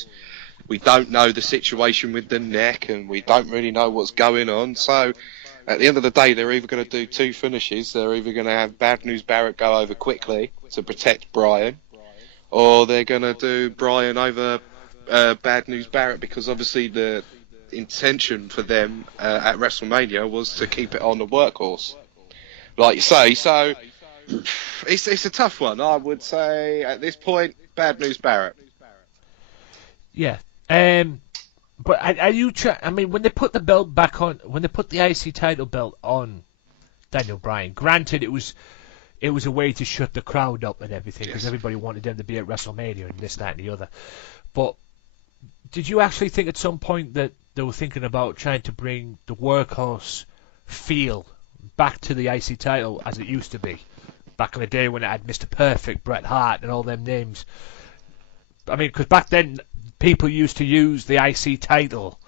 we don't know the situation with the neck, and we don't really know what's going on. So, at the end of the day, they're either going to do two finishes. They're either going to have Bad News Barrett go over quickly to protect Bryan, or they're going to do Bryan over Bad News Barrett, because obviously the intention for them at WrestleMania was to keep it on the workhorse, like you say. So it's a tough one. I would say at this point, Bad News Barrett. Yeah. But are you? I mean, when they put the belt back on, when they put the IC title belt on Daniel Bryan, granted it was a way to shut the crowd up and everything, because everybody wanted them to be at WrestleMania and this, that, and the other. But did you actually think at some point that they were thinking about trying to bring the workhorse feel back to the IC title as it used to be back in the day when it had Mr. Perfect, Bret Hart, and all them names? I mean, because back then people used to use the IC title.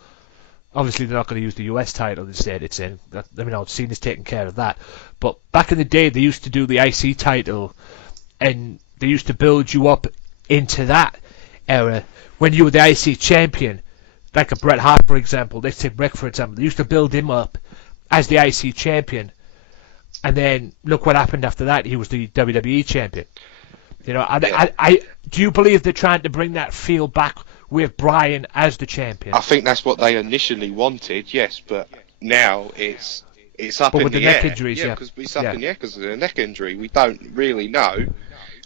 Obviously, they're not going to use the US title instead. It's in. I mean, Cena's taking care of that. But back in the day, they used to do the IC title, and they used to build you up into that era when you were the IC champion. Like a Bret Hart, for example. Let's take Bret, for example. They used to build him up as the IC champion, and then look what happened after that. He was the WWE champion. Do you believe they're trying to bring that feel back with Bryan as the champion? I think that's what they initially wanted, yes, but now it's up in with the neck air. Injuries, because it's up in the air because of the neck injury. We don't really know.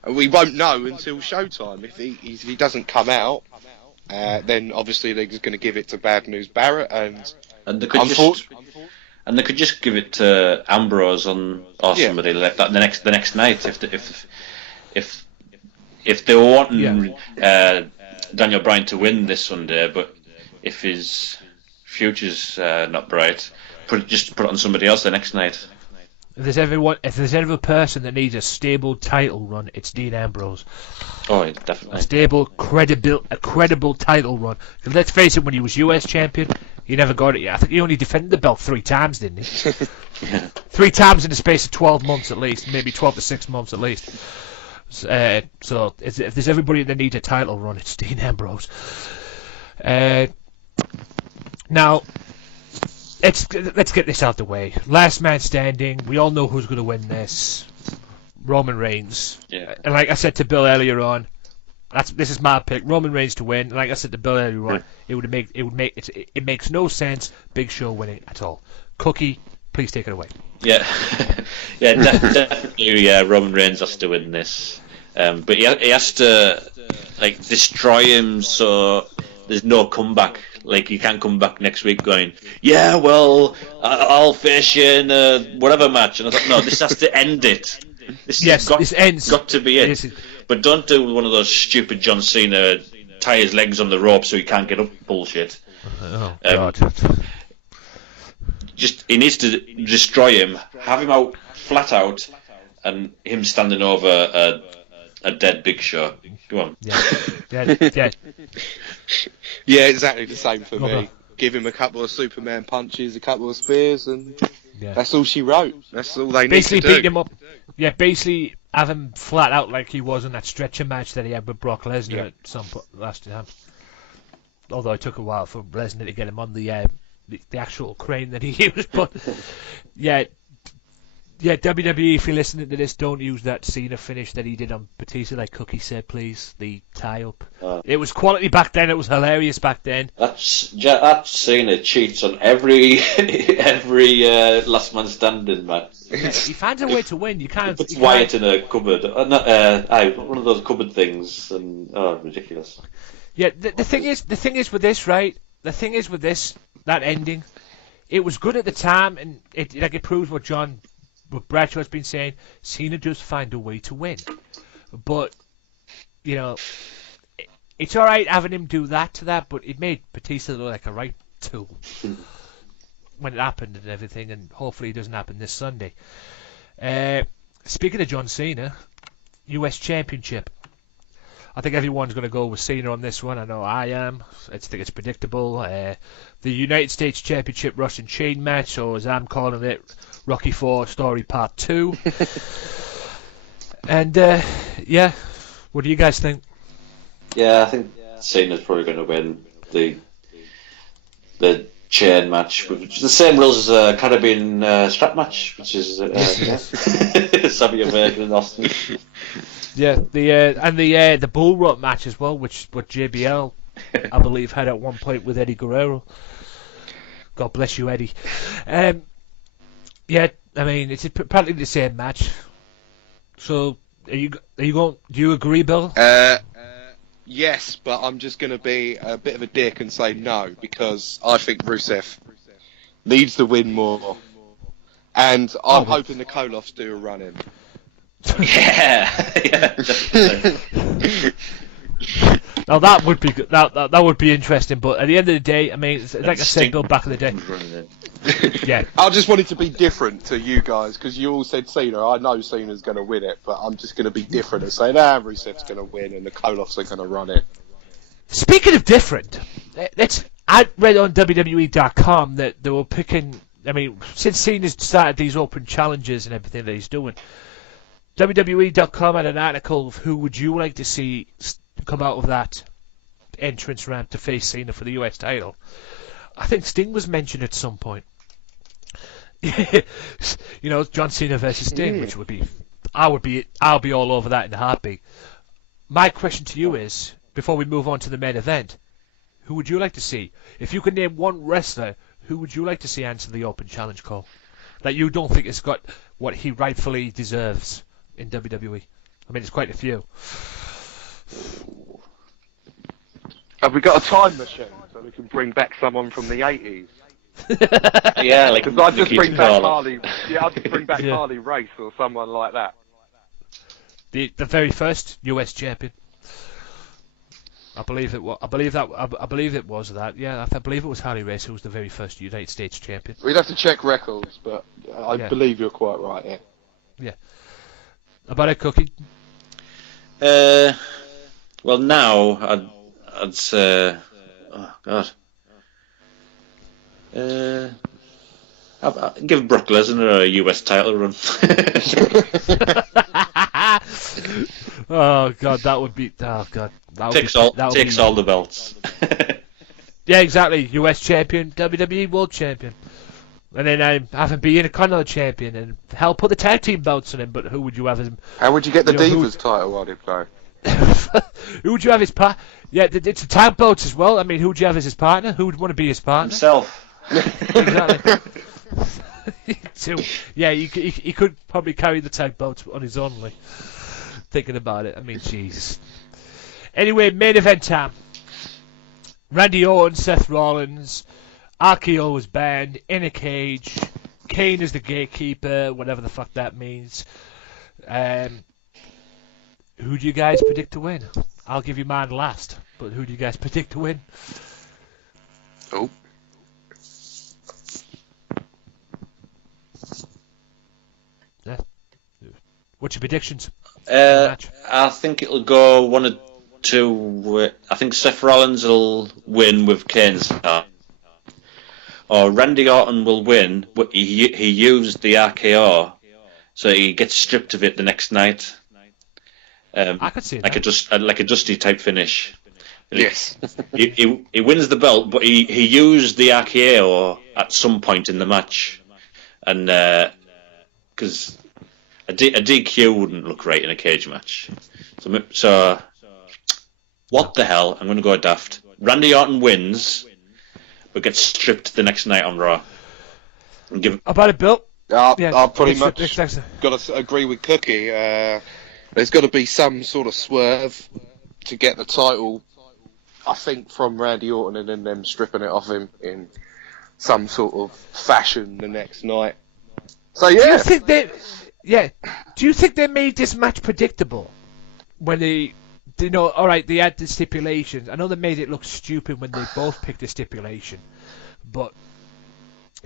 We won't know until Showtime. If he doesn't come out, then obviously they're just going to give it to Bad News Barrett, and they could just give it to Ambrose or somebody like that the next night if they were wanting Daniel Bryan to win this Sunday, but if his future's not bright, put it on somebody else the next night. If there's ever a person that needs a stable title run, it's Dean Ambrose. Oh, definitely. A stable, credible title run. Because let's face it, when he was US champion, he never got it yet. I think he only defended the belt 3 times, didn't he? 3 times in the space of 12 months at least, maybe 12 to 6 months at least. So if there's everybody that needs a title run, it's Dean Ambrose. Now, let's get this out the way. Last man standing. We all know who's going to win this. Roman Reigns. Yeah. And like I said to Bill earlier on, this is my pick. Roman Reigns to win. And like I said to Bill earlier on, it makes no sense Big Show winning at all. Cookie, please take it away. Yeah, definitely. Roman Reigns has to win this, but he has to destroy him, so there's no comeback. Like, you can't come back next week going, yeah, well, I'll face you in whatever match. And I thought, no, this has to end it. This ends. Got to be it. But don't do one of those stupid John Cena tie his legs on the rope so he can't get up bullshit. Oh God. He needs to destroy him, have him out flat out, and him standing over a dead Big Show. Go on. Yeah. Yeah, exactly the same for me. Give him a couple of Superman punches, a couple of spears, and that's all she wrote. That's all they need to do. Basically beat him up. Yeah, basically have him flat out like he was in that stretcher match that he had with Brock Lesnar at some point last time. Although it took a while for Lesnar to get him on the actual crane that he used, but yeah, Yeah, WWE, if you're listening to this, don't use that Cena finish that he did on Batista, like Cookie said, please. The tie-up. It was quality back then. It was hilarious back then. That Cena cheats on every last man standing match. Yeah, he finds a way to win. You can't. Puts Wyatt in a cupboard. One of those cupboard things, and ridiculous. Yeah, the thing is with this, right? The thing is with this, that ending, it was good at the time, and it proves what Bradshaw's been saying. Cena does find a way to win, but it's all right having him do that to that, but it made Batista look like a right tool when it happened and everything, and hopefully it doesn't happen this Sunday. Speaking of John Cena, US Championship. I think everyone's going to go with Cena on this one. I know I am. I think it's predictable. The United States Championship Russian Chain match, or as I'm calling it, Rocky IV Story Part 2. And, what do you guys think? Yeah, I think Cena's probably going to win the chain match, which is the same rules as a Caribbean strap match, which is Savvy American and Austin. Yeah, the bull rope match as well, which JBL, I believe, had at one point with Eddie Guerrero. God bless you, Eddie. Yeah, I mean it's practically the same match. So, are you going? Do you agree, Bill? Yes, but I'm just going to be a bit of a dick and say no, because I think Rusev needs to win more, and I'm hoping the Koloffs do a run in. Yeah, definitely. Now that would be good. That would be interesting. But at the end of the day, I mean, like I said, Bill, back in the day. Yeah. I just wanted to be different to you guys, because you all said Cena. I know Cena's going to win it, but I'm just going to be different and say, Rusev's going to win and the Koloffs are going to run it. Speaking of different, I read on WWE.com that they were picking. I mean, since Cena's started these open challenges and everything that he's doing, WWE.com had an article of who would you like to see come out of that entrance ramp to face Cena for the US title. I think Sting was mentioned at some point. John Cena versus Sting, which would be, I'll be all over that in a heartbeat. My question to you is, before we move on to the main event, who would you like to see? If you could name one wrestler, who would you like to see answer the open challenge call that you don't think has got what he rightfully deserves in WWE? I mean, it's quite a few. Have we got a time machine so we can bring back someone from the 80s? Yeah, like Because I'd just bring back Harley. Harley Race or someone like that. The very first US champion. I believe it was. I believe it was that. Yeah, I believe it was Harley Race who was the very first United States champion. We'd have to check records, but I believe you're quite right. Yeah. Yeah. About a Cookie. Well, now I'd say, oh God, I'll give Brock Lesnar a US title run. Oh God, that would be. Oh God, takes all the belts. Yeah, exactly. US champion, WWE World Champion, and then have him be Intercontinental Champion, and hell, put the tag team belts on him. But who would you have him? How would you get the Divas title on him, though? Who would you have his partner? Yeah, it's a tag belts as well. I mean, who would you have as his partner? Who would want to be his partner? Himself. Exactly. Yeah, he could probably carry the tag belts on his own. Like, thinking about it, I mean, Jesus. Anyway, main event time. Randy Orton, Seth Rollins, RKO is banned in a cage. Kane is the gatekeeper, whatever the fuck that means. Who do you guys predict to win? I'll give you mine last, but who do you guys predict to win? Oh. Yeah. What's your predictions? I think it'll go 1 or 2. I think Seth Rollins will win with Kane's help. Or Randy Orton will win, but he used the RKO, so he gets stripped of it the next night. I could see that. Like a Dusty type finish. Yes. he wins the belt, but he used the RKO at some point in the match, and because a DQ wouldn't look right in a cage match. So what the hell? I'm going to go daft. Randy Orton wins, but gets stripped the next night on Raw. And give About it, Bill. I pretty much Exactly. got to agree with Cookie. There's got to be some sort of swerve to get the title, I think, from Randy Orton, and then them stripping it off him in some sort of fashion the next night. So Do you yeah, think Do you think they made this match predictable when they had the stipulations? I know they made it look stupid when they both picked the stipulation, but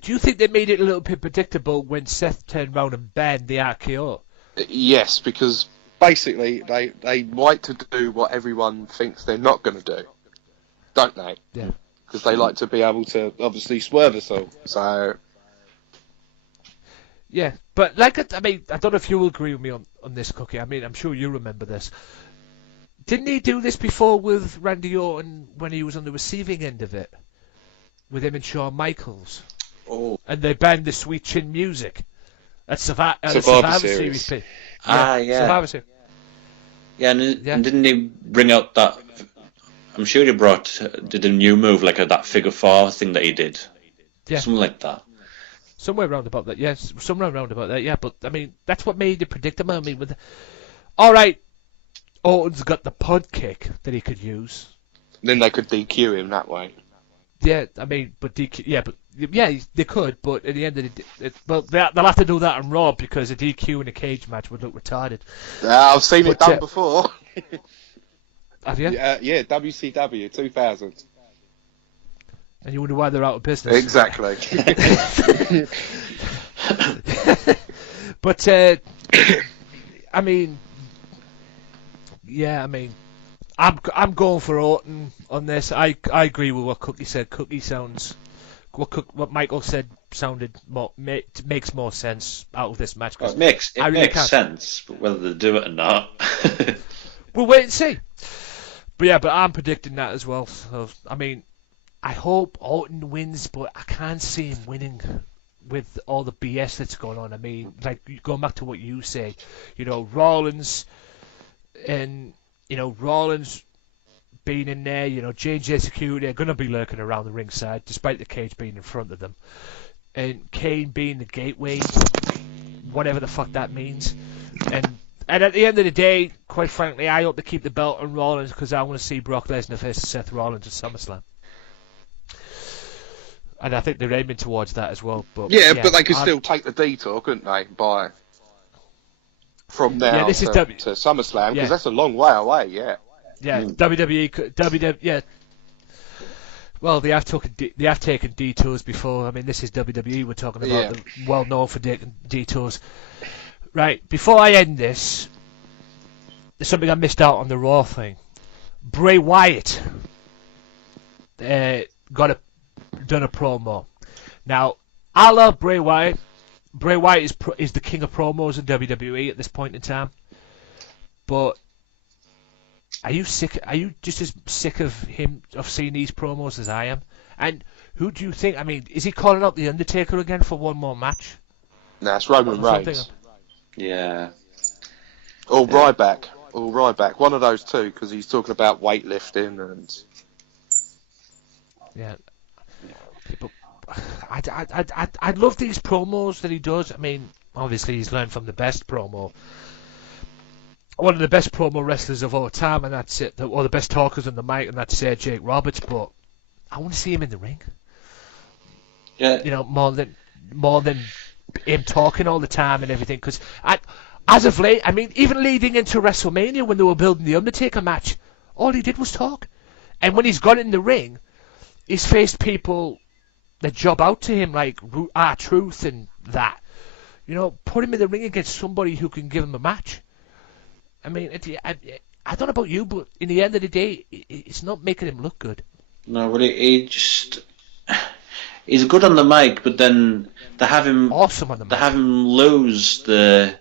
do you think they made it a little bit predictable when Seth turned around and banned the RKO? yes, because basically they like to do what everyone thinks they're not going to do, don't they? Yeah. Because they like to be able to obviously swerve us all. So Yeah, but I don't know if you will agree with me on this, Cookie. I mean, I'm sure you remember this. Didn't he do this before with Randy Orton when he was on the receiving end of it? With him and Shawn Michaels? Oh. And they banned the Sweet Chin music at Survivor Survivor Series. Series. Yeah. Survivor Series. Yeah, and didn't he bring out that... I'm sure he did a new move, like that figure four thing that he did. Yeah. Something like that. Somewhere around about that, yes. Somewhere around about that, yeah. But, I mean, that's what made it predictable. I mean, all right, Orton's got the pod kick that he could use. then they could DQ him that way. Yeah, I mean, but they could, but at the end of the day, they'll have to do that on Raw because a DQ in a cage match would look retarded. I've seen it done before. Have you? Yeah, WCW 2000. And you wonder why they're out of business. Exactly. But I mean, I'm going for Orton on this. I agree with what Cookie said. Cookie sounds what Michael said sounded makes more sense out of this match. It makes sense, but whether they do it or not, we'll wait and see. But I'm predicting that as well. So, I mean, I hope Orton wins, but I can't see him winning with all the BS that's going on. I mean, like going back to what you say, Rollins being in there, J&J Security are going to be lurking around the ringside, despite the cage being in front of them. And Kane being the gateway, whatever the fuck that means. And at the end of the day, quite frankly, I hope to keep the belt on Rollins because I want to see Brock Lesnar face Seth Rollins at SummerSlam. And I think they're aiming towards that as well. But but they could still take the detour, couldn't they? From now to SummerSlam, because that's a long way away. Yeah. Yeah, WWE. Well, they have taken detours before. I mean, this is WWE. We're talking about the well known for taking detours. Right. Before I end this, there's something I missed out on the Raw thing. Bray Wyatt done a promo. Now, I love Bray Wyatt. Bray Wyatt is the king of promos in WWE at this point in time. But are you just as sick of seeing these promos as I am? And who do you think? I mean, is he calling out the Undertaker again for one more match? Nah, it's Roman Reigns. Yeah. Or Ryback. One of those two, because he's talking about weightlifting and. Yeah. But I love these promos that he does. I mean, obviously he's learned from the best promo. One of the best promo wrestlers of all time, and that's it. Or the best talkers on the mic, and that's Jake Roberts. But I want to see him in the ring. Yeah. More than him talking all the time and everything. Because as of late, I mean, even leading into WrestleMania when they were building the Undertaker match, all he did was talk. And when he's got in the ring, he's faced people that job out to him like R-Truth and that. Put him in the ring against somebody who can give him a match. I mean, I don't know about you, but in the end of the day, it's not making him look good. No, well, he's good on the mic, but then they have him awesome on the mic. They have him lose the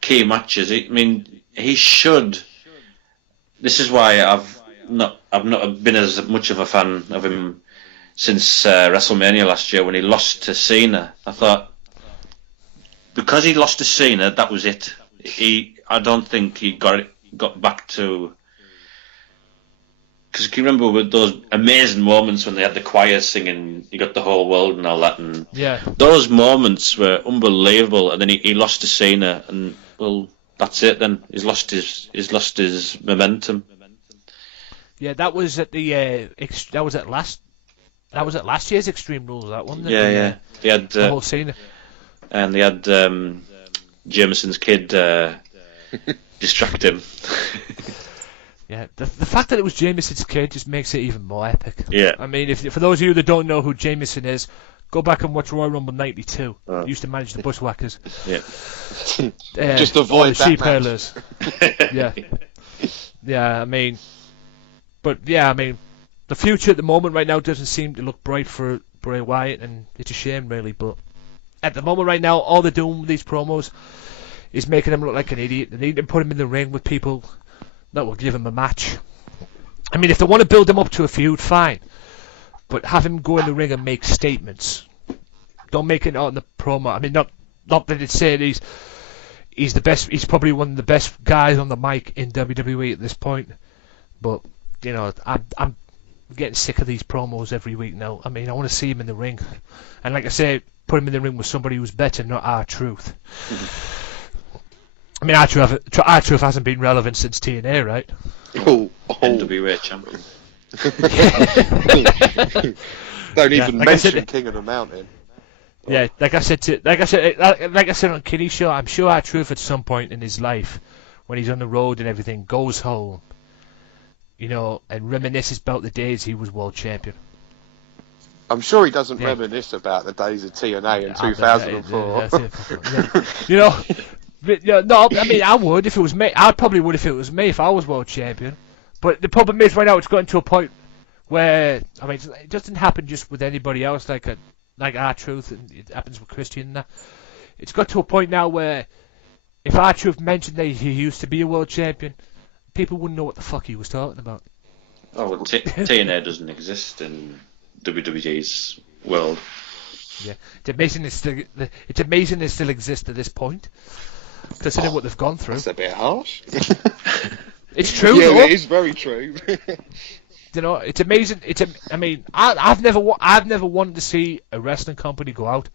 key matches. I mean, he should. This is why I've not been as much of a fan of him since WrestleMania last year when he lost to Cena. I thought because he lost to Cena, that was it. I don't think he got back to. Because you remember with those amazing moments when they had the choir singing, "You got the whole world" and all that, and those moments were unbelievable. And then he lost to Cena, and well, that's it. Then he's lost his momentum. Yeah, that was at the last year's Extreme Rules. That one. Yeah. They had the whole Cena, and they had Jameson's kid distract him. Yeah, the fact that it was Jameson's kid just makes it even more epic. Yeah. I mean, for those of you that don't know who Jameson is, go back and watch Royal Rumble '92. He used to manage the Bushwhackers. Yeah. Just avoid the sheep herders. Yeah. Yeah, I mean, the future at the moment right now doesn't seem to look bright for Bray Wyatt, and it's a shame, really. But at the moment right now, all they're doing with these promos is making him look like an idiot. They need to put him in the ring with people that will give him a match. I mean, if they want to build him up to a feud, fine. But have him go in the ring and make statements. Don't make it on the promo. I mean, not that it's saying he's the best. He's probably one of the best guys on the mic in WWE at this point. But you know, I'm getting sick of these promos every week now. I mean, I want to see him in the ring, and like I say, put him in the ring with somebody who's better, not R-Truth. I mean, R-Truth hasn't been relevant since TNA, right? NWA champion. Don't even mention King of the Mountain. Yeah, like I said on Kitty's show, I'm sure R-Truth at some point in his life, when he's on the road and everything, goes home, you know, and reminisces about the days he was world champion. I'm sure he doesn't reminisce about the days of TNA in 2004. You know. Yeah, no, I mean, I would if it was me. I probably would if it was me, if I was world champion. But the problem is, right now, it's gotten to a point where, I mean, it doesn't happen just with anybody else, like R-Truth, and it happens with Christian and that. It's got to a point now where if R-Truth mentioned that he used to be a world champion, people wouldn't know what the fuck he was talking about. Oh, well, TNA doesn't exist in WWE's world. Yeah, it's amazing it still exists at this point. Considering what they've gone through. That's a bit harsh. It's true, yeah, though. It is very true. You know, it's amazing. I mean, I've never wanted to see a wrestling company go out,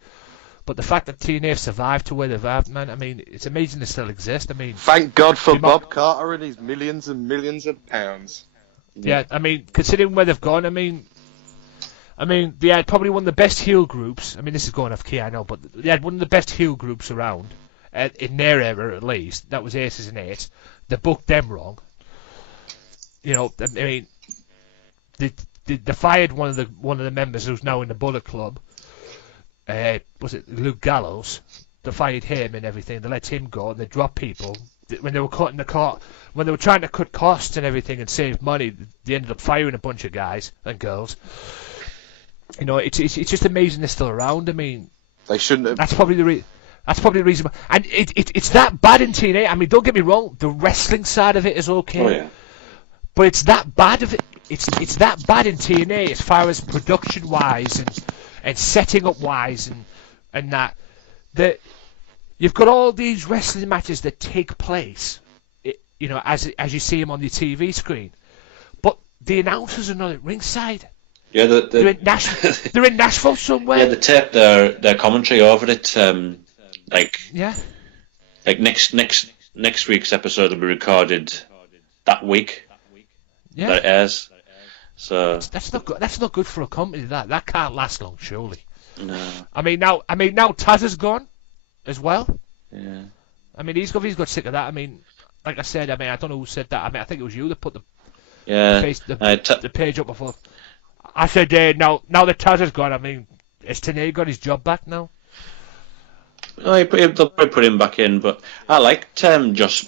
but the fact that TNA have survived to where they've at, man, I mean, it's amazing they still exist. I mean, thank God for Bob Carter and his millions and millions of pounds. Yeah, I mean, considering where they've gone, I mean, they had probably one of the best heel groups. I mean, this is going off key, I know, but they had one of the best heel groups around, in their era at least. That was Aces and Eights. They booked them wrong. You know, I mean, they fired one of the members who's now in the Bullet Club. Was it Luke Gallows? They fired him and everything. They let him go and they dropped people. When they were cutting when they were trying to cut costs and everything and save money, they ended up firing a bunch of guys and girls. You know, it's just amazing they're still around. I mean, they shouldn't have. That's probably the reason. And it's that bad in TNA. I mean, don't get me wrong. The wrestling side of it is okay. Oh, yeah. But it's that bad of it. It's that bad in TNA as far as production wise and setting up wise and that you've got all these wrestling matches that take place, you know, as you see them on the TV screen, but the announcers are not at ringside. Yeah, they're in Nashville somewhere. Yeah, they tape their commentary over it. Like next week's episode will be recorded that week. Yeah, that it airs. So that's not good. That's not good for a company. That can't last long, surely. No. I mean now Taz is gone, as well. Yeah. I mean he's got sick of that. I mean, like I said, I don't know who said that. I mean I think it was you that put the page up before. I said now that Taz is gone. I mean, has Tenay got his job back now? No, they'll probably put him back in, but I liked Josh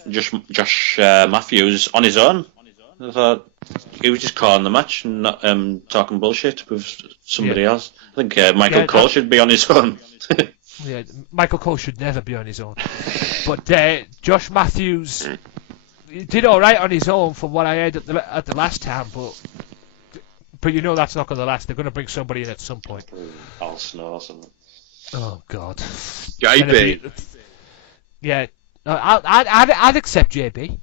Matthews on his own. I thought he was just calling the match and not talking bullshit with somebody else. I think Michael Cole should be on his own. Yeah, Michael Cole should never be on his own. But Josh Matthews did all right on his own from what I heard at the last time, but you know that's not going to last. They're going to bring somebody in at some point. Al Snow or something. Oh God. JB. Yeah, I'd accept JB.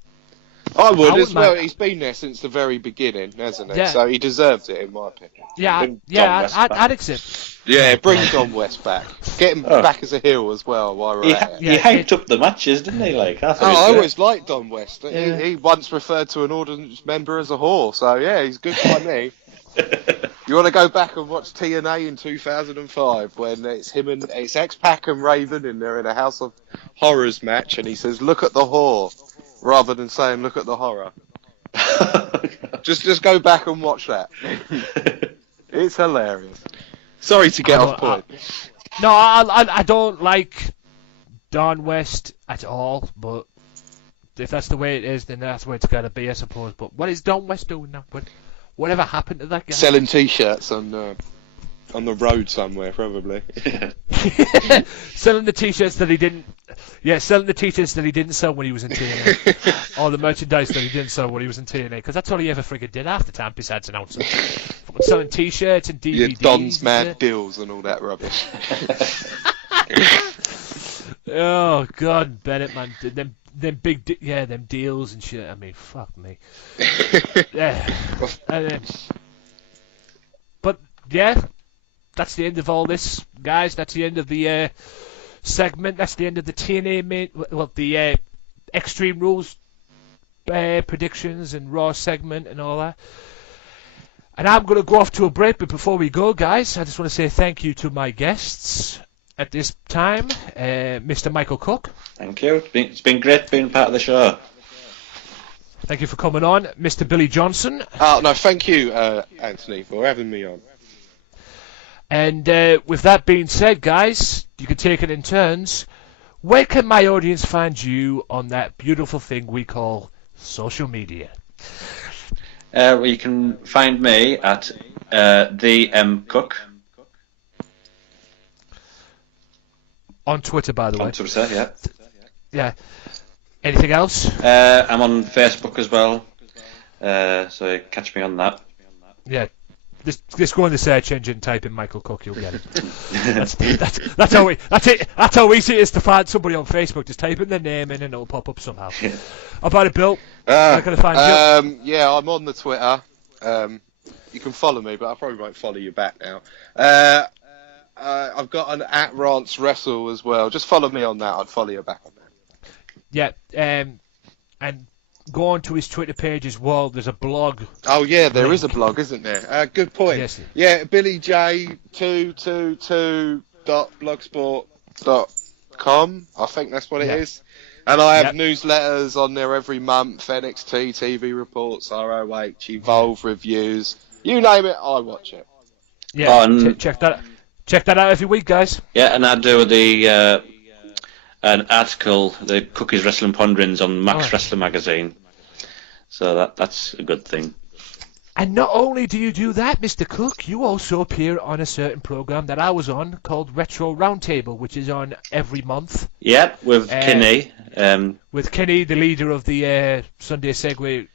I would I as wouldn't well. mind. He's been there since the very beginning, hasn't he? Yeah. So he deserves it, in my opinion. Yeah, Bring Don West back. I'd accept. Yeah, bring Don West back. Get him back as a heel as well while we're at it. He hyped up the matches, didn't he? Like, I thought he was I great. always liked Don West. Yeah. He once referred to an audience member as a whore, so yeah, he's good by me. You want to go back and watch TNA in 2005 when it's X-Pac and Raven and they're in a House of Horrors match and he says, "Look at the whore," rather than saying, "Look at the horror." Just go back and watch that. It's hilarious. Sorry to get off point. No, I don't like Don West at all, but if that's the way it is, then that's where it's got to be, I suppose. But what is Don West doing now? Whatever happened to that guy? Selling T-shirts on the road somewhere, probably. Selling the T-shirts that he didn't. Yeah, selling the T-shirts that he didn't sell when he was in TNA, or the merchandise that he didn't sell when he was in TNA, because that's all he ever friggin' did half the time besides announcing. Selling T-shirts and DVDs. Yeah, Don's Mad Deals and all that rubbish. Oh God, Bennett, man, them big, them deals and shit. I mean, fuck me. Yeah. But yeah, that's the end of all this, guys. That's the end of the segment. That's the end of the TNA the Extreme Rules predictions and Raw segment and all that. And I'm going to go off to a break, but before we go, guys, I just want to say thank you to my guests at this time, Mr. Michael Cook. Thank you. It's been great being part of the show. Thank you for coming on, Mr. Billy Johnson. Oh, no, thank you, Anthony, for having me on. And with that being said, guys, you can take it in turns. Where can my audience find you on that beautiful thing we call social media? Well, you can find me at the M Cook. On Twitter, by the way. On Twitter, yeah. Yeah. Anything else? I'm on Facebook as well, so catch me on that. Yeah. Just go in the search engine, type in Michael Cook, you'll get it. That's how easy it is to find somebody on Facebook. Just type in their name in and it'll pop up somehow. How about it, Bill? Where can I find you? Yeah, I'm on the Twitter. You can follow me, but I probably won't follow you back now. I've got an @Rance Wrestle as well. Just follow me on that. I'd follow you back on that. Yeah, and go on to his Twitter page as well. There's a blog. Oh yeah, there is a blog, isn't there? Good point. Yes. Yeah, BillyJ222.blogsport.com. I think that's what it is. And I have newsletters on there every month. NXT, TV reports, ROH, Evolve reviews. You name it, I watch it. Yeah, check that out every week, guys. Yeah, and I do an article, the Cookies Wrestling Ponderings on Max Wrestling Magazine. So that's a good thing. And not only do you do that, Mr. Cook, you also appear on a certain program that I was on called Retro Roundtable, which is on every month. Yeah, with Kinney. With Kenny, the leader of the Sunday Segway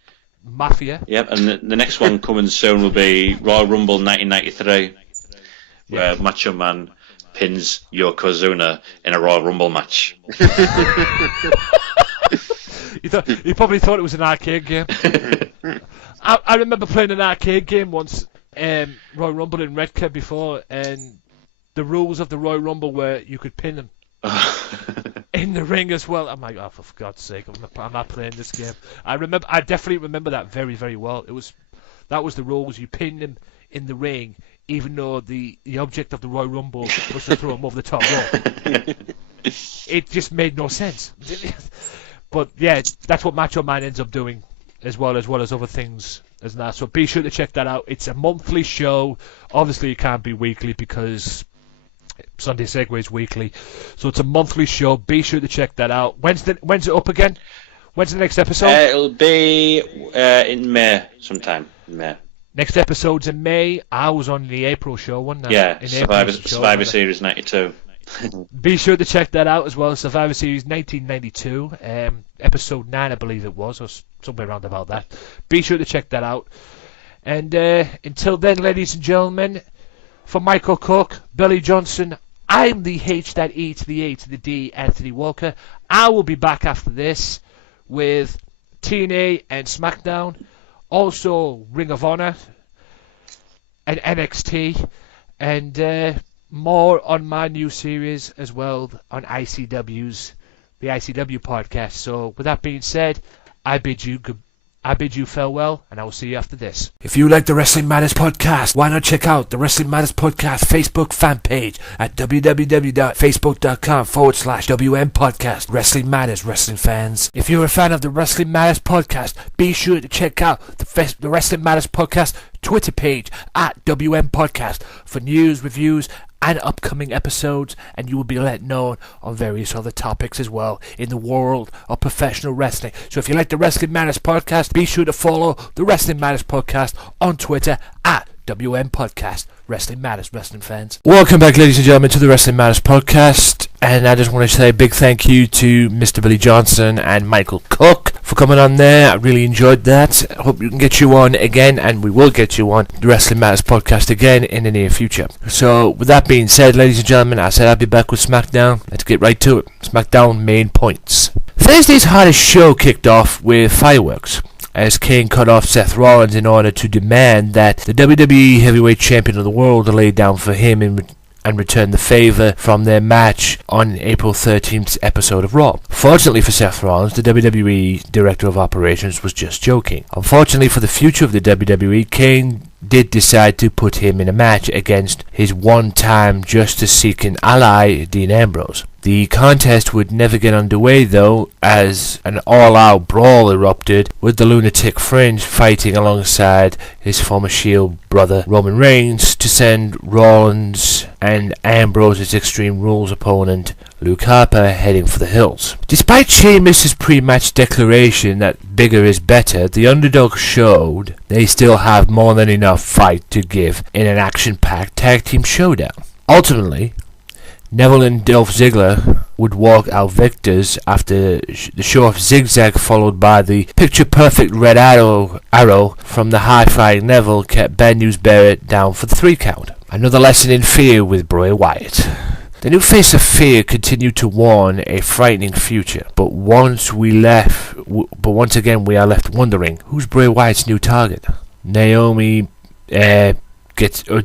Mafia. Yep, and the next one coming soon will be Royal Rumble 1993, where Macho Man pins Yokozuna in a Royal Rumble match. He probably thought it was an arcade game. I remember playing an arcade game once, Royal Rumble in Redcar before, and the rules of the Royal Rumble were you could pin him in the ring as well. I'm like, oh, for God's sake, I'm not playing this game. I definitely remember that very, very well. That was the rules. You pinned him in the ring, even though the object of the Royal Rumble was to throw him over the top rope. It just made no sense. But yeah, that's what Macho Man ends up doing, as well as other things as that. So be sure to check that out. It's a monthly show. Obviously, it can't be weekly because Sunday Segway is weekly. So it's a monthly show. Be sure to check that out. When's it up again? When's the next episode? It'll be in May sometime. In May. Next episode's in May. I was on the April show, wasn't I? Yeah, in Survivor Series 92. Be sure to check that out as well. Survivor Series 1992, episode 9, I believe it was, or somewhere around about that. Be sure to check that out. And until then, ladies and gentlemen, for Michael Cook, Billy Johnson, I'm the H, that E to the A to the D, Anthony Walker. I will be back after this with TNA and Smackdown, also Ring of Honor and NXT, and more on my new series as well on the ICW podcast. So with that being said, I bid you farewell, and I will see you after this. If you like the Wrestling Matters podcast, why not check out the Wrestling Matters podcast Facebook fan page at www.facebook.com/WM podcast. Wrestling Matters, wrestling fans. If you're a fan of the Wrestling Matters podcast, be sure to check out the Wrestling Matters podcast Twitter page at WM podcast for news, reviews, and upcoming episodes, and you will be let know on various other topics as well in the world of professional wrestling. So if you like the Wrestling Matters podcast, be sure to follow the Wrestling Matters podcast on Twitter at WM Podcast. Wrestling Matters, wrestling fans. Welcome back, ladies and gentlemen, to the Wrestling Matters podcast, and I just want to say a big thank you to Mr. Billy Johnson and Michael Cook for coming on there. I really enjoyed that. I hope we can get you on again, and we will get you on the Wrestling Matters podcast again in the near future. So with that being said, ladies and gentlemen, I said I'd be back with Smackdown. Let's get right to it. Smackdown main points. Thursday's hottest show kicked off with fireworks, as Kane cut off Seth Rollins in order to demand that the WWE Heavyweight Champion of the World lay down for him and return the favour from their match on April 13th episode of Raw. Fortunately for Seth Rollins, the WWE Director of Operations was just joking. Unfortunately for the future of the WWE, Kane did decide to put him in a match against his one-time justice-seeking ally, Dean Ambrose. The contest would never get underway, though, as an all-out brawl erupted, with the Lunatic Fringe fighting alongside his former Shield brother Roman Reigns to send Rollins and Ambrose's Extreme Rules opponent Luke Harper heading for the hills. Despite Sheamus' pre-match declaration that bigger is better, the underdog showed they still have more than enough fight to give in an action-packed tag team showdown. Ultimately, Neville and Dolph Ziggler would walk out victors after the short zigzag followed by the picture-perfect red arrow from the high-flying Neville kept Bad News Barrett down for the 3 count. Another lesson in fear with Bray Wyatt. The new face of fear continued to warn a frightening future, but once again we are left wondering, who's Bray Wyatt's new target? Naomi gets a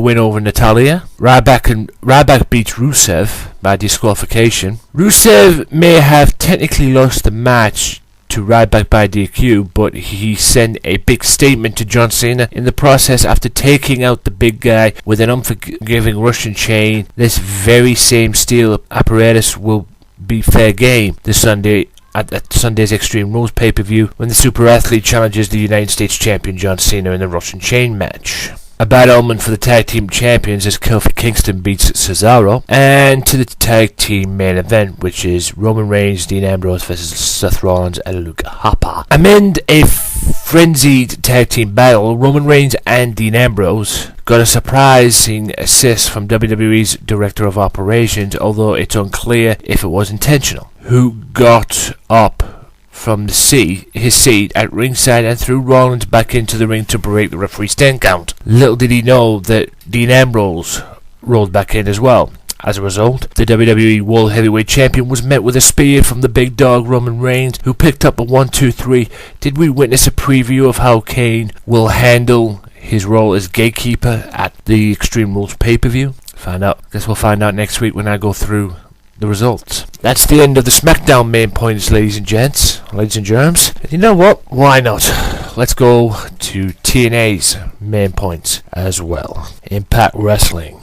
win over Natalya. Ryback beats Rusev by disqualification. Rusev may have technically lost the match to Ryback by DQ, but he sent a big statement to John Cena in the process after taking out the big guy with an unforgiving Russian chain. This very same steel apparatus will be fair game this Sunday at Sunday's Extreme Rules pay-per-view when the super athlete challenges the United States champion John Cena in the Russian chain match. A bad omen for the tag team champions as Kofi Kingston beats Cesaro, and to the tag team main event, which is Roman Reigns, Dean Ambrose versus Seth Rollins and Luke Harper. Amid a frenzied tag team battle, Roman Reigns and Dean Ambrose got a surprising assist from WWE's Director of Operations, although it's unclear if it was intentional, who got up from his seat at ringside and threw Rollins back into the ring to break the referee's 10 count. Little did he know that Dean Ambrose rolled back in as well. As a result, the WWE World Heavyweight Champion was met with a spear from the big dog Roman Reigns, who picked up a 1-2-3. Did we witness a preview of how Kane will handle his role as gatekeeper at the Extreme Rules pay-per-view? Find out. Guess we'll find out next week when I go through the results. That's the end of the Smackdown main points, ladies and gents, ladies and germs. And you know what? Why not? Let's go to TNA's main points as well. Impact Wrestling.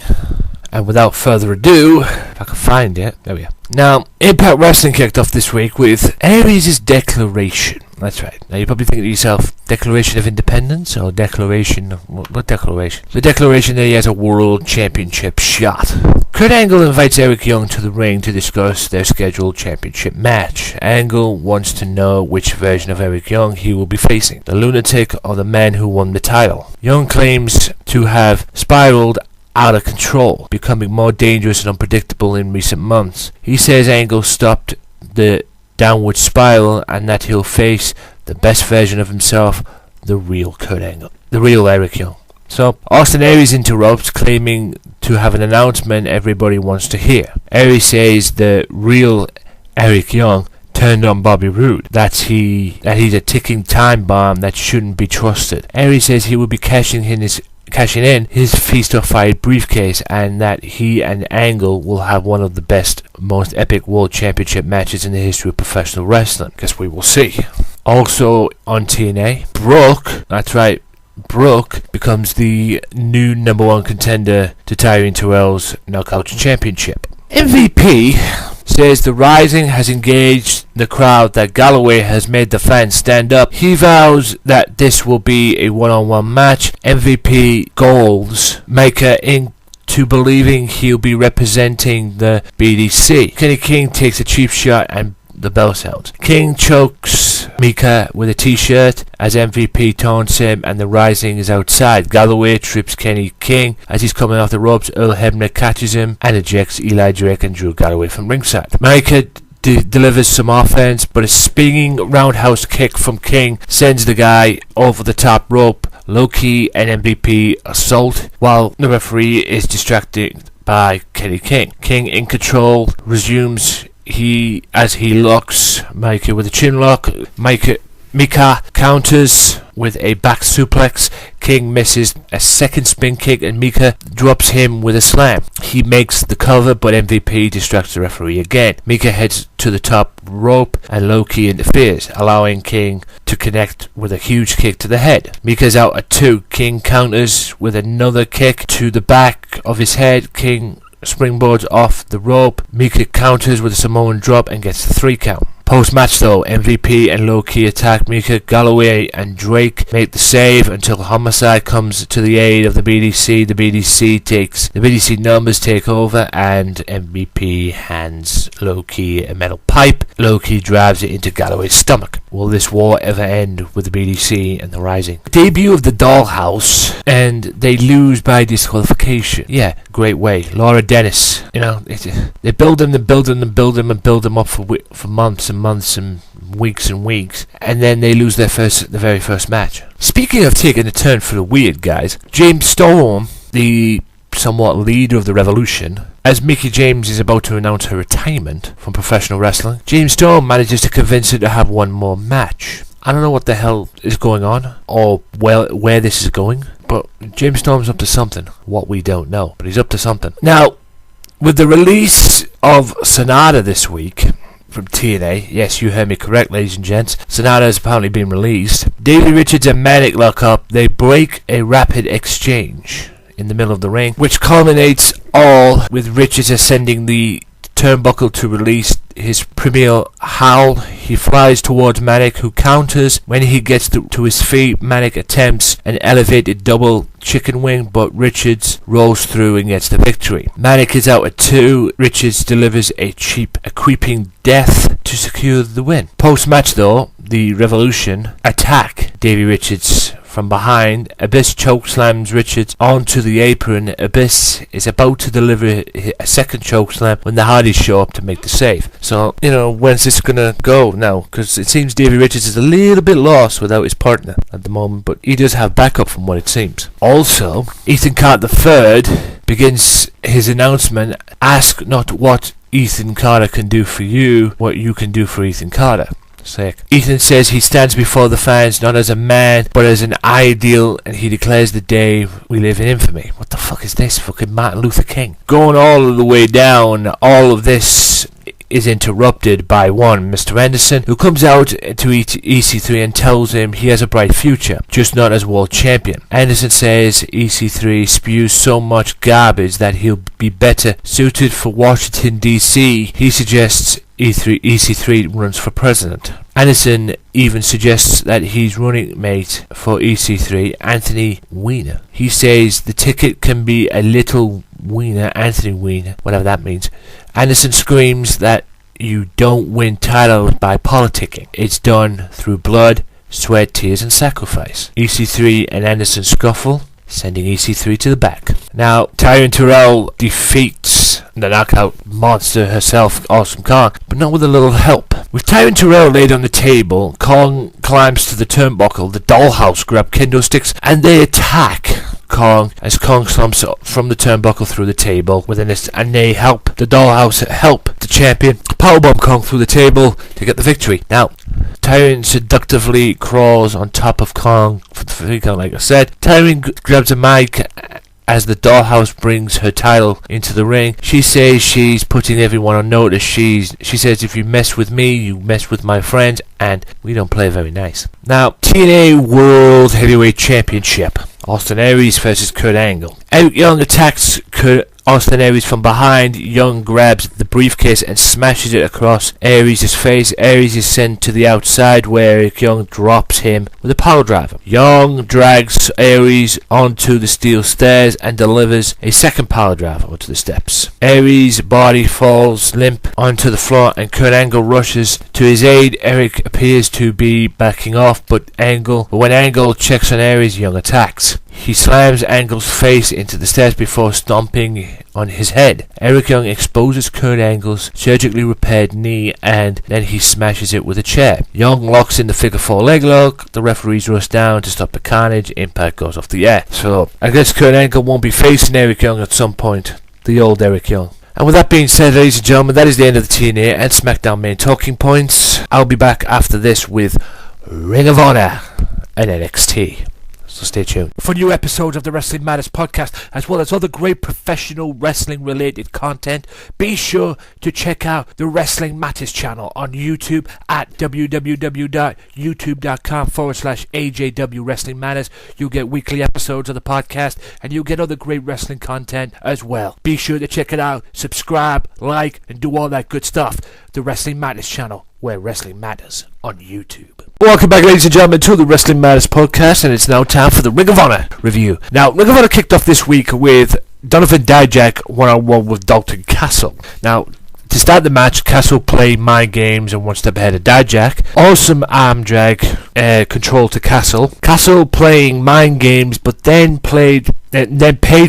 And without further ado, if I can find it, there we are. Now, Impact Wrestling kicked off this week with Aries' declaration. That's right. Now you're probably thinking to yourself, Declaration of Independence or Declaration? What declaration? The declaration that he has a World Championship shot. Kurt Angle invites Eric Young to the ring to discuss their scheduled championship match. Angle wants to know which version of Eric Young he will be facing, the lunatic or the man who won the title. Young claims to have spiraled out of control, becoming more dangerous and unpredictable in recent months. He says Angle stopped the downward spiral and that he'll face the best version of himself, the real Kurt Angle, the real Eric Young. So Austin Aries interrupts, claiming to have an announcement everybody wants to hear. Aries says the real Eric Young turned on Bobby Roode, that he's a ticking time bomb that shouldn't be trusted. Aries says he will be cashing in his Feast of Fire briefcase, and that he and Angle will have one of the best, most epic World Championship matches in the history of professional wrestling. Guess we will see. Also on TNA, Brooke becomes the new number one contender to Tyrone Terrell's Knockout Championship. MVP says the Rising has engaged the crowd, that Galloway has made the fans stand up. He vows that this will be a one-on-one match. MVP goals Maker into believing he'll be representing the BDC. Kenny King takes a cheap shot and the bell's out. King chokes Mika with a t-shirt as MVP taunts him, and the Rising is outside. Galloway trips Kenny King as he's coming off the ropes. Earl Hebner catches him and ejects Eli Drake and Drew Galloway from ringside. Mika delivers some offense, but a spinning roundhouse kick from King sends the guy over the top rope. Low-key and MVP assault while the referee is distracted by Kenny King. King in control resumes as he locks Mika with a chin lock. Mika counters with a back suplex. King misses a second spin kick and Mika drops him with a slam. He makes the cover, but MVP distracts the referee again. Mika heads to the top rope and Low-key interferes, allowing King to connect with a huge kick to the head. Mika's out at 2. King counters with another kick to the back of his head. King springboards off the rope. Mika counters with a Samoan drop and gets the 3 count. Post-match though, MVP and Low-key attack Mika. Galloway and Drake make the save until Homicide comes to the aid of the BDC. The BDC numbers take over and MVP hands Low-key a metal pipe. Low-key drives it into Galloway's stomach. Will this war ever end with the BDC and the Rising? Debut of the Dollhouse, and they lose by disqualification. Yeah, great way. Laura Dennis, they build him up for months and weeks, and then they lose the very first match. Speaking of taking a turn for the weird, guys, James Storm, the somewhat leader of the Revolution, as Mickie James is about to announce her retirement from professional wrestling, James Storm manages to convince her to have one more match. I don't know what the hell is going on, or where this is going, but James Storm's up to something. What we don't know, but he's up to something. Now, with the release of Sonata this week from TNA, yes, you heard me correct, ladies and gents, Sonata has apparently been released. Davey Richards and Manic lock up. They break a rapid exchange in the middle of the ring, which culminates all with Richards ascending the turnbuckle to release his premier howl. He flies towards Manic, who counters. When he gets to his feet, Manic attempts an elevated double chicken wing, but Richards rolls through and gets the victory. Manic is out at 2. Richards delivers a creeping death to secure the win. Post-match though, the Revolution attack Davey Richards from behind. Abyss chokeslams Richards onto the apron. Abyss is about to deliver a second chokeslam when the Hardys show up to make the save. So, when's this gonna go now? Because it seems Davey Richards is a little bit lost without his partner at the moment, but he does have backup from what it seems. Also, Ethan Carter III begins his announcement. Ask not what Ethan Carter can do for you, what you can do for Ethan Carter. Sick. Ethan says he stands before the fans not as a man, but as an ideal, and he declares the day we live in infamy. What the fuck is this? Fucking Martin Luther King. Going all the way down, all of this is interrupted by one Mr. Anderson, who comes out to EC3 and tells him he has a bright future, just not as world champion. Anderson says EC3 spews so much garbage that he'll be better suited for Washington DC. He suggests EC3 runs for president. Anderson even suggests that his running mate for EC3, Anthony Weiner. He says the ticket can be a little Weiner, Anthony Weiner, whatever that means. Anderson screams that you don't win titles by politicking. It's done through blood, sweat, tears, and sacrifice. EC3 and Anderson scuffle, sending EC3 to the back. Now, Tyrone Terrell defeats the knockout monster herself, Awesome Kong, but not with a little help. With Tyrone Terrell laid on the table, Kong climbs to the turnbuckle. The Dollhouse grab kendo sticks and they attack Kong as Kong slumps from the turnbuckle through the table and they help the Dollhouse help the champion powerbomb Kong through the table to get the victory. Now, Tyrion seductively crawls on top of Kong for the 3 count, like I said. Tyrion grabs a mic as the Dollhouse brings her title into the ring. She says she's putting everyone on notice. She says, if you mess with me, you mess with my friends, and we don't play very nice. Now, TNA World Heavyweight Championship. Austin Aries versus Kurt Angle. Eric Young attacks Austin Aries from behind. Young grabs the briefcase and smashes it across Aries' face. Aries is sent to the outside where Eric Young drops him with a power driver. Young drags Aries onto the steel stairs and delivers a second power driver onto the steps. Aries' body falls limp onto the floor and Kurt Angle rushes to his aid. Eric appears to be backing off, but when Angle checks on Aries, Young attacks. He slams Angle's face into the stairs before stomping on his head. Eric Young exposes Kurt Angle's surgically repaired knee and then he smashes it with a chair. Young locks in the figure 4 leg lock. The referees rush down to stop the carnage. Impact goes off the air. So I guess Kurt Angle won't be facing Eric Young at some point. The old Eric Young. And with that being said, ladies and gentlemen, that is the end of the TNA and Smackdown main talking points. I'll be back after this with Ring of Honor and NXT. So stay tuned for new episodes of the Wrestling Matters podcast, as well as other great professional wrestling related content. Be sure to check out the Wrestling Matters channel on YouTube at www.youtube.com/AJW Wrestling Matters. You'll get weekly episodes of the podcast and you'll get other great wrestling content as well. Be sure to check it out, subscribe, like, and do all that good stuff. The Wrestling Matters channel, where wrestling matters on YouTube. Welcome back, ladies and gentlemen, to the Wrestling Matters podcast, and it's now time for the Ring of Honor review. Now, Ring of Honor kicked off this week with Donovan Dijak one-on-one with Dalton Castle. Now, to start the match, Castle played mind games and one step ahead of Dijak. Awesome arm drag control to Castle. Castle playing mind games, but then paid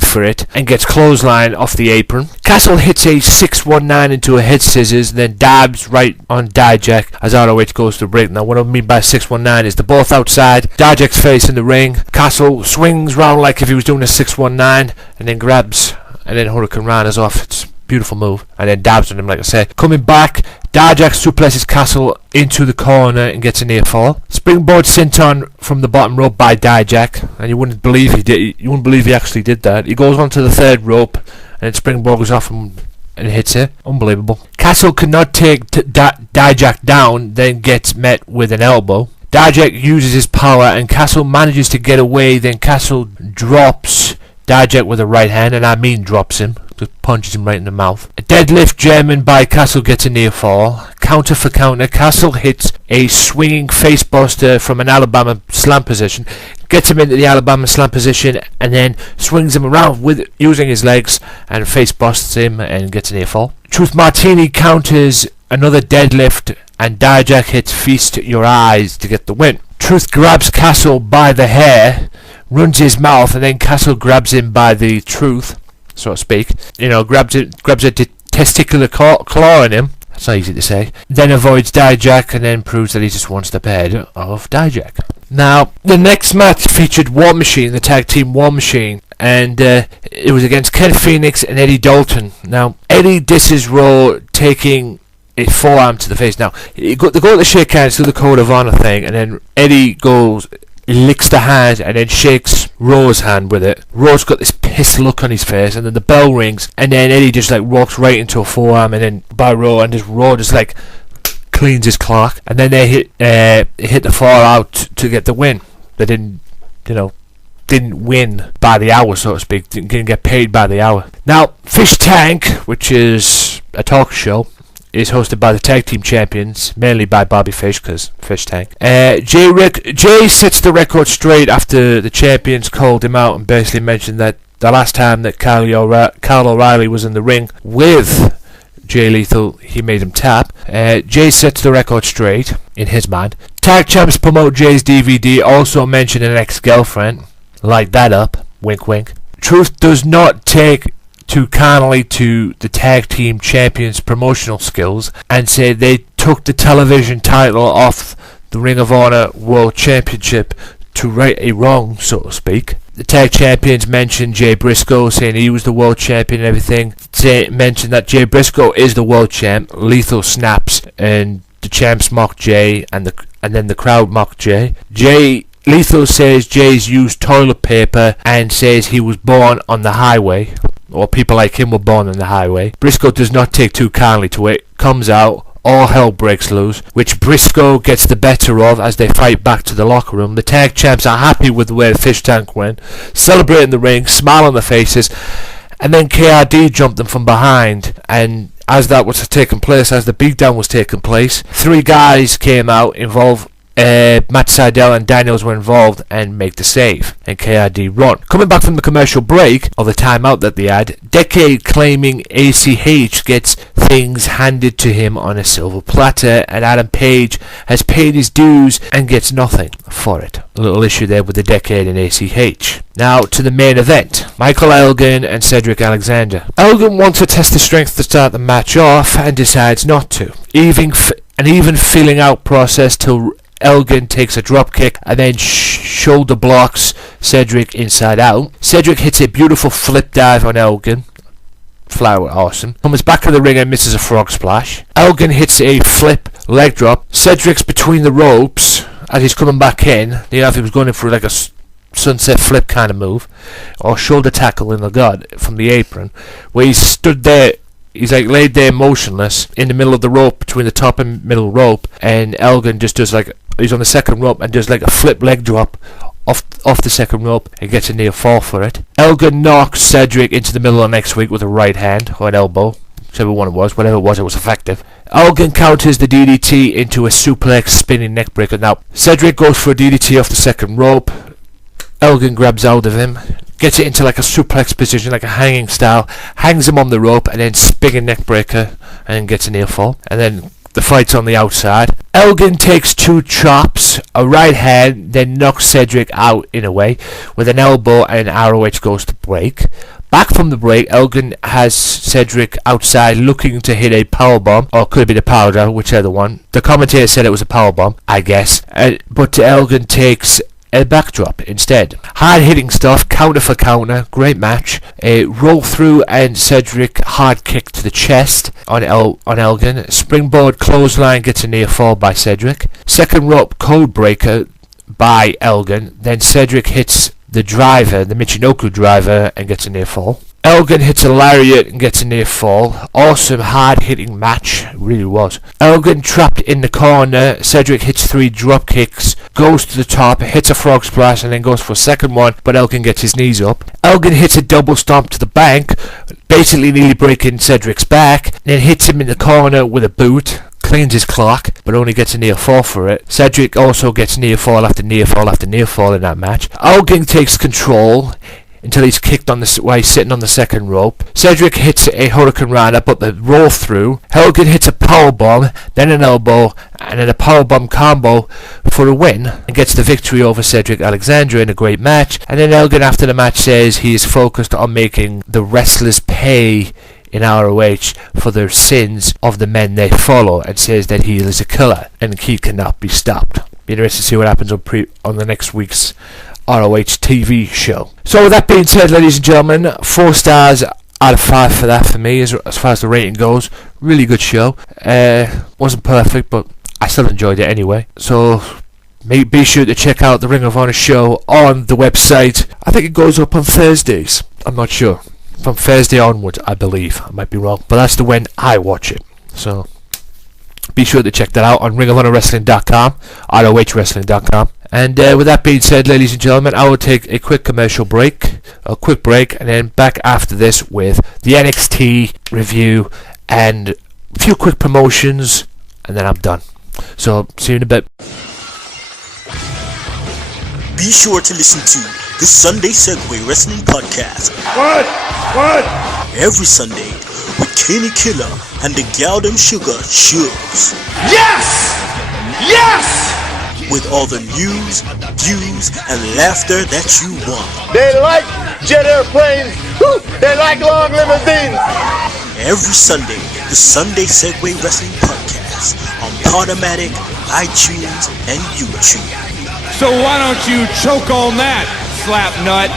for it and gets clothesline off the apron. Castle hits a 619 into a head scissors, then dabs right on Dijak as ROH goes to break. Now, what I mean by 619 is they're both outside. Dijak's face in the ring. Castle swings round like if he was doing a 619 and then grabs and then Hurricane Rana's off. It's beautiful move, and then dabs on him, like I said. Coming back, Dijak suplexes Castle into the corner and gets a near fall. Springboard senton from the bottom rope by Dijak, and you wouldn't believe he did. You wouldn't believe he actually did that. He goes onto the third rope, and then springboards off him and hits it. Unbelievable. Castle cannot take Dijak down, then gets met with an elbow. Dijak uses his power, and Castle manages to get away. Then Castle drops Dijak with a right hand, and I mean drops him. Just punches him right in the mouth. A deadlift German by Castle gets a near fall. Counter for counter. Castle hits a swinging facebuster from an Alabama slam position. Gets him into the Alabama slam position and then swings him around with using his legs and facebusts him and gets a near fall. Truth Martini counters another deadlift and Dijak hits Feast Your Eyes to get the win. Truth grabs Castle by the hair, runs his mouth, and then Castle grabs him by the truth, so to speak. Grabs a testicular claw in him. That's not easy to say. Then avoids Dijak and then proves that he's just one step ahead of Dijak. Now, the next match featured War Machine, the tag team War Machine, and it was against Ken Phoenix and Eddie Dalton. Now, Eddie disses Raw, taking a forearm to the face. Now, they go to shake hands, do the Code of Honor thing, and then Eddie licks the hand and then shakes Raw's hand with it. Raw's got this pissed look on his face, and then the bell rings, and then Eddie just walks right into a forearm, and then by Raw, and just Raw just cleans his clock, and then they hit the fall out to get the win. They didn't win by the hour, so to speak. Didn't get paid by the hour. Now, Fish Tank, which is a talk show, is hosted by the tag team champions, mainly by Bobby Fish, because Fish Tank. Jay sets the record straight after the champions called him out and basically mentioned that the last time that Kyle O'Reilly was in the ring with Jay Lethal, he made him tap. Jay sets the record straight in his mind. Tag champs promote Jay's DVD, also mention an ex-girlfriend. Light that up. Wink, wink. Truth does not take too kindly to the tag team champions' promotional skills and say they took the television title off the Ring of Honor World Championship to right a wrong, so to speak. The tag champions mentioned Jay Briscoe, saying he was the world champion and everything. Mentioned that Jay Briscoe is the world champ. Lethal snaps, and the champs mock Jay, and then the crowd mock Jay. Lethal says Jay's used toilet paper and says he was born on the highway, or people like him were born on the highway. Briscoe does not take too kindly to it. Comes out. All hell breaks loose, which Briscoe gets the better of as they fight back to the locker room. The tag champs are happy with the way the fish tank went, celebrating the ring, smile on their faces, and then KRD jumped them from behind. And as that was taking place, as the beatdown was taking place, 3 guys came out involved. Matt Sydal and Daniels were involved and make the save, and KRD run. Coming back from the commercial break, or the timeout that they had, Decade claiming ACH gets things handed to him on a silver platter, and Adam Page has paid his dues and gets nothing for it. A little issue there with the Decade and ACH. Now to the main event, Michael Elgin and Cedric Alexander. Elgin wants to test his strength to start the match off and decides not to. Even feeling out process till Elgin takes a drop kick and then shoulder blocks Cedric inside out. Cedric hits a beautiful flip dive on Elgin. Flat out awesome. Comes back to the ring and misses a frog splash. Elgin hits a flip leg drop. Cedric's between the ropes as he's coming back in. You know, if he was going in for like a sunset flip kind of move, or shoulder tackle in the god from the apron, where he stood there. He's like laid there motionless in the middle of the rope, between the top and middle rope, and Elgin just does like, he's on the second rope and does like a flip leg drop off the second rope and gets a near fall for it. Elgin knocks Cedric into the middle of next week with a right hand or an elbow, whichever one it was, whatever it was effective. Elgin counters the DDT into a suplex spinning neckbreaker. Now Cedric goes for a DDT off the second rope. Elgin grabs hold of him, gets it into like a suplex position, like a hanging style, hangs him on the rope, and then spinning neckbreaker, and gets a near fall. And then the fight's on the outside. Elgin takes 2 chops, a right hand, then knocks Cedric out in a way with an elbow, and ROH goes to break. Back from the break, Elgin has Cedric outside looking to hit a powerbomb, or could it be the powerbomb, whichever one. The commentator said it was a powerbomb, I guess, but Elgin takes a backdrop instead. Hard hitting stuff, counter for counter, great match. A roll through and Cedric hard kick to the chest on Elgin. Springboard clothesline gets a near fall by Cedric. Second rope code breaker by Elgin. Then Cedric hits the driver, the Michinoku driver, and gets a near fall. Elgin hits a lariat and gets a near fall. Awesome hard hitting match, it really was. Elgin trapped in the corner. Cedric hits 3 drop kicks, goes to the top, hits a frog splash, and then goes for a second one, but Elgin gets his knees up. Elgin hits a double stomp to the bank, basically nearly breaking Cedric's back, then hits him in the corner with a boot. Cleans his clock, but only gets a near fall for it. Cedric also gets near fall after near fall after near fall in that match. Elgin takes control until he's kicked on while he's sitting on the second rope. Cedric hits a Hurricane Rana, but the roll through. Elgin hits a powerbomb, then an elbow, and then a powerbomb combo for a win, and gets the victory over Cedric Alexander in a great match. And then Elgin after the match says he is focused on making the wrestlers pay in ROH for their sins of the men they follow, and says that he is a killer and he cannot be stopped. Be interested to see what happens on the next week's ROH TV show. So with that being said, ladies and gentlemen, 4 stars out of 5 for that for me as far as the rating goes. Really good show. Wasn't perfect, but I still enjoyed it anyway. So be sure to check out the Ring of Honor show on the website. I think it goes up on Thursdays. I'm not sure. From Thursday onwards, I believe. I might be wrong, but that's the when I watch it. So be sure to check that out on ringofhonorwrestling.com, ROHwrestling.com. And with that being said, ladies and gentlemen, I will take a quick commercial break, and then back after this with the NXT review and a few quick promotions, and then I'm done. So see you in a bit. Be sure to listen to the Sunday Segway Wrestling Podcast. What? Every Sunday with Kenny Killer and the Galdem Sugar Shuggs. Yes! Yes! With all the news, views, and laughter that you want. They like jet airplanes. Woo! They like long limousines. Every Sunday, the Sunday Segway Wrestling Podcast on Podomatic, iTunes, and YouTube. So why don't you choke on that, slap nut?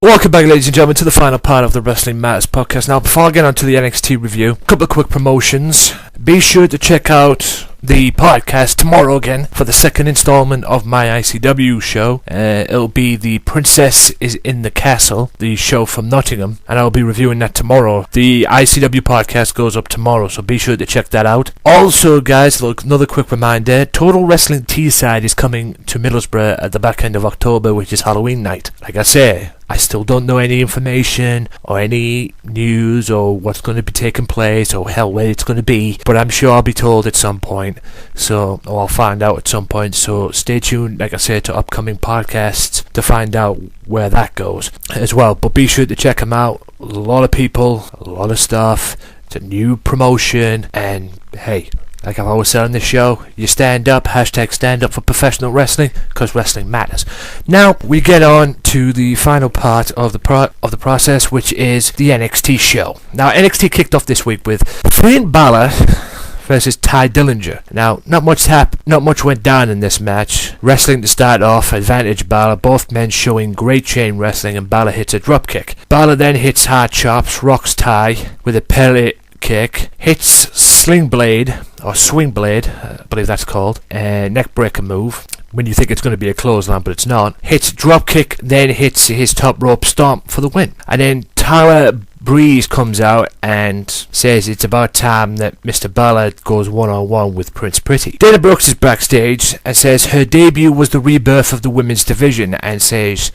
Welcome back, ladies and gentlemen, to the final part of the Wrestling Matters podcast. Now, before I get on to the NXT review, a couple of quick promotions. Be sure to check out the podcast tomorrow again for the second installment of my ICW show. It'll be The Princess is in the Castle, the show from Nottingham, and I'll be reviewing that tomorrow. The ICW podcast goes up tomorrow, so be sure to check that out. Also, guys, another quick reminder, Total Wrestling Teesside is coming to Middlesbrough at the back end of October, which is Halloween night. Like I say, I still don't know any information or any news or what's going to be taking place or hell where it's going to be, but I'm sure I'll be told at some point, or I'll find out at some point, so stay tuned, like I said, to upcoming podcasts to find out where that goes as well. But be sure to check them out. A lot of people, a lot of stuff, it's a new promotion, and hey, like I've always said on this show, you stand up, hashtag stand up for professional wrestling, because wrestling matters. Now, we get on to the final part of the process, which is the NXT show. Now, NXT kicked off this week with Finn Balor versus Ty Dillinger. Now, not much went down in this match. Wrestling to start off, advantage Balor, both men showing great chain wrestling, and Balor hits a dropkick. Balor then hits hard chops, rocks Ty with a pellet kick, hits swing blade, I believe that's called, neck breaker move, when you think it's going to be a clothesline, but it's not. Hits drop kick, then hits his top rope stomp for the win. And then Tyler Breeze comes out and says it's about time that Mr. Balor goes one-on-one with Prince Pretty. Dana Brooks is backstage and says her debut was the rebirth of the women's division, and says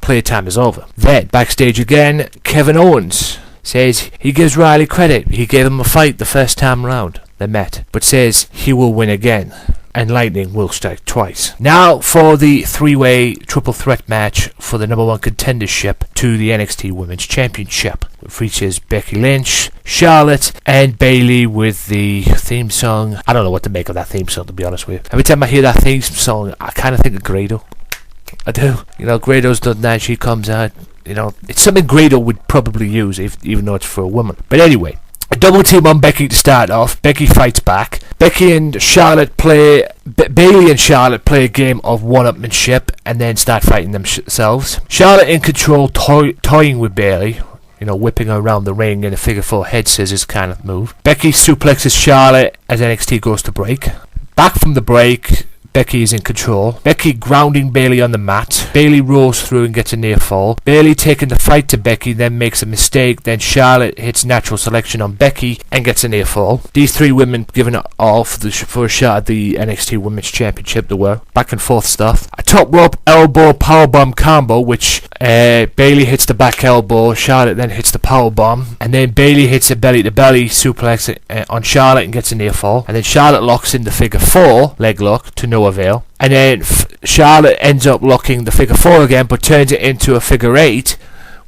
playtime is over. Then, backstage again, Kevin Owens says he gives Riley credit. He gave him a fight the first time round they met, but says he will win again, and lightning will strike twice. Now for the three-way triple threat match for the number one contendership to the NXT Women's Championship. It features Becky Lynch, Charlotte, and Bayley with the theme song. I don't know what to make of that theme song, to be honest with you. Every time I hear that theme song, I kind of think of Grado. I do. You know, Grado's done that. She comes out. You know, it's something Grado would probably use, even though it's for a woman. But anyway, a double team on Becky to start off. Becky fights back. Bailey and Charlotte play a game of one-upmanship and then start fighting themselves. Charlotte in control, toying with Bailey. You know, whipping her around the ring in a figure four head scissors kind of move. Becky suplexes Charlotte as NXT goes to break. Back from the break, Becky is in control. Becky grounding Bayley on the mat. Bayley rolls through and gets a near fall. Bayley taking the fight to Becky, then makes a mistake. Then Charlotte hits natural selection on Becky and gets a near fall. These three women giving it all for a shot at the NXT Women's Championship. They were back and forth stuff. A top rope elbow powerbomb combo, which Bayley hits the back elbow. Charlotte then hits the powerbomb, and then Bayley hits a belly to belly suplex on Charlotte and gets a near fall. And then Charlotte locks in the figure four leg lock to no avail, and then Charlotte ends up locking the figure four again, but turns it into a figure eight,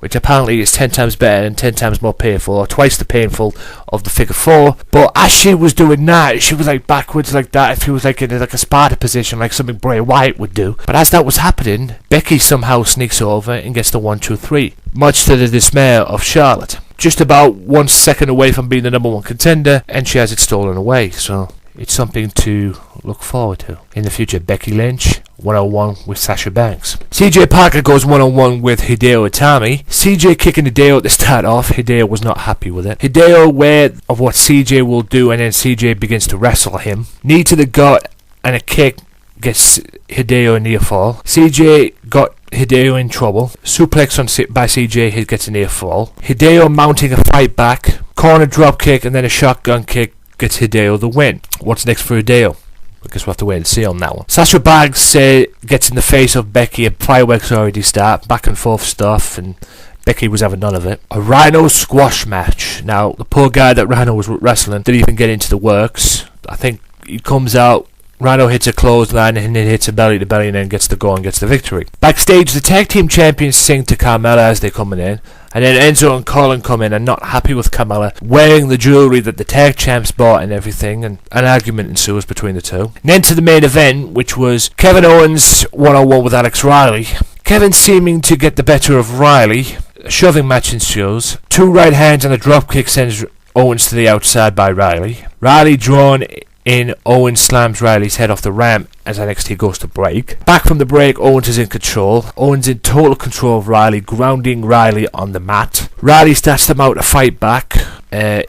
which apparently is 10 times better and 10 times more painful, or twice the painful of the figure four. But as she was doing that, she was like backwards like that, if she was like in like a Sparta position, like something Bray Wyatt would do. But as that was happening, Becky somehow sneaks over and gets the 1-2-3, much to the dismay of Charlotte. Just about 1 second away from being the number one contender, and she has it stolen away, so it's something to look forward to in the future. Becky Lynch, 101 with Sasha Banks. CJ Parker goes 1-on-1 with Hideo Itami. CJ kicking Hideo to start off. Hideo was not happy with it. Hideo aware of what CJ will do, and then CJ begins to wrestle him. Knee to the gut and a kick gets Hideo a near fall. CJ got Hideo in trouble. Suplex by CJ, he gets a near fall. Hideo mounting a fight back. Corner drop kick and then a shotgun kick gets Hideo the win. What's next for Hideo? I guess we'll have to wait and see on that one. Sasha Banks gets in the face of Becky, and fireworks already start. Back and forth stuff, and Becky was having none of it. A Rhino squash match. Now, the poor guy that Rhino was wrestling didn't even get into the works. I think he comes out, Rhino hits a clothesline and then hits a belly to belly and then gets the goal and gets the victory. Backstage, the tag team champions sing to Carmella as they're coming in. And then Enzo and Colin come in and not happy with Carmella wearing the jewellery that the tag champs bought and everything, and an argument ensues between the two. And then to the main event, which was Kevin Owens 1-on-1 with Alex Riley. Kevin seeming to get the better of Riley. A shoving match ensues. 2 right hands and a dropkick sends Owens to the outside by Riley. Riley drawn in. Owens slams Riley's head off the ramp as NXT goes to break. Back from the break, Owens is in control. Owens in total control of Riley, grounding Riley on the mat. Riley starts them out to fight back.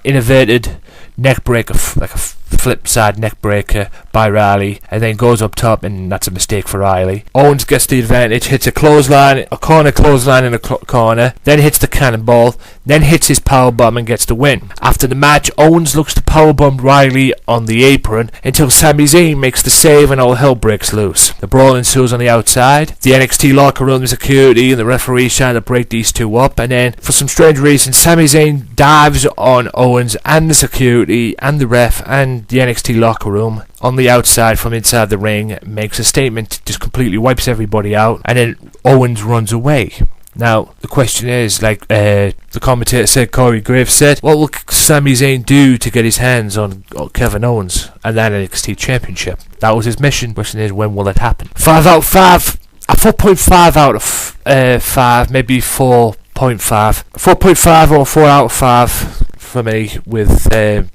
Innovated neck breaker, like a flip side neck breaker by Riley, and then goes up top, and that's a mistake for Riley. Owens gets the advantage, hits a clothesline, a corner clothesline in the corner, then hits the cannonball, then hits his powerbomb and gets the win. After the match, Owens looks to powerbomb Riley on the apron until Sami Zayn makes the save and all hell breaks loose. The brawl ensues on the outside. The NXT locker room security and the referee trying to break these two up, and then for some strange reason Sami Zayn dives on Owens and the security and the ref and the NXT locker room on the outside from inside the ring, makes a statement, just completely wipes everybody out, and then Owens runs away. Now, the question is, like the commentator said, Corey Graves said, what will Sami Zayn do to get his hands on Kevin Owens and that NXT Championship? That was his mission. The question is, when will it happen? 5 out of 5. A 4.5 out of 5, maybe 4.5. 4.5 or 4 out of 5. For me with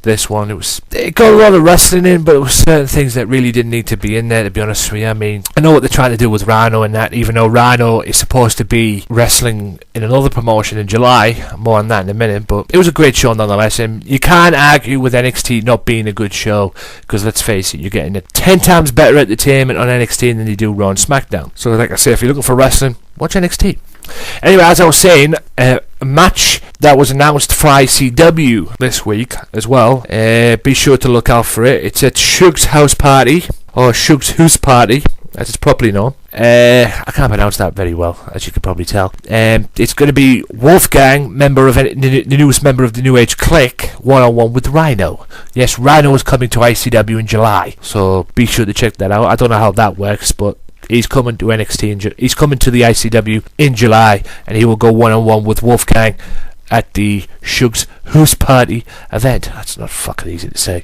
this one. It got a lot of wrestling in, but it was certain things that really didn't need to be in there, to be honest with you. I mean, I know what they're trying to do with Rhino and that, even though Rhino is supposed to be wrestling in another promotion in July. More on that in a minute, but it was a great show nonetheless, and you can't argue with NXT not being a good show, because let's face it, you're getting a 10 times better entertainment on NXT than you do Raw and Smackdown. So like I say, if you're looking for wrestling, watch NXT. Anyway, as I was saying, a match that was announced for ICW this week as well. Be sure to look out for it. It's at Shug's House Party, or Shug's House Party, as it's properly known. I can't pronounce that very well, as you can probably tell. It's going to be Wolfgang, the newest member of the New Age Clique, one-on-one with Rhino. Yes, Rhino is coming to ICW in July, so be sure to check that out. I don't know how that works, but he's coming to NXT. He's coming to the ICW in July, and he will go one-on-one with Wolfgang at the Shug's House Party event. That's not fucking easy to say.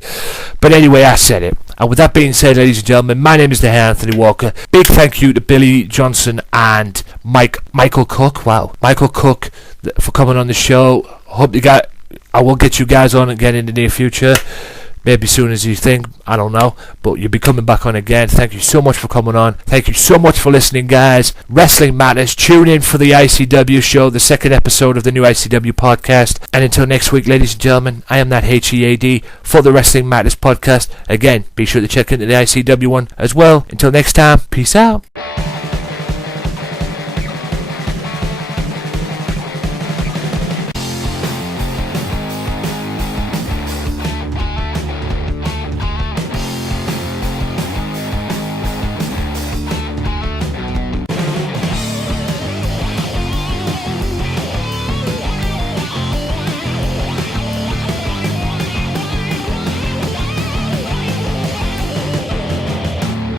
But anyway, I said it. And with that being said, ladies and gentlemen, my name is the Anthony Walker. Big thank you to Billy Johnson and Michael Cook. Wow, Michael Cook for coming on the show. I will get you guys on again in the near future. Maybe soon as you think, I don't know, but you'll be coming back on again. Thank you so much for coming on. Thank you so much for listening, guys. Wrestling Matters. Tune in for the ICW show, the second episode of the new ICW podcast. And until next week, ladies and gentlemen, I am that HEAD for the Wrestling Matters podcast. Again, be sure to check into the ICW one as well. Until next time, peace out.